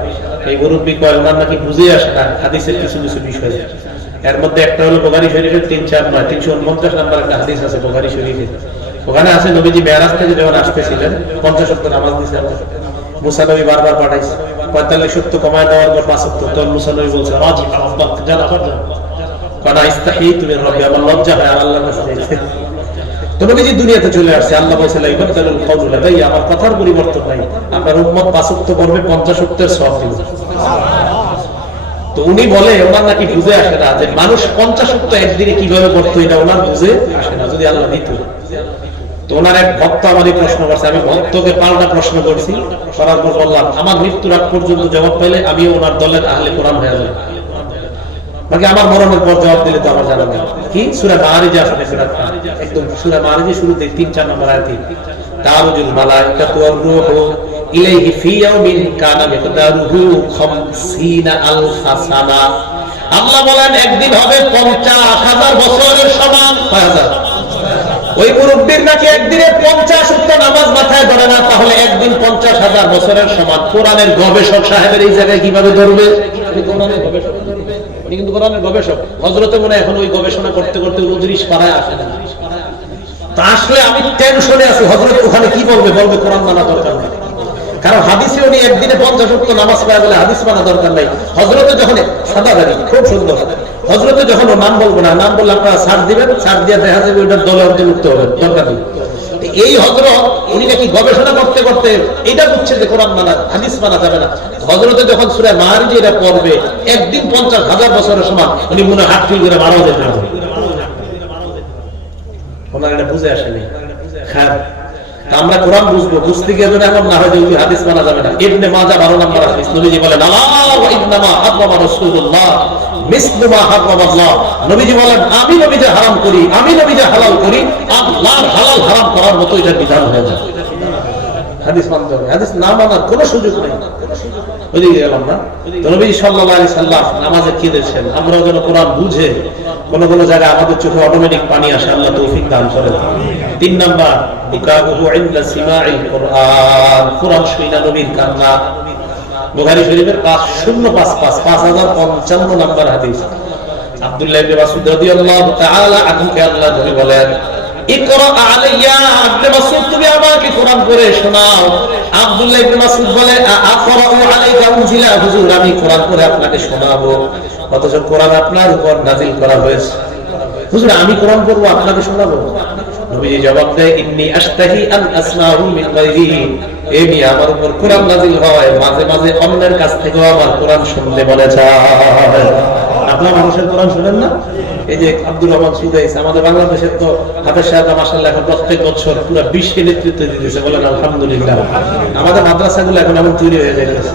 এই মুরব্বী কয় ওনার নাকি বুঝে আসে না হাদিসের কিছু কিছু বিষয়। এর মধ্যে একটা হলো বুখারী শরীফের 349 নম্বর একটা হাদিস আছে বুখারী শরীফে। ওখানে আছে নবীজি মেরাজ থেকে যখন আসতেছিলেন 50 ওয়াক্ত নামাজ দিয়েছে। মুসা নবী বারবার পাঠাইছে 45 ওয়াক্ত কমায় দেওয়ার পর 5 ওয়াক্ত। তখন মুসা নবী বলছে রাজি আল্লাহ জানা ফারজা কানা ইস্তাহিতু মির রাব্বি, আমার লজ্জা হয় আল্লাহর কাছে যাইতে। তো নবীজি দুনিয়াতে চলে আসছে, আল্লাহ বলেছে লা ইবাদতুল কওল লাদাই, আমার কথার পরিবর্তন নাই, আপনার উম্মত 5 ওয়াক্ত করবে 50 ওয়াক্তের সওয়াব দিবে। তো উনি বলে ওনার নাকি বুঝে আসে না যে মানুষ 50 ওয়াক্ত একদিনে কিভাবে করতে, এটা ওনার বুঝে আসে না যদি আল্লাহ দিত। তো ওনার এক ভক্ত আমারই প্রশ্ন করছে, আমি ভক্তকে পাল্টা প্রশ্ন করছি, করার পর বললাম আমার মৃত্যুর আগ পর্যন্ত জবাব পাইলে আমিও ওনার দলের আহলে কোরআন হয়ে যাব, বাকি আমার মরণের পর জবাব দিলে তো আমার জানা নেই। কি সূরা মাআরিজ আসলে একদম সূরা মাআরিজের শুরুতে 3-4 নম্বর আয়াতে তারুজুল মালাইকাতু ওয়ার রূহু ইলাইহি ফি ইয়াউমিন কানা মিকদারুহু 50,000 সানা। আল্লাহ বলেন একদিন হবে 50,000 বছরের সমান। 5000 ওই মুরব্বির নাকি একদিনে 50 ওয়াক্ত নামাজ মাথায় ধরে না, তাহলে একদিন 50,000 বছরের সমান। কোরআনের গবেষক সাহেবের এই জায়গায় কিভাবে ধরবে? কোরআনের গবেষক উনি কিন্তু কোরআনের গবেষক। হযরতে মনে এখন ওই গবেষণা করতে করতে 29 পারায় আসে না। তা আসলে আমি টেনশনে আছি হযরত ওখানে কি বলবে, বলবে কোরআন মানা দরকার নেই, কারণ হাদিসে উনি একদিনে 50 ওয়াক্ত নামাজ পড়ে বলে হাদিস মানা দরকার নাই। হযরতে যখন সাদা দাড়ি খুব সুন্দর, হযরতে যখন ও নাম বলবো না, নাম বললে আপনারা ছাড় দিবেন, ছাড় দিয়ে দেখা যাবে ওইটার দলে অন্তর্ভুক্ত হবে, দরকার নেই। এই হযরত উনি নাকি গবেষণা করতে করতে এটা বুঝছে যে কোরআন মানা হাদিস মানা যাবে না। হযরতে যখন সূরা মাআরিজ এটা পড়বে একদিন 50,000 বছরের সমান, উনি মনে হাত ফিল করে মারাও যেতে হবে। ওনার এটা বুঝে আসেনি। হ্যাঁ আমরা কোরআন বুঝবো, বুঝতে গিয়ে যদি এমন না হয় যে ওই হাদিস মানা যাবে না। ইবনে মাজাহ 12 নম্বর হাদিস, নবীজি বলেন আলা ওয়া ইন্নামা হারামা রাসূলুল্লাহ মিসলু মা হারামা আল্লাহ। নবীজি বলেন আমি নবী যে হারাম করি, আমি নবী যে হালাল করি, আল্লাহর হালাল হারাম করার মতো এটা বিধান হয়ে যায়। হাদিস মানতে হবে, হাদিস না মানার কোনো সুযোগ নেই। ওইদিকে গেলাম না। তো নবীজি সাল্লাল্লাহু আলাইহি সাল্লাম নামাজে কি দিয়েছেন, আমরা যেন কোরআন বুঝে কোন কোন জায়গায় আমাদের চোখে অটোমেটিক পানি আসে, আল্লাহ তৌফিক দান করেন। 3 নাম্বার বুকাউহু ইনদা সিমাইল কুরআন, কুরআন শুনে নবীর কান্না। বুখারী শরীফের 5055 নাম্বার হাদিস, আব্দুল্লাহ ইবনে মাসউদ রাদিয়াল্লাহু তাআলা আনহু কে আল্লাহ নবী বলেন ইকরা আলাইয়া, ইবনে মাসউদ তুমি আমাকে কোরআন পড়ে শোনাও। আব্দুল্লাহ ইবনে মাসউদ বলে আকরাউ আলাইকা উনজিলা, হুজুর আমি কোরআন পড়ে আপনাকে শোনাবো, অথচ কোরআন আপনার উপর নাযিল করা হয়েছে। হুজুর আমি কোরআন পড়বো আপনাকে শোনাবো? নবীজি জবাব দেয় ইন্নী আশতাহি আন আসমাহু মিন গায়রি, এই নিয়ে আমার উপর কোরআন নাযিল হয়, মাঝে মাঝে অন্যের কাছ থেকেও আমার কোরআন শুনতে মনে চায়। আপনারা মানুষের কোরআন শুনেন না? এই যে আব্দুর রহমান সুদাইস আমাদের বাংলাদেশের তো হাফেজ সাহেব মাশাআল্লাহ এখন প্রত্যেক বছর পুরো বিশ্বে নেতৃত্ব দিতেছে, বলেন আলহামদুলিল্লাহ। আমাদের মাদ্রাসাগুলো এখন এমন তৈরি হয়ে যাচ্ছে,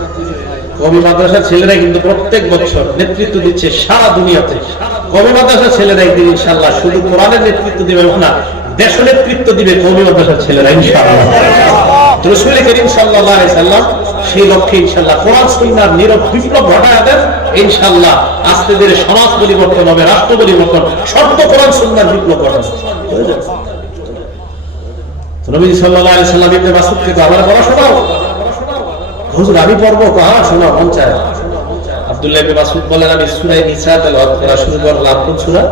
কওমি মাদ্রাসার ছেলেরা কিন্তু প্রত্যেক বছর নেতৃত্ব দিচ্ছে সারা দুনিয়াতে। কওমি মাদ্রাসার ছেলেরা একদিন ইনশাআল্লাহ শুধু কোরআনের নেতৃত্ব দিবে না, দেশ নেতৃত্ব দিবে কওমি মাদ্রাসার ছেলেরা ইনশাআল্লাহ। রাসূল করিম সাল্লাল্লাহু আলাইহি সাল্লাম সেই লক্ষ্যে ইনশাআল্লাহ কোরআন সুন্নাহর নীরব বিপ্লব ঘটায় দেন। ইনশাআল্লাহ আস্তে ধীরে সমাজ পরিবর্তন হবে, রাষ্ট্র পরিবর্তন, শর্ত কোরআন সুন্নাহর বিপ্লব ঘটাবে। নবী সাল্লাল্লাহু আলাইহি সাল্লাম ইবনে মাসউদকে তো আবার পড়া শোনাও, হুজুর আমি পড়বো, কাহা শোনাও মন চায়। আব্দুল্লাহ ইবনে মাসউদ বলেন আমি সূরা নিসা তেলাওয়াত করা শুরু করলাম। কোন সূরা?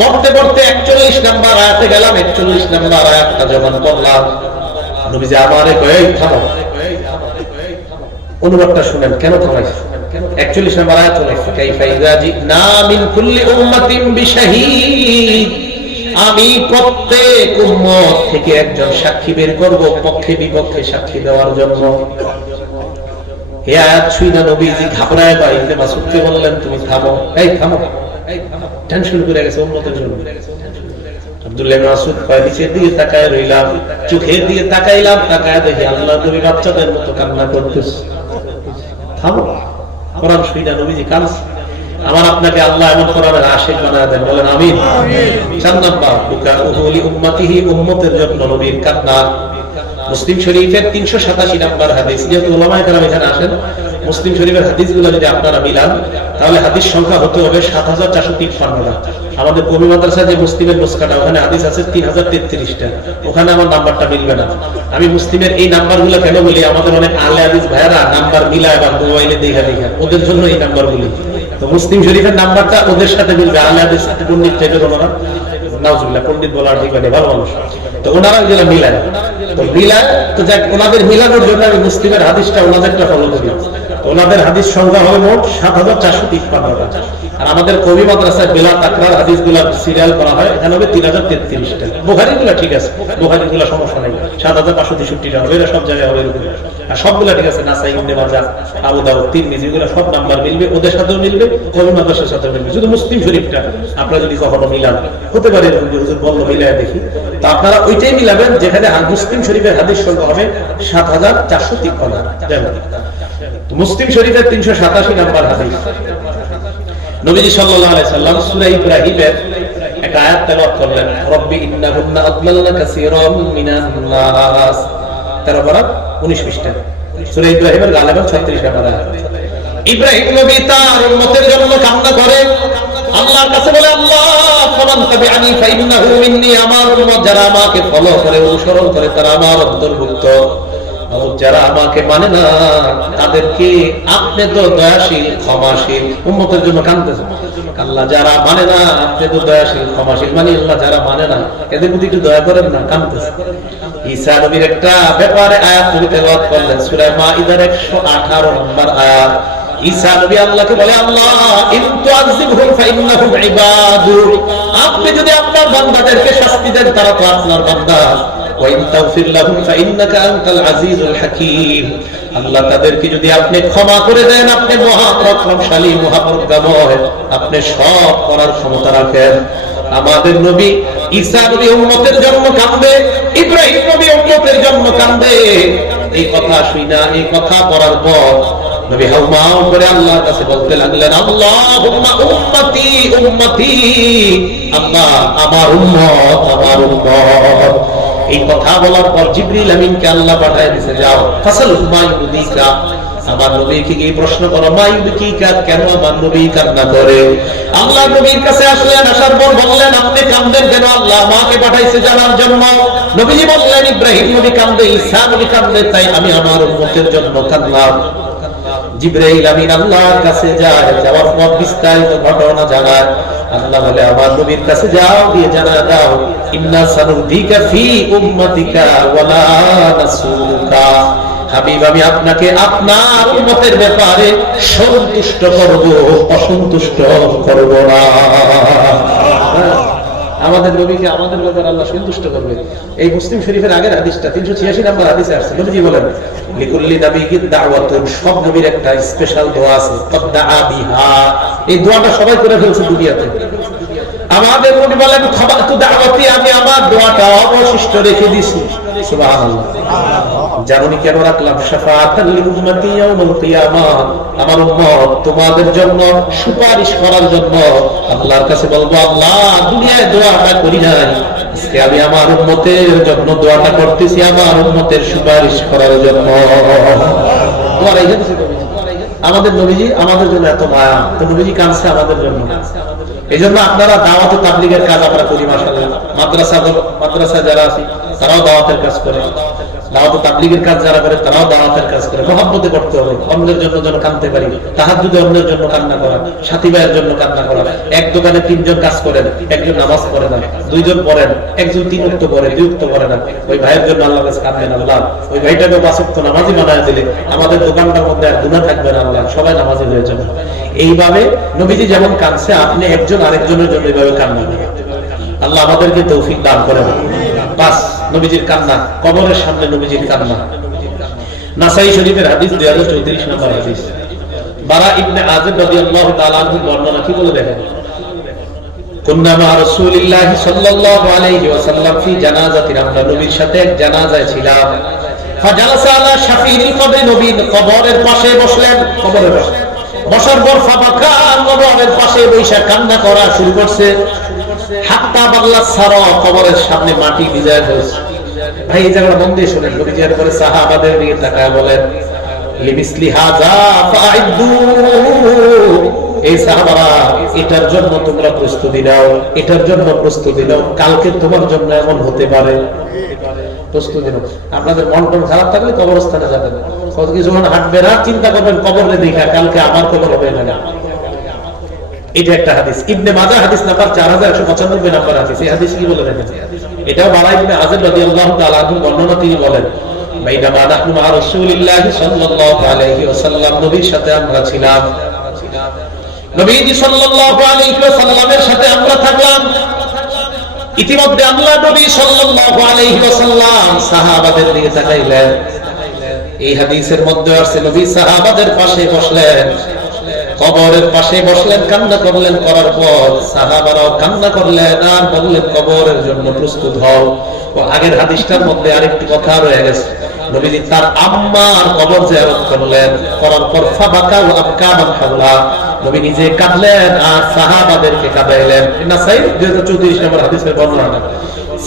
পড়তে পড়তে 41 নাম্বার আয়াতে গেলাম। 41 নাম্বার আয়াতটা যখন পড়লাম নবীজি আমারে কয় থামো, অনুবাদটা শুনেন কেন থামাইছে। 41 নাম্বার আয়াত হলো কাইফা ইযা জিনা মিন কুল্লি উম্মাতিন বিশাহীদ, আমি প্রত্যেক উম্মত থেকে একজন সাক্ষী বের করব পক্ষে বিপক্ষে সাক্ষী দেওয়ার জন্য। এই আয়াত শুনে নবীজি ঘাবড়ায় বা ইবনে মাসউদকে বললেন তুমি থামো, এই থামো, টেনশন করে গেছে উম্মতের জন্য। আব্দুল্লাহ ইবনে মাসউদ কয় নিচের দিকে তাকায় রইলাম, চোখের দিকে তাকাইলাম, তাকায় দেখি আল্লাহ নবী বাচ্চাদের মতো কান্না করতেছে। থামো, কোরআন শুনে নবীজি কাঁদছে। আমার আপনাকে আল্লাহ এমন কোরআনের আশিক বানায় দেন, বলেন আমিন। 4 নাম্বার বুকাউহু লি উম্মতিহি, উম্মতের জন্য নবীর কান্না। মুসলিম শরীফের 387 নাম্বার হাদিস, যেহেতু উলামায়ে কেরাম এখানে আসেন মুসলিম শরীফের হাদিসগুলো যদি আপনারা মিলান তাহলে হাদিস সংখ্যা হতে হবে ৭,৪৫৩টা। আমাদের কবি মাদ্রাসা যে মুসলিমের নুসখাটা, ওখানে হাদিস আছে ৩,০৩৩টা, ওখানে আমার নাম্বারটা মিলবে না। আমি মুসলিমের এই নাম্বারগুলো কেন বলি, আমাদের অনেক আলে হাদিস ভাইয়েরা নাম্বার মিলায় বা মোবাইলে দেখা ওদের জন্য এই নাম্বারগুলি। তো মুসলিম শরীফের নাম্বারটা ওদের সাথে মিলবে, আলে হাদিস পণ্ডিত টাইপের ওনারা, নাউজুবিল্লাহ, পণ্ডিত বলার ঠিক মানে ভালো মানুষ, তো ওনারা ওইগুলো মিলায়। তো মিলায়, তো যাক, ওনাদের মিলানোর জন্য আমি মুসলিমের হাদিসটা ওনাদেরটা ফলো করি। ওনাদের হাদিস সংখ্যা হবে মোট ৭,৪৫৩টা। আর আমাদের কবি মাদ্রাসায় বেলা তাকরার হাদিসগুলো সিরিয়াল করা হয়, এখানে হবে ৩,০৩৩টা। বুখারীগুলো ঠিক আছে, বুখারীগুলো সমস্যা নেই, ৭,৫৬৩টা হবে, এরা সব জায়গায় হবে। আর সবগুলা ঠিক আছে, নাসাই, ইবনে মাজাহ, আবু দাউদ, তিরমিজি, এগুলো সব নাম্বার মিলবে, ওদের সাথেও মিলবে, কবি মাদ্রাসার সাথেও মিলবে। শুধু মুসলিম শরীফটা আপনারা যদি কখনো মিলান, হতে পারে হুজুর বলল মিলায় দেখি, তো আপনারা ওইটাই মিলাবেন যেখানে মুসলিম শরীফের হাদিস সংখ্যা হবে ৭,৪৫৩। মুসলিম শরীফের ৩৮৭ নাম্বার হাদিস, নবীজি সাল্লাল্লাহু আলাইহি সাল্লাম সূরা ইব্রাহিমের একটা আয়াত তেলাওয়াত করলেন, রব্বি ইন্নাহুন্না আদলালনা কাসীরাম মিনান নাস, 13 পারা 19 পৃষ্ঠা, সূরা ইব্রাহিমের গালেবান 36 নম্বর আয়াত। ইব্রাহিম নবী তার উম্মতের জন্য কামনা করে, আল্লাহর কাছে বলে, আল্লাহ ফামান তাবিআনি ফাইন্নাহু মিন্নী, আমার উম্মত যারা আমাকে ফলো করে, অনুসরণ করে, তারা আমার অন্তর্ভুক্ত। যারা আমাকে মানে না তাদেরকে আপনি তো দয়াশীল, ক্ষমাশীল। উম্মতের জন্য কাঁদতেছে আল্লাহ, যারা মানে না আপনি তো দয়াশীল, ক্ষমাশীল, মানে আল্লাহ যারা মানে না এদের প্রতি একটু দয়া করেন না, কাঁদতেছে। ঈসা নবীর একটা ব্যাপারে আয়াত তেলাওয়াত করলেন, সূরা মাঈদার 118 নম্বর আয়াত। ঈসা নবী আল্লাহকে বলে, আল্লাহ ইন তুআযিবহুম ফাইন্নাহুম ইবাদু, আপনি যদি আপনার বান্দাদেরকে শাস্তি দেন তারা তো আপনার বান্দা, ওয়া ইন তাগফির লাহুম ফাইন্নাকা আনতাল আজিজুল হাকীম, আল্লাহ তাদেরকে যদি আপনি ক্ষমা করে দেন আপনি মহাপরাক্রমশালী, মহাপরাক্রমশালী, আপনি সব করার ক্ষমতা রাখেন। আমাদের নবী ঈসা নবী উম্মতের জন্য কাঁদবে, ইব্রাহিম নবী উম্মতের জন্য কাঁদবে। এই কথা শুনা, এই কথা পড়ার পর নবী হাওমাও করে আল্লাহর কাছে বলতে লাগলেন, আল্লাহুম্মা উম্মতি উম্মতি, আল্লাহ আমার উম্মত, আমার উম্মত। এই কথা বলার পর জিবরিল আমিনকে আল্লাহ পাঠায় দিয়েছে, যাও ফাসাল মা ইউদিকা, আমার নবীকে গিয়ে প্রশ্ন করো, মা ইউদিকা, কেন আমার নবী কান্না করে? আল্লাহ নবীর কাছে আসলেন, আসার পর বললেন, আপনি কাঁদেন কেন? আল্লাহ আমাকে পাঠাইছে জানার জন্য। নবীজি বললেন, ইব্রাহিম নবী কাঁদে, ঈসা নবী কাঁদে, তাই আমি আমার উম্মতের জন্য কাঁদলাম। জিবরাইল আমিন আল্লাহর কাছে যায়, যাওয়ার পর বিস্তারিত ঘটনা জানায়। আল্লাহ বলে, আমার নবীর কাছে যাও, গিয়ে জানা দাও, ইন্না সানুদিকা ফি উম্মতিকা ওয়ালা নাসুকা, হাবিব আমি আপনাকে আপনার উম্মতের ব্যাপারে সন্তুষ্ট করব, অসন্তুষ্ট করব না। আমাদের নবীকে আমাদের ব্যাপারে আল্লাহ সন্তুষ্ট করবে। এই মুসলিম শরীফের আগের হাদিসটা 386 নম্বর হাদিসে আসছে, নবীজি বলেন, লিকুল্লি নাবিয়্যিন দাওয়াতুন, সব নবীর একটা স্পেশাল দোয়া আছে, কদ্দাআ বিহা, এই দোয়াটা সবাই করে ফেলছে দুনিয়াতে। আমাদের নবী বলেন, খাবাতু দাওয়াতি, আমি আমার দোয়াটা অবশিষ্ট রেখে দিয়েছি। সুবহানাল্লাহ। জানুনি কেন রাখলাম? শাফাআতাল লিল উম্মতি ইয়াউমুল কিয়ামাহ, আমার উম্মত তোমাদের জন্য সুপারিশ করার জন্য। আল্লাহর কাছে বলবো, আল্লাহ দুনিয়ায় দোয়াটা করি নাই, আজকে আমি আমার উম্মতের জন্য দোয়াটা করতেছি, আমার উম্মতের সুপারিশ করার জন্য। আমাদের নবীজি আমাদের জন্য এত মায়া, তো নবীজি কাঁদছে আমাদের জন্য। এই জন্য আপনারা দাওয়াত ও তাবলীগের কাজ আমরা করি, মাশাআল্লাহ। মাদ্রাসা যারা আছে তারাও দাওয়াতের কাজ করে, দাওয়াত ও তাবলীগের কাজ যারা করে তারাও দাওয়াতের কাজ করে। মহব্বতে করতে হবে, অন্যের জন্য যেন কাঁদতে পারি, তাহাজ্জুদে অন্যের জন্য কান্না করা, সাথী ভাইয়ের জন্য কান্না করা। এক দোকানে 3 জন কাজ করেন, একজন নামাজ পড়ে না, 2 জন পড়েন, একজন 3 ওয়াক্ত পড়ে, 2 ওয়াক্ত পড়ে না, ওই ভাইয়ের জন্য আল্লাহর কাছে কাঁদেন, আল্লাহ ওই ভাইটাকে 5 ওয়াক্ত নামাজি বানায় দিলে আমাদের দোকানটার মধ্যে আর গুনাহ থাকবে না, আল্লাহ সবাই নামাজি হয়ে যাবে। এইভাবে নবীজি যেমন কাঁদছে, আপনি একজন আরেকজনের জন্য এইভাবে কান্না করবেন। আল্লাহ আমাদেরকে তৌফিক দান করেন। 5 নবীজির কান্না, কবরের সামনে নবীজির কান্না। নাসাই শরীফের হাদিস 2034 নম্বর হাদিস। বারা ইবনে আযিব রাদিয়াল্লাহু তাআলা আনহু বর্ণনা কি বলে দেখেন, কুন্না মা রাসূলিল্লাহি সাল্লাল্লাহু আলাইহি ওয়াসাল্লাম ফি জানাজাতিন, আমরা নবীর সাথে এক জানাজায় ছিলাম। ফাজালাসা আলা শাফিল কবর, নবী কবরের পাশে বসলেন, কবরের পাশে বসার পর ফাবাকা, কবরের পাশে বসে কান্না করা শুরু করছে। হাত্তা বাল্লা সারা, কবরের সামনে মাটি ভিজায় হয়েছে। ভাই এই জায়গাটা মন দিয়ে শুনেন, নবীজি এরপরে সাহাবাদের দিকে তাকায় বলেন, লিমিসলি হাযা ফাআইদু, এই সাহাবারা এটার জন্য তোমরা প্রস্তুতি নাও, এটার জন্য প্রস্তুতি নাও, কালকে তোমার জন্য এমন হতে পারে, প্রস্তুতি নাও। আপনাদের মন টন খারাপ থাকলে কবরস্থানে যাবেন, কত কিছু হাঁটবে না, চিন্তা করবেন কবরে দেখা কালকে আমার কবর হবে না। এটা একটা হাদিস, ইবনে মাজাহ হাদিস নাম্বার 4195 নম্বর হাদিস। এই হাদিস কি বলে দেখেন, এটাও বারা ইবনে আযিব রাদিয়াল্লাহু তাআলা আনহু বর্ণনা, তিনি বলেন বাইনামা নাহনু মা রাসূলিল্লাহ সাল্লাল্লাহু আলাইহি ওয়াসাল্লাম, নবীর সাথে আমরা ছিলাম, নবীজি সাল্লাল্লাহু আলাইহি ওয়াসাল্লামের সাথে আমরা থাকলাম। ইতিমধ্যে আল্লাহ নবী সাল্লাল্লাহু আলাইহি ওয়াসাল্লাম সাহাবাদের দিকে তাকাইলেন। এই হাদিসের মধ্যে আছে নবী সাহাবাদের পাশে বসলেন, কবরের পাশে বসলেন, কান্না করলেন, করার পর সাহাবারাও কান্না করলেন আর বললেন কবরের জন্য প্রস্তুত হও। ও আগের হাদিসটার মধ্যে আরেকটি কথা রয়ে গেছে, নবীজি তার আম্মার কবর জিয়ারত করলেন, করার পর ফাবাকা ওয়া আবকা মান হাওলা, নবী নিজে কাঁদলেন আর সাহাবাদেরকে কাঁদাইলেন। নাসাই 2034 নম্বর হাদিসের বর্ণনা।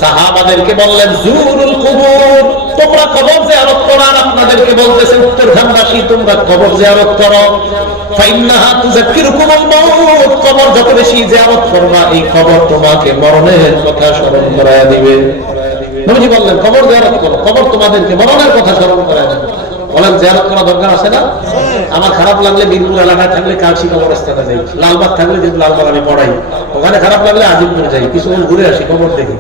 সাহাবাদেরকে বললেন জুরুল কুবুর, তোমরা কবর জিয়ারত করো, আর আপনাদেরকে বলতেছে উত্তরখানবাসী তোমরা কবর জিয়ারত করো। ফাইন্নাহা তুযাক্কিরুকুমুল মাউত, কবর যত বেশি জিয়ারত করবা এই কবর তোমাকে মরণের কথা স্মরণ করায় দিবে। নবীজি বললেন কবর জিয়ারত করো, কবর তোমাদেরকে মরণের কথা স্মরণ করায় দিবে। বলেন জিয়ারত করা দরকার আছে না? আমার খারাপ লাগলে মিরপুর এলাকায় থাকলে কালসি কবরস্থানে যাই, লালবাগ থাকলে যেহেতু লালবাগ আমি পড়াই, ওখানে খারাপ লাগলে আজিমপুর যাই, কিছুক্ষণ ঘুরে আসি, কবর দেখি।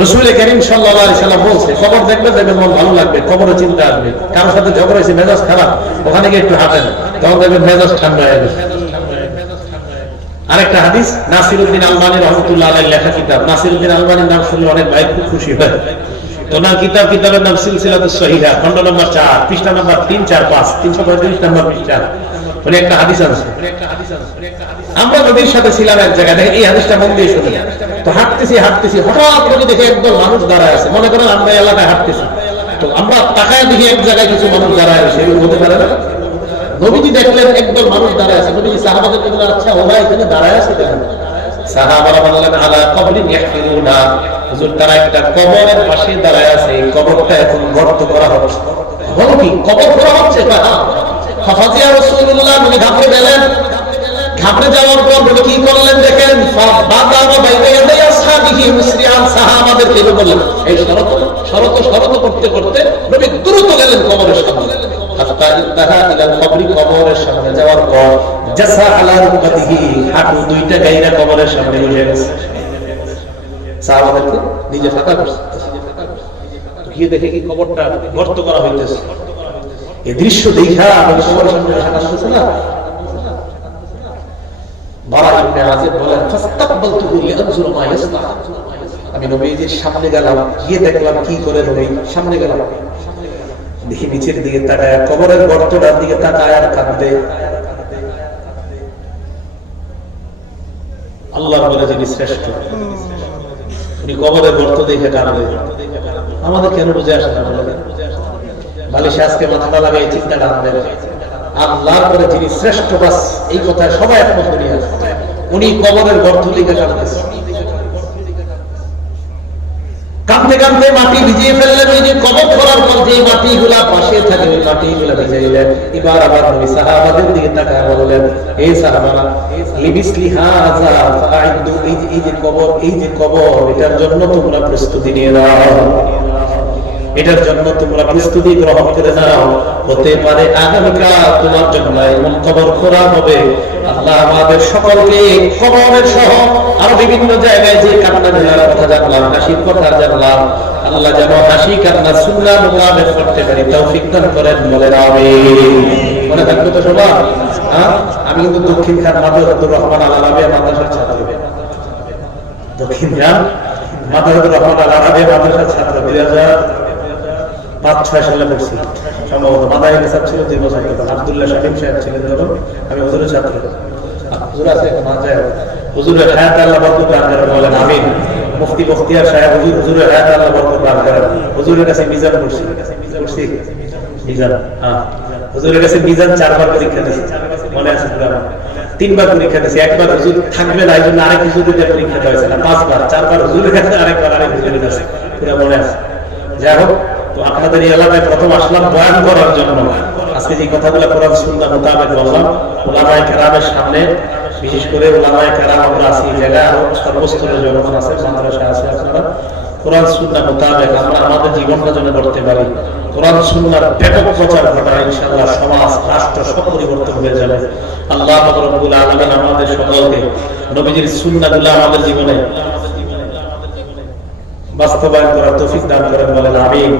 রাসূল কারীম সাল্লাল্লাহু আলাইহি সাল্লাম বলছে কবর দেখলে দেখবেন মন ভালো লাগবে, কবরে চিন্তা আসবে। কারোর সাথে ঝগড়া হয়েছে, মেজাজ খারাপ, ওখানে গিয়ে একটু হাঁটেন, তখন দেখবেন মেজাজ ঠান্ডা হয়ে গেছে। আরেকটা হাদিস, নাসিরউদ্দিন আলবানী রাহমাতুল্লাহ আলাইহি লেখা কিতাব, নাসিরউদ্দিন আলবানীর নাম শুনলে অনেক ভাই খুব খুশি হয়। ওনার কিতাবের নাম সিলসিলাতুস সহিহা, খণ্ড নম্বর 4, পৃষ্ঠা নম্বর 3, 4, 5, 335 নম্বর পৃষ্ঠা। উনি একটা হাদিস আছে, আমরা নবীর সাথে ছিলাম এক জায়গায়, দেখেন এই হাদিসটা মন দিয়ে শুনুন। তো হাঁটতেছি হঠাৎ করে দেখে একদল মানুষ দাঁড়ায় আছে, মনে করেন আমরা এলাকায় হাঁটতেছি, তো আমরা তাকায় দেখি এক জায়গায় কিছু মানুষ দাঁড়ায় আছে, এরকম হতে পারে না? নবীজি দেখলেন একদল মানুষ দাঁড়ায় আছে, নবীজি সাহাবাদেরকে বললেন আচ্ছা ওরা এখানে দাঁড়ায় আছে কেন? সাহাবারা বললেন আলা কবরিন ইয়াহফিরুনা, হুজুর তারা একটা কবরের পাশে দাঁড়ায় আছে, এই কবরটা এখন গর্ত করা হচ্ছে। বলো কি কবর করা হচ্ছে? ফাফাজিয়া রাসূলুল্লাহ, নবী ঘাবড়ে গেলেন। ঘাবড়ে যাওয়ার পর নবী কি করলেন দেখেন, ফাবাদারা বাইনা ইয়াদাই আসহাবিহি মুসরিআন, সাহাবাদেরকে বললেন এই শরত করতে করতে নবী দ্রুত গেলেন কবরের সামনে। হাত্তা ইনতাহা ইলাল কবরি, কবরের সামনে যাওয়ার পর জাসা আলা রুকবাতিহি, হাঁটু দুইটা গায়রা কবরের সামনে বসে গেছে। সাহাবাদেরকে নিজে ফাঁকা করছে, গিয়ে দেখে কি কবরটা গর্ত করা হইতেছে। এই দৃশ্য দেখা নবী কবরের সামনে আসতেছে না। বারা ইবনে আযিব বলেন ফাস্তাকবালতুহু লিআনজুর মা ইয়াসনা, আমি নবীজির সামনে গেলাম, গিয়ে দেখলাম কি করে নবী সামনে গেলাম, দেখি নিচের দিকে তাকায়, কবরের গর্তটার দিকে তাকায় আর কাঁদে। আল্লাহর বলে যিনি শ্রেষ্ঠ, উনি কবরের গর্ত দেখে কাঁদে। আমাদের কেন বুঝে আসে না? বালিশে আজকে মাথাটা লাগাই চিন্তাটা আমাদের, আল্লাহর পরে যিনি শ্রেষ্ঠ, বাস এই কথায় সবাই একমত দুনিয়া, উনি কবরের গর্ত দিকে কাঁদতেছে। কাঁদতে কাঁদতে মাটি ভিজিয়ে ফেললেন, ওই যে কবর করার পর যে মাটিগুলা পাশে থাকে ওই মাটিগুলা ভিজাইলেন। এবার আবার নবী সাহাবাদের দিকে তাকায় বললেন এই সাহাবারা লিবিসলি হাযা ফাআইদু, এই যে কবর এটার জন্য তোমরা প্রস্তুতি নিয়ে নাও, এটার জন্য তোমরা প্রস্তুতি গ্রহণ করে নাও। হতে পারে আগামীকাল তোমার জন্য এমন কবর খোঁড়া হবে। আল্লাহ আমাদের সকলকে কবরের সহ আরো বিভিন্ন জায়গায় যে কান্না দেওয়ার কথা জানলাম, হাসির কথা জানলাম, আল্লাহ যেন হাসি কান্না সুন্নাহ মোতাবেক করতে পারি, তৌফিক দান করেন, বলেন আমিন। মনে থাকবে তো সবার? হ্যাঁ, আমি কিন্তু দক্ষিণ খান মাদারুর রহমান আল আরাবিয়া মাদ্রাসার ছাত্র, দক্ষিণ খান মাদারুর রহমান আল আরাবিয়া মাদ্রাসার ছাত্র, 2005-06 সালে পড়ছি সম্ভবত। মাদারি নিসাব ছিল 2 বছর, আব্দুল্লাহ শাহিম সাহেব ছিলেন তখন, আমি হুজুরের ছাত্র। হুজুর আছে এখন মাঝে, হুজুরের হায়াত আল্লাহ বরকত দান করেন, বলেন আমিন। মুফতি বখতিয়ার সাহেব হুজুরের হায়াত আল্লাহ বরকত দান করেন। হুজুরের কাছে মিজান পড়ছি, মিজান, হ্যাঁ হুজুরের কাছে মিজান 4 বার পরীক্ষা দিয়েছি, মনে আছে পুরো? 3 বার পরীক্ষা দিয়েছি, একবার হুজুর থাকবে না এই জন্য আরেক হুজুরের পরীক্ষা হয়েছে না, 5 বার, 4 বার হুজুরের কাছে, আরেকবার আরেক হুজুরের কাছে, পুরো মনে আছে। যাই হোক, তো আপনাদের এই এলাকায় প্রথম আসলাম বয়ান করার জন্য। আজকে যে কথাগুলো কোরআন সুন্নাহ মোতাবেক বললাম, উলামায়ে কেরামের সামনে, বিশেষ করে উলামায়ে কেরাম আমরা আছি এই জায়গায়, আরো সর্বস্তরের জনগণ আছে, মাদ্রাসা আছে, আপনারা কোরআন সুন্নাহ মোতাবেক আমরা আমাদের জীবনটা যেন করতে পারি, কোরআন সুন্নাহর ব্যাপক প্রচার ঘটায়, ইনশাআল্লাহ সমাজ রাষ্ট্র সব পরিবর্তন হয়ে যাবে। আল্লাহ রাব্বুল আলামিন আমাদের সকলকে নবীজির সুন্নাহগুলো আমাদের জীবনে বাস্তবায়ন করার তৌফিক দান করেন, বলেন আমিন।